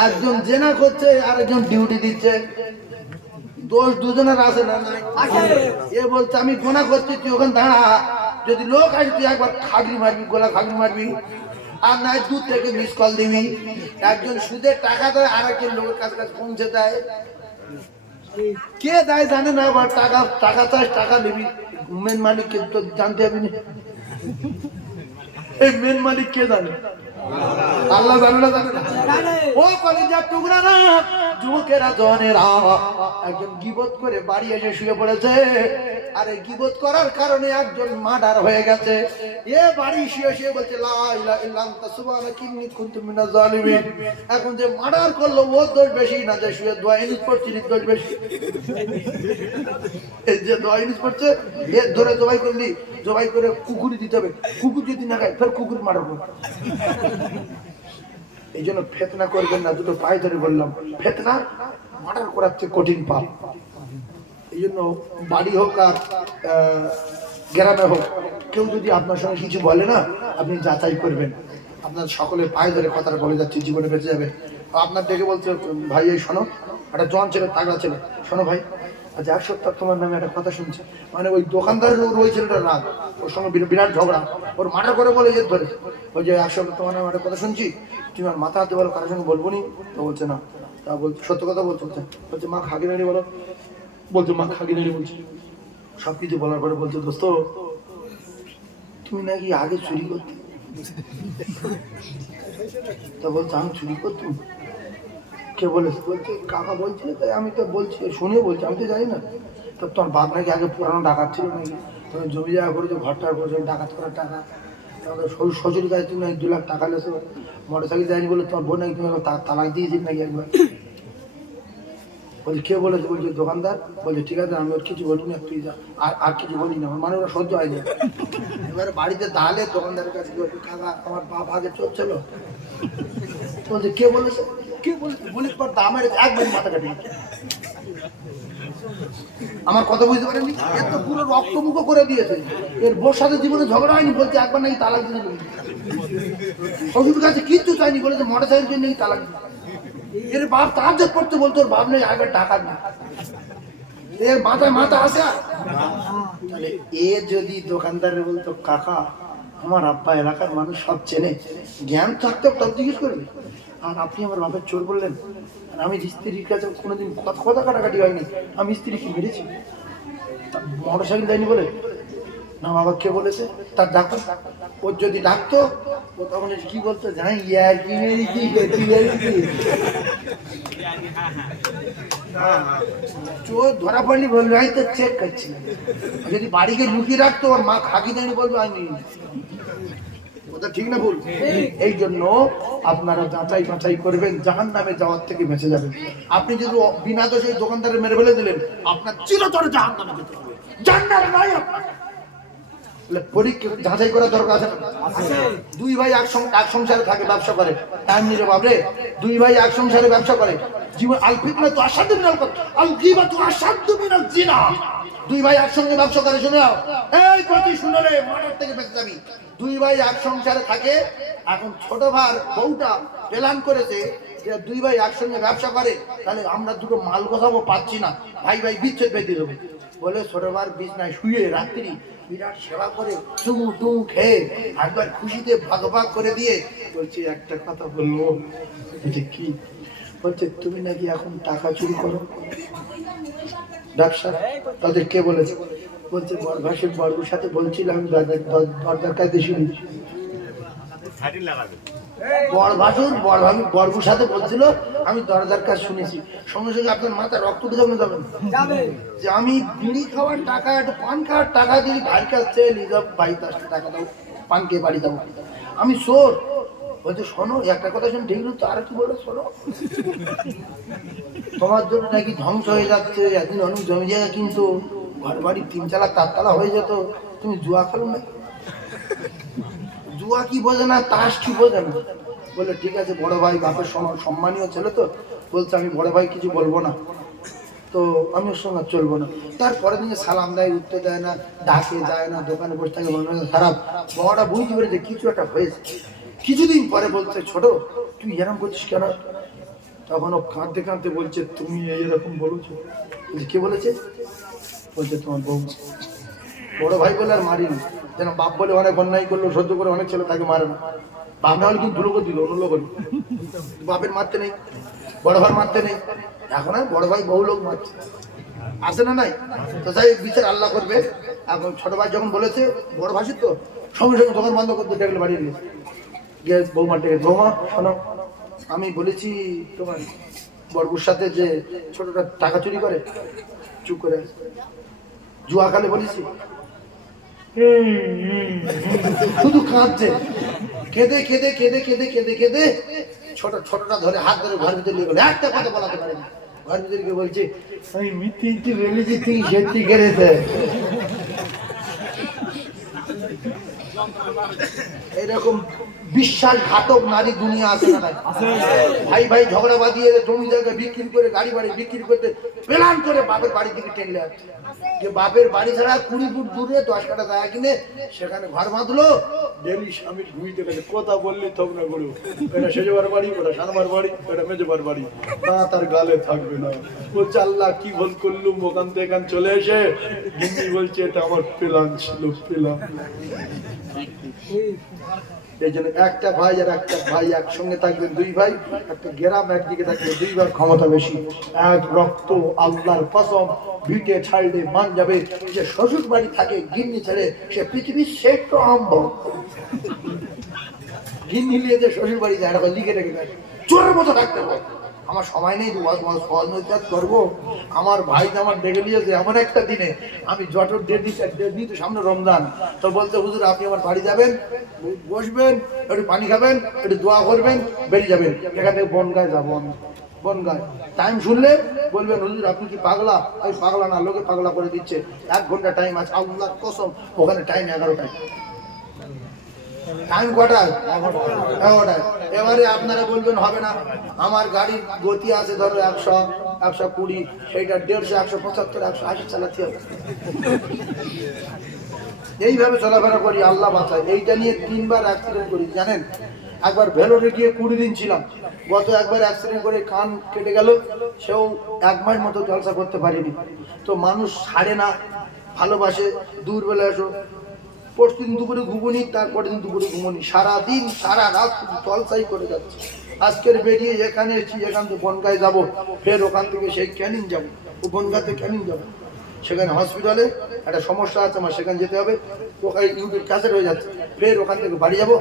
একজন জেনা করছে আর একজন ডিউটি দিচ্ছে, দোষ দুজনের আছে না? নাই। এ বলছে আমি গোনা করছি, তুই ওখানে দাঁড়া, যদি লোক আসে তুই একবার খাগড়ি মারবি, গোলা খাগড়ি মারবি, আর নাই দূর থেকে মিস কল দিবি। একজন সুদের টাকা দেয় আর একজন লোকের কাছে কাছে পৌঁছে দেয়। কে দেয় জানে না, আবার টাকা টাকা চাস, টাকা নিবি। মেন মালিককে তো জানতে হবে না। এই মেন মালিক কে জানে? আল্লাহ জানে না? জানে না? ও কলেজার টুকরা না যুবকেরা, জওয়ানেরা, একজন গীবত করে বাড়ি এসে শুয়ে পড়েছে। আর এই গীবত করার কারণে একজন মার্ডার হয়ে গেছে। এ বাড়ি শুয়ে শুয়ে বলছে লা ইলাহা ইল্লা আনতা সুবহানাকা ইন্নী কুনতু মিনাজ জালিমিন। এখন যে মার্ডার করলো ওর দোষ বেশি না যে শুয়ে দোয়া ইনিস পড়ছে, দোষ বেশি। এই যে দোয়া ইনিস পড়ছে এর ধরে জবাই করলি, জবাই করে কুকুরি দিতে হবে, কুকুর যদি না খায় ফের কুকুর মার্ডার করবে। এই জন্য ফেতনা করবেন না, দুটো পায়ে ধরে বললাম, ফেতনা মার্ডার করার চেয়ে কঠিন পাপ। এই জন্য বাড়ি হোক আর গ্রামে হোক, কেউ যদি আপনার সঙ্গে কিছু বলে না, আপনি যাচাই করবেন। আপনার সকলের পায়ে ধরে কথাটা বলে যাচ্ছে, জীবনে বেঁচে যাবে। আপনার দেখে বলছে ভাই এই শোনো, একটা জন ছেলে তাগড়া ছেলে, শোনো ভাই, আজ এক সপ্তাহ তোমার নামে একটা কথা শুনছে। মানে ওই দোকানদারের ওই ছেলেটা রাগ, ওর সঙ্গে বিরাট ঝগড়া, ওর মার্ডার করে বলে এর ধরে, ওই যে এক সপ্তাহ তোমার নামে একটা কথা শুনছি, তুমি আর মাথা হাতে বলো কারোর সঙ্গে বলবো নি। তো বলছে না, তা বলছে সত্য কথা বলছে। বলছে মা খাগি নাড়ি বলো, বলছে মা খাগি নাড়ি বলছে। সব কিছু বলার পরে বলছে দোস্ত তুমি নাকি আগে চুরি করতে। তা বলছে আমি চুরি করতাম? কে বলেছে? বলছে কাকা বলছিল, তাই আমি তো বলছি, শুনে বলছি, আমি তো জানি না। তো তোর বাপ নাকি আগে পুরানো ডাকাত ছিল নাকি, তুমি জমি জায়গা করেছো, ঘরটা করেছো, ডাকাত করার টাকা, তাহলে শ্বশুর কাছে তুমি 2 লাখ টাকা লেছো, মোটর সাইকেল যায়নি বলে তোমার বোন নাকি তুমি তালাক দিয়েছিস নাকি একবার। বলছে কে বলেছে? বলছে দোকানদার। বলছে ঠিক আছে আমি ওর কিছু বলি না, তুই যা। আর কিছু বলি না, আমার মানে ওরা সহ্য হয় না। এবারে বাড়িতে দাঁড়ালে দোকানদারের কাছে কাকা আমার বাপ আগে চলছিল। বলছে কে বলেছে? কে বলেছে? বলিস পর দামের একবার মাথা কাটি। আমার কথা বুঝতে পারেননি? এর তো পুরো রক্তমুখ করে দিয়েছে। এর বোর সাথে জীবনে ঝগড়া হয়নি, বলছে একবার নাকি তালাক দিতে বলি। শ্বশুর কাছে কিচ্ছু চাইনি, বলেছে মোটর সাইকেল নাকি তালাক দিতে। এর বাপ তার যে করতে বলতো, ওর বাপ নেই একবার টাকা না, এর মাথায় মাথা আসে। তাহলে এ যদি দোকানদারে বলতো কাকা আমার আব্বা এলাকার মানুষ সব চেনে, জ্ঞান থাকতে তব জিজ্ঞেস করবে, আর আপনি আমার বাপের চোর বললেন। আর আমি স্ত্রীর কাছে কোনোদিন কথা কাটাকাটি হয়নি, আমি স্ত্রীকে মেরেছি, মোটর সাইকেল দেয়নি বলে না। বাবা কে বলেছে? তার ডাক্তার। ওর যদি ডাকতো ও তখন কি বলতো, জানি ইয়ার কি মেরেছি, চোর ধরা পড়লি বলবে আমি তো চেক করছি। যদি বাড়িকে লুকিয়ে রাখতো ওর মা খাকি দেয়নি বলবে আমি ওটা ঠিক না ভুল? এই জন্য আপনারা যাচাই বাছাই করবেন, জাহান্নামে যাওয়ার থেকে বেঁচে যাবেন। আপনি যদি বিনা দোষে দোকানদারে মেরে ফেলে দিলেন, আপনার চিরতরে জাহান্নামে যেতে হবে, জান্নাত নাই আপনার। পরীক্ষা যাচাই করা দরকার আছে। দুই ভাই এক সংসারে থাকে, ব্যবসা করে, টাইম নিলে বাবরে, দুই ভাই এক সংসারে ব্যবসা করে, জীবন আল ফিতনা তো আসাদু মিনাল কতল আল গীবাতু আসাদু মিনাজ জিনা। দুই ভাই একসঙ্গে ব্যবসা করে, শুনে নাও এই প্রতি শুনলে মার্ডার থেকে বেঁচে যাবি। দুই ভাই এক সংসারে থাকে, এখন ছোট ভাই বউটা প্ল্যান করেছে যে দুই ভাই একসঙ্গে ব্যবসা করে, তাহলে আমরা দুটো মাল গোছাবো, পাচ্ছি না, ভাই ভাই বিচ্ছেদ বেঁধে দেবো বলে ছোট ভাই বিছনায় শুয়ে রাত্রি বিরাট সেবা করে চুমু টুমু খেয়ে একবার খুশিতে ভাগ ভাগ করে দিয়ে বলছে একটা কথা বলবো। কি বলছে? তুমি নাকি এখন টাকা চুরি করো ব্যবসা? তাদের কে বলেছে? বলছে বরভাসের বর্বুর সাথে বলছিলাম, দরজার কাছে শুনি। বর্বুর সাথে বলছিল, আমি দরজার কাজ শুনেছি। সঙ্গে সঙ্গে আপনার মাথা রক্ত উঠে যাবে যে আমি বিড়ি খাওয়ার টাকা, একটু পান খাওয়ার টাকা দিই ভাইয়ের কাছে লিজাব, ভাই 10 টাকা দাও, পান খেয়ে বাড়ি যাবো, আমি চোর। বলছে শোনো একটা কথা শুনে ঠিক তো, আর কি বলে শোনো, তোমার জন্য নাকি ধ্বংস হয়ে যাচ্ছে, একদিন অনেক জমি জায়গা কিন্তু ঘর বাড়ি 3 চালা 4 তালা হয়ে যেত, তুমি জুয়া খেলো না? জুয়া কি বোঝে না, তাস কি বোঝে না? বলে ঠিক আছে, বড় ভাই বাপের সম্মানীয় ছেলে তো, বলছে আমি বড় ভাই কিছু বলবো না, তো আমি ওর সঙ্গে চলবো না। তারপরে দিনে সালাম দেয়, উঠতে দেয় না, ডাকে যায় না, দোকানে বসে থাকে, মনে হয় খারাপ। বড়টা বুঝতে পেরেছে কিছু একটা হয়েছে। কিছুদিন পরে বলছে ছোট তুই এরকম করছিস কেন? তখন ও কাঁদতে কাঁদতে বলছে তুমি এইরকম বলেছো। কে বলেছে? বলছে তোমার বউ। বড় ভাই বলে আর মারিনি, যেন বাপ বলে অনেক অন্যায় করলো, সহ্য করে অনেক ছেলে তাকে মারে না। বাপ না হলে কিন্তু ধুলো করে দিল, অন্য করে বাপের মারতে নেই, বড় ভাই মারতে নেই, এখন আর বড় ভাই বহু লোক মারছে, আছে না নাই? তো তাই বিচার আল্লাহ করবে। এখন ছোট ভাই যখন বলেছে, বড় ভাসির তো সঙ্গে সঙ্গে দোকান বন্ধ করতে দেখলে বাড়ি গিয়ে বৌমা ডেকে, বৌমা শোনো, আমি বলেছি তোমার বড়বুর সাথে যে ছোটটা টাকা চুরি করে, চুপ করে জুয়া খেলে বলেছি। শুধু কাঁদছে, কেঁদে কেঁদে কেঁদে কেঁদে কেঁদে কেঁদে ছোটটা ধরে হাত ধরে ঘর ভিতরে নিয়ে গেল, একটা কথা বলাতে পারেনি। ঘর ভিতরে গিয়ে বলছে আমি মিথ্যে বলেছি, তুই সত্যি করেছে। এরকম বিশ্বাসঘাতক নারী দুনিয়া আছে না? ভাই ভাই ঝগড়া বাঁধিয়ে জমি জায়গা বিক্রি করে, গাড়ি বাড়ি বিক্রি করতে প্ল্যান করে বাপের বাড়ির দিকে টেনলে আসছে, যে বাপের বাড়ি ছাড়া 20 ফুট দূরে 10 কাঠা জায়গা কিনে সেখানে ঘর বাঁধলো। ডেলি স্বামীর ঘুমিতে গেছে, কথা বললে থক না গড়ু, এটা সেজবার বাড়ি, ওটা সানবার বাড়ি, এটা মেজবার বাড়ি, তা তার গালে থাকবে না। বলছে আল্লাহ কি ভুল করলুম, ওখান থেকে এখান চলে এসে গিন্নি বলছে এটা আমার প্ল্যান ছিল, প্ল্যান। এই জন্য একটা ভাই আর একটা ভাই একসঙ্গে থাকবেন, দুই ভাই একটা গ্রাম একদিকে থাকবে, দুইবার ক্ষমতা বেশি, এক রক্ত। আল্লাহর কসম, ভিটে ছাড়লে মান যাবে। যে শ্বশুর বাড়ি থাকে গিন্নি ছেড়ে, সে পৃথিবীর শ্রেষ্ঠ আম্ব। গিন্নি নিয়ে যে শ্বশুর বাড়ি যায়, এটা লিখে রেখে দেয়, চোরের মতো থাকতে হবে। আমার সময় নেই সহজ করবো। আমার ভাই আমার ডেকে নিয়েছে এমন একটা দিনে, আমি জটর ডেট দিই তো সামনে রমজান, তো বলতে হুজুর আপনি আমার বাড়ি যাবেন, বসবেন, একটু পানি খাবেন, একটু দোয়া করবেন, বেরিয়ে যাবেন। এখান থেকে বনগায় যাবো আমি, বনগায়। টাইম শুনলে বলবেন হুজুর আপনি কি পাগলা? আমি পাগলা না, লোকে পাগলা করে দিচ্ছে। 1 ঘন্টা টাইম আছে, আল্লাহর কসম ওখানে টাইম 11টায়। টাইম কটায়? 11টায়। এবারে আপনারা বলবেন হবে না, আমার গাড়ির গতি আছে ধরো 100, 120, সেইটা 150, 175, 180 চালাতে হবে। এইভাবে চলাফেরা করি, আল্লাহ বাঁচায়। এইটা নিয়ে 3 বার অ্যাক্সিডেন্ট করি জানেন। একবার ভেলোরে গিয়ে 20 দিন ছিলাম, গত একবার অ্যাক্সিডেন্ট করে কান কেটে গেল, সেও 1 মাস মতো জলসা করতে পারিনি। তো মানুষ ছাড়ে না, ভালোবাসে, দূরবেলা এসো, পরশুদিন দুপুরে ঘুমুনি, তারপরের দিন দুপুরে ঘুমুনি, সারাদিন সারা রাত শুধু জলসাই করে যাচ্ছে। আজকের বেরিয়ে এখানে এসেছি, এখান থেকে বনগায় যাবো, ফের ওখান থেকে সেই ক্যানিং যাবো, ও বনগাতে ক্যানিং যাবো, সেখানে হসপিটালে একটা সমস্যা আছে, আমার সেখানে যেতে হবে, ওখানে ইউটিউব ক্যাসেট হয়ে যাচ্ছে। ফের ওখান থেকে বাড়ি যাব,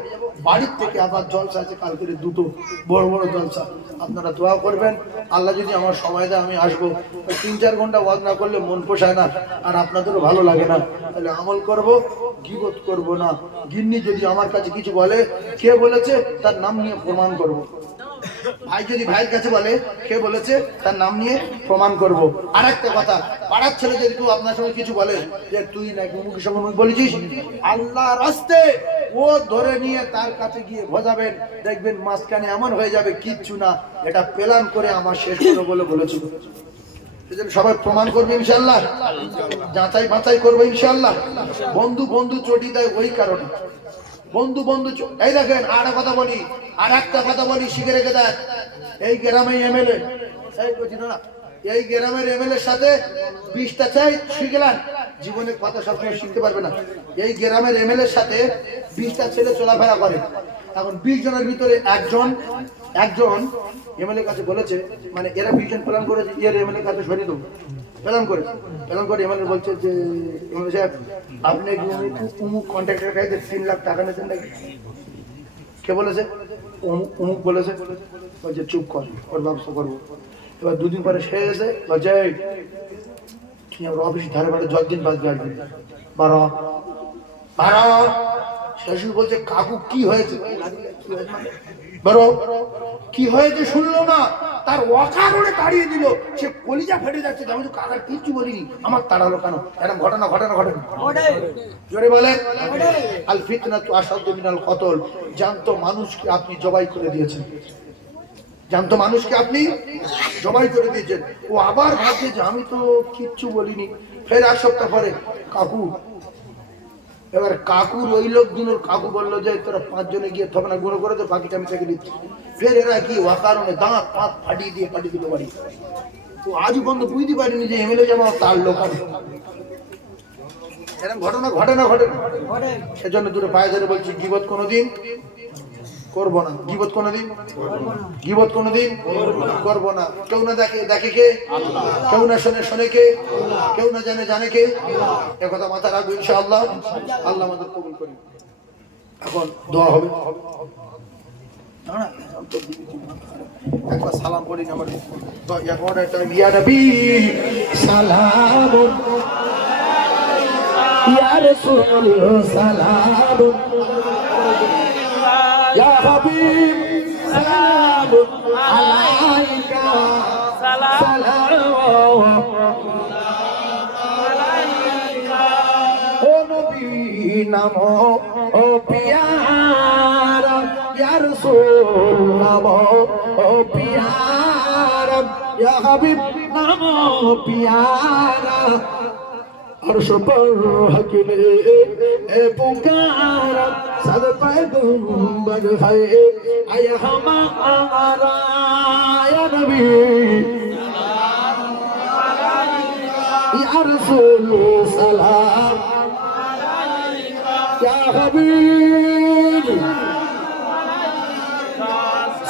বাড়ির থেকে আবার জলসা আছে কালকে 2টো বড় বড় জলসা। আপনারা দোয়া করবেন, আল্লাহ যদি আমার সময় দেয় আমি আসবো। 3-4 ঘন্টা ওয়াজ না করলে মন পোষায় না, আর আপনাদেরও ভালো লাগে না। তাহলে আমল করব, গীবত করব না। গিন্নি যদি আমার কাছে কিছু বলে, কে বলেছে তার নাম নিয়ে প্রমাণ করব। ভাই যদি ভাইয়ের কাছে বলে কে বলেছে তার নাম নিয়ে প্রমাণ করব। আর একটা কথা, পাড়ার ছেলে যদি কেউ আপনার সঙ্গে কিছু বলে যে তুই নাকি মুখের সঙ্গে মুখ বলেছিস, আল্লাহর রাস্তে ও ধরে নিয়ে তার কাছে গিয়ে ভজাবেন, দেখবেন মাঝখানে এমন হয়ে যাবে কিচ্ছু না, এটা প্ল্যান করে আমার শেষ করে বলে বলেছিল। সবাই প্রমাণ করবে ইনশাআল্লাহ, যাচাই বাছাই করবে ইনশাআল্লাহ। বন্ধু বন্ধু চটি দেয় ওই কারণে, বন্ধু বন্ধু এই দেখেন। আর কথা বলি, আর একটা কথা বলি, শিখে রেখে দেখ। এই গ্রামে এমএলএ, এই গ্রামের এমএলএর সাথে 20টা চাই শিখলেন, জীবনে কথা সবসময় শিখতে পারবে না। এই গ্রামের এমএলএর সাথে 20টা ছেলে চলাফেরা করে। এখন 20 জনের ভিতরে একজন এমএলএ কাছে বলেছে, মানে এরা 20 জন প্ল্যান করেছে এর এমএলএ কাছে সরিয়ে দেবো, প্ল্যান করে এমএলএ বলছে যে এমএলএ সাহেব আপনি অমুক কন্ট্রাক্টরের কাছে 3 লাখ টাকা নিয়েছেন নাকি? কে বলেছে? অমুক বলেছে। বলছে চুপ কর, ওর ব্যবস্থা করবো। এবার 2 দিন পরে সে এসে বলছে তুই আমার অফিস ধারে বাড়ি যতদিন বাঁচবে আসবি, বারো। শেষু বলছে কাকু কি হয়েছে? বারো কি হয়েছে শুনলো না, তার অকারণে তাড়িয়ে দিল। সে কলিজা ফেটে যাচ্ছে, আমি তো কাকার কিচ্ছু বলিনি, আমার তাড়ালো কেন? এরকম ঘটনা জোরে বলেন। আল ফিতনাতু আশাদ্দু মিনাল কতল। জানতো মানুষকে আপনি জবাই করে দিয়েছেন, জানতো মানুষকে আপনি জবাই করে দিয়েছেন। ও আবার ভাবছে যে আমি তো কিচ্ছু বলিনি। ফের 1 সপ্তাহ পরে কাকু, এবার কাকুর ওই লোকগুলোর কাকু বললো যে তোরা 5 জনে গিয়ে তবে না গুঁড়ো করে তো বাকিটা আমি থেকে দিচ্ছি। ফের এরা কি অকারণে দাঁত পাত ফাটিয়ে দিল বাড়ি। তো আজ পর্যন্ত বুঝতে পারিনি যে এমএলএ যেমন তার লোক আছে। এরকম ঘটনা ঘটে। সেজন্য দুটো পায়ে ধরে বলছি গীবত কোনোদিন করবো না, গীবত কোনোদিন করবো না। কেউ না দেখে কে? কেউ না শোনে কে? কেউ না জানে কে? একথা মাথা রাখবো ইনশাআল্লাহ। আল্লাহ আমাদের কবুল করেন। এখন দোয়া হবে, একবার সালাম পড়ি না আমাদের। ইয়া নবী সালাম, ইয়া রাসূল সালাম, ইয়া হাবিব সালাম আলাইকা, সালাম ও নবী নামো ও পিয়ারা, ইয়া রাসূল নামো ও পিয়ারা, ইয়া হাবিব নামো পিয়ারা। अर्श पर हक ने ए पुकारा, सद पैगंबर है आया हमारा, या नबी या रसूल सलाम, या हबीब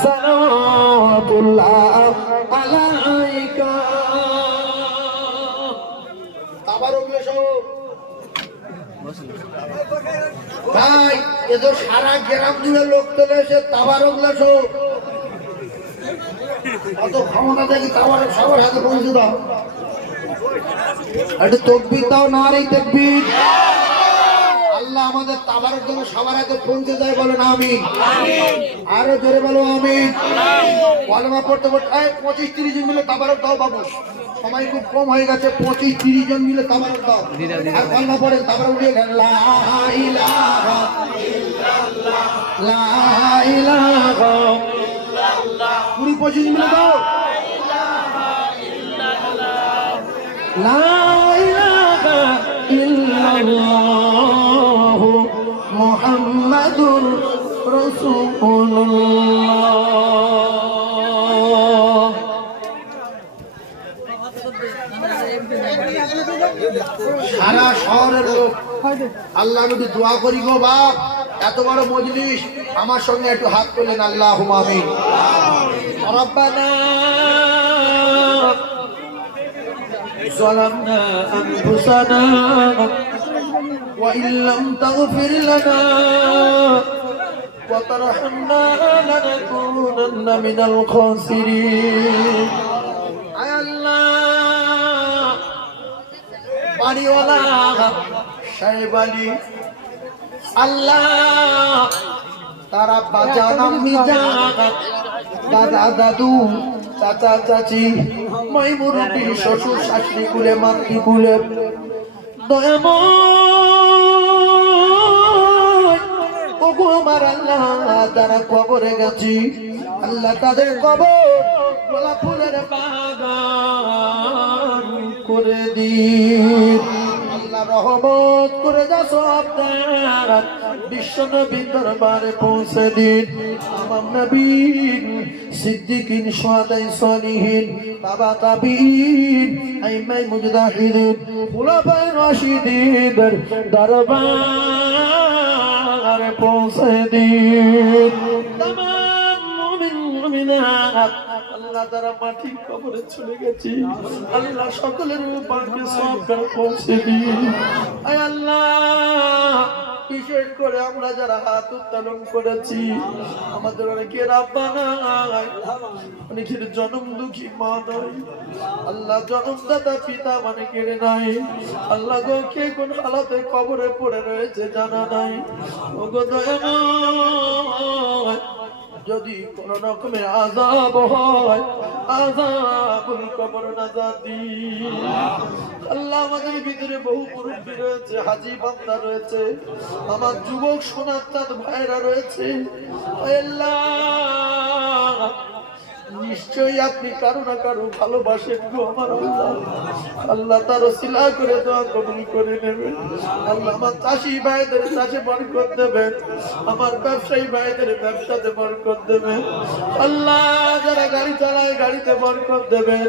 सलावतुल्लाह अलैका। ভাই এ তো সারা গ্রাম জুড়ে লোক চলে এসে তাবারক লেসো, অত ক্ষমতা দেখি তাবারক সবার হাতে পৌঁছে দাও। একটু তাকবীর দাও, নারে তাকবীর। আল্লাহ আমাদের তাবারক যেন সবার হাতে পৌঁছে যায়, বলেন আমিন। আরো জোরে বলো আমিন। কলেমা পড়তে 25-30 জন মিলে তাবারক দাও বাবু, সময় খুব কম হয়ে গেছে। 25-30 জন মিলে তাবারক দাও। আর কলেমা পড়েন, তাবারক দিয়ে লা ইলাহা ইল্লাল্লাহ, লা ইলাহা ইল্লাল্লাহ। 20-25 মিলে দাও, লা ইলাহা ইল্লাল্লাহ মুহাম্মাদুর রাসূলুল্লাহ। সারা শহরের লোক আল্লাহ নবী দোয়া করি গো বাপ, এত বড় মজলিস, আমার সঙ্গে একটু হাত তোলেন, আল্লাহুম্মা আমিন। রব্বানা যালামনা আনফুসানা ওয়া ইল্লাম তাগফির লানা ওয়া তারহামনা লানাকুনান্না মিনাল খাসিরিন। আয় আল্লাহ, বাড়িওয়ালা সাহেব আলী, আল্লাহ তারা বাজান আমি জান দাদা দাদু চাচা চাচি মাই মুরব্বী শ্বশুর শাশুড়ি কুলে মাতৃ কুলে ওগো আমার আল্লাহ যারা কবরে গেছি আল্লাহ তাদের কবর গোলাপ ফুলের বাগান করে দিন আল্লাহ রহমত করে যা সব বিশ্ব নবীর দরবারে পৌঁছে দিন ইমাম নবীন সিদ্দিকিন শুহাদায়ে সালিহিন বাবা তাবিঈন আইমায়ে মুজতাহিদিন খুলাফায়ে রাশিদিন দরবারে পৌঁছে দিন तमाम মুমিন মুমিনাত আল্লাহ যারা মাটির কবরে চলে গেছি আল্লাহ সকলের পাকে সব পৌঁছে দিন আয় আল্লাহ বিশেষ করে আমরা যারা হাত উত্তোলন করেছি আমাদের অনেকের আব্বা নাই অনেকের জন্ম দুঃখী মা নাই আল্লাহ জন্মদাতা পিতা অনেকের নাই আল্লাহ গো কে কোন হালাতে কবরে পড়ে রয়েছে জানা নাই ওগো দয়াময় যদি কোন রকমের আযাব হয় আযাবুল কবর নাজাত দিন আল্লাহ আমাদের ভিতরে বহু মুরব্বি রয়েছে হাজী বান্দা রয়েছে আমার যুবক সোনার চাঁদ ভাইরা রয়েছে আল্লাহ নিশ্চয়ই আপনি কারো না কারো ভালোবাসেন গো আমার আল্লাহ আল্লাহ তার ওসিলা করে দোয়া কবুল করে নেবেন আল্লাহ আমার চাষি ভাইদের চাষে বরকত দেবেন আমার ব্যবসায়ী ভাইদের ব্যবসাতে বরকত দেবেন আল্লাহ যারা গাড়ি চালায় গাড়িতে বরকত দেবেন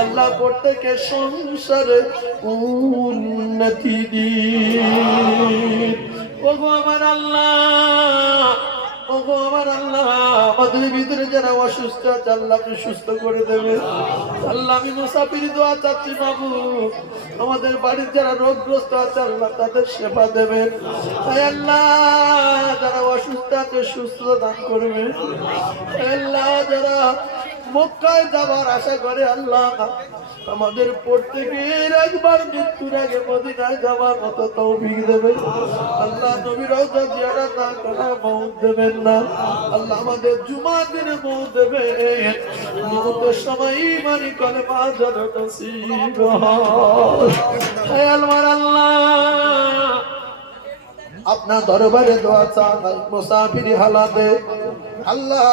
আল্লাহ প্রত্যেকের সংসারে উন্নতি দিন ওগো আমার আল্লাহ ওগো আমার আল্লাহ আমাদের ভিতরে যারা অসুস্থ আছে আল্লাহ আপনি সুস্থ করে দেবেন আল্লাহ আমি মুসাফির দোয়া চাচ্ছি বাবু আমাদের বাড়ির যারা রোগগ্রস্ত আছে আল্লাহ তাদের সেবা দেবেন তাই আল্লাহ যারা অসুস্থ আছে সুস্থতা দান করবেন আল্লাহ যারা মক্কায় যাবার আশা করে আল্লাহ আমাদের প্রত্যেকের একবার মৃত্যুর আগে মদিনায় যাওয়ার মতো তৌফিক দেবেন আল্লাহ নবীর রওজা জিয়ারত না করা মওত দেবেন না আল্লাহ আমাদের জুমার দিনে মওত দেবেন মওতের সময় ঈমানি কলেমা যেন নসিব হয় হে আল্লাহ আপনার দরবারে দোয়া চাই মুসাফিরি হালাতে আল্লাহ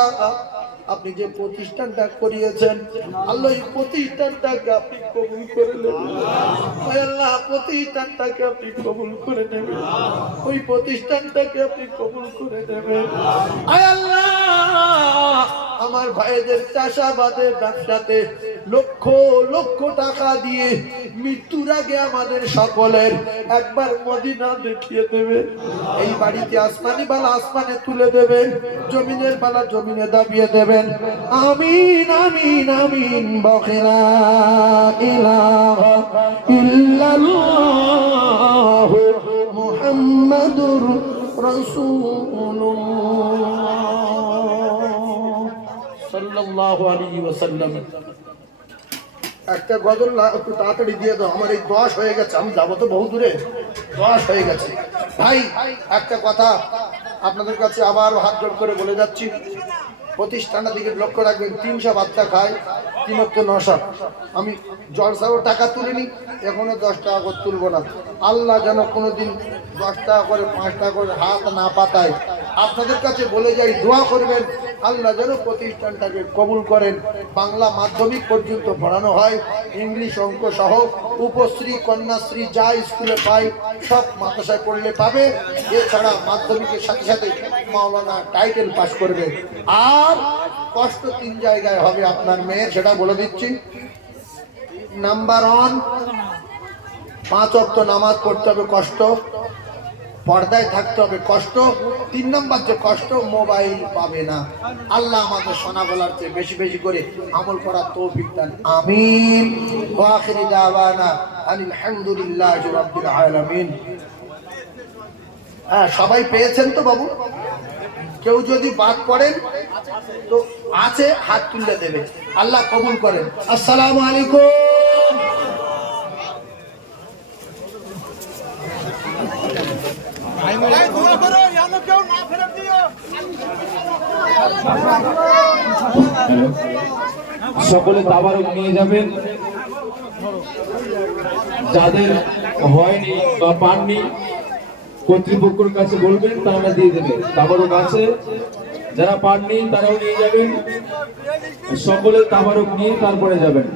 আপনি যে প্রতিষ্ঠানটা করিয়েছেন আল্লাহ এই প্রতিষ্ঠানটাকে আপনি কবুল করে নেবেন আল্লাহ প্রতিষ্ঠানটাকে আপনি কবুল করে নেবেন ওই প্রতিষ্ঠানটাকে আপনি কবুল করে নেবেন আল্লাহ আমার ভাইদের চাষাবাদের ব্যবসাতে লক্ষ লক্ষ টাকা দিয়ে মৃত্যুর আগে আমাদের সকলের একবার মদিনা দেখিয়ে দেবে এই বাড়িতে আসমানি বালা আসমানে তুলে দেবেন জমিনের বালা জমিনে দাবিয়ে দেবেন আমিন আমিন আমিন বখলা ইলাহা ইল্লাল্লাহ মুহাম্মাদুর রাসূলুল্লাহ সাল্লাল্লাহু আলাইহি ওয়াসাল্লাম একটা গজল একটু তাড়াতাড়ি দিয়ে দাও আমার এই 10 হয়ে গেছে আমি যাবো তো বহু দূরে 10 হয়ে গেছে ভাই একটা কথা আপনাদের কাছে আবার হাত জোড় করে বলে যাচ্ছি প্রতিষ্ঠানের দিকে লক্ষ্য রাখবেন 300 বাচ্চা খায় 3 আমি জলসাও টাকা তুলিনি এখনো 10 টাকা করে তুলবো না আল্লাহ যেন কোনোদিন 10 টাকা করে 5 টাকা করে হাত না পাতায় আপনাদের কাছে বলে যাই দোয়া করবেন আল্লাহ যেন প্রতিষ্ঠানটাকে কবুল করেন বাংলা মাধ্যমিক পর্যন্ত পড়ানো হয় ইংলিশ অঙ্ক সহ উপশ্রী কন্যাশ্রী যা স্কুলে পায় সব মাদ্রাসায় পড়লে পাবে এছাড়া মাধ্যমিকের সাথে সাথে মাওলানা টাইটেল পাস করবে আর কষ্ট 3 জায়গায় হবে আপনার মেয়ের সেটা বলে দিচ্ছি নাম্বার 1 5 ওয়াক্ত নামাজ পড়তে হবে কষ্ট পর্দায় থাকতে হবে কষ্ট 3 নম্বর যে কষ্ট মোবাইল পাবে না আল্লাহ আমাদের শোনা বলার চেয়ে বেশি বেশি করে আমল করার তৌফিক দান আমিন ওয়া আখিরি দাওয়ানা আলহামদুলিল্লাহি রাব্বিল আলামিন হ্যাঁ সবাই পেয়েছেন তো বাবু কেউ যদি বাদ পড়েন তো আছে হাত তুলে দেবে আল্লাহ কবুল করেন আসসালামু আলাইকুম ভাই দোয়া করো ইয়ানো কেউ না ফেরত দিও হ্যালো। সকলে তাবারক নিয়ে যাবেন। যাদের হয়নি বা পাননি কর্তৃপক্ষের কাছে বলবেন, তারা দিয়ে দেবে। তাবারক আছে, যারা পাননি তারাও নিয়ে যাবেন। সকলে তাবারক নিয়ে তারপরে যাবেন।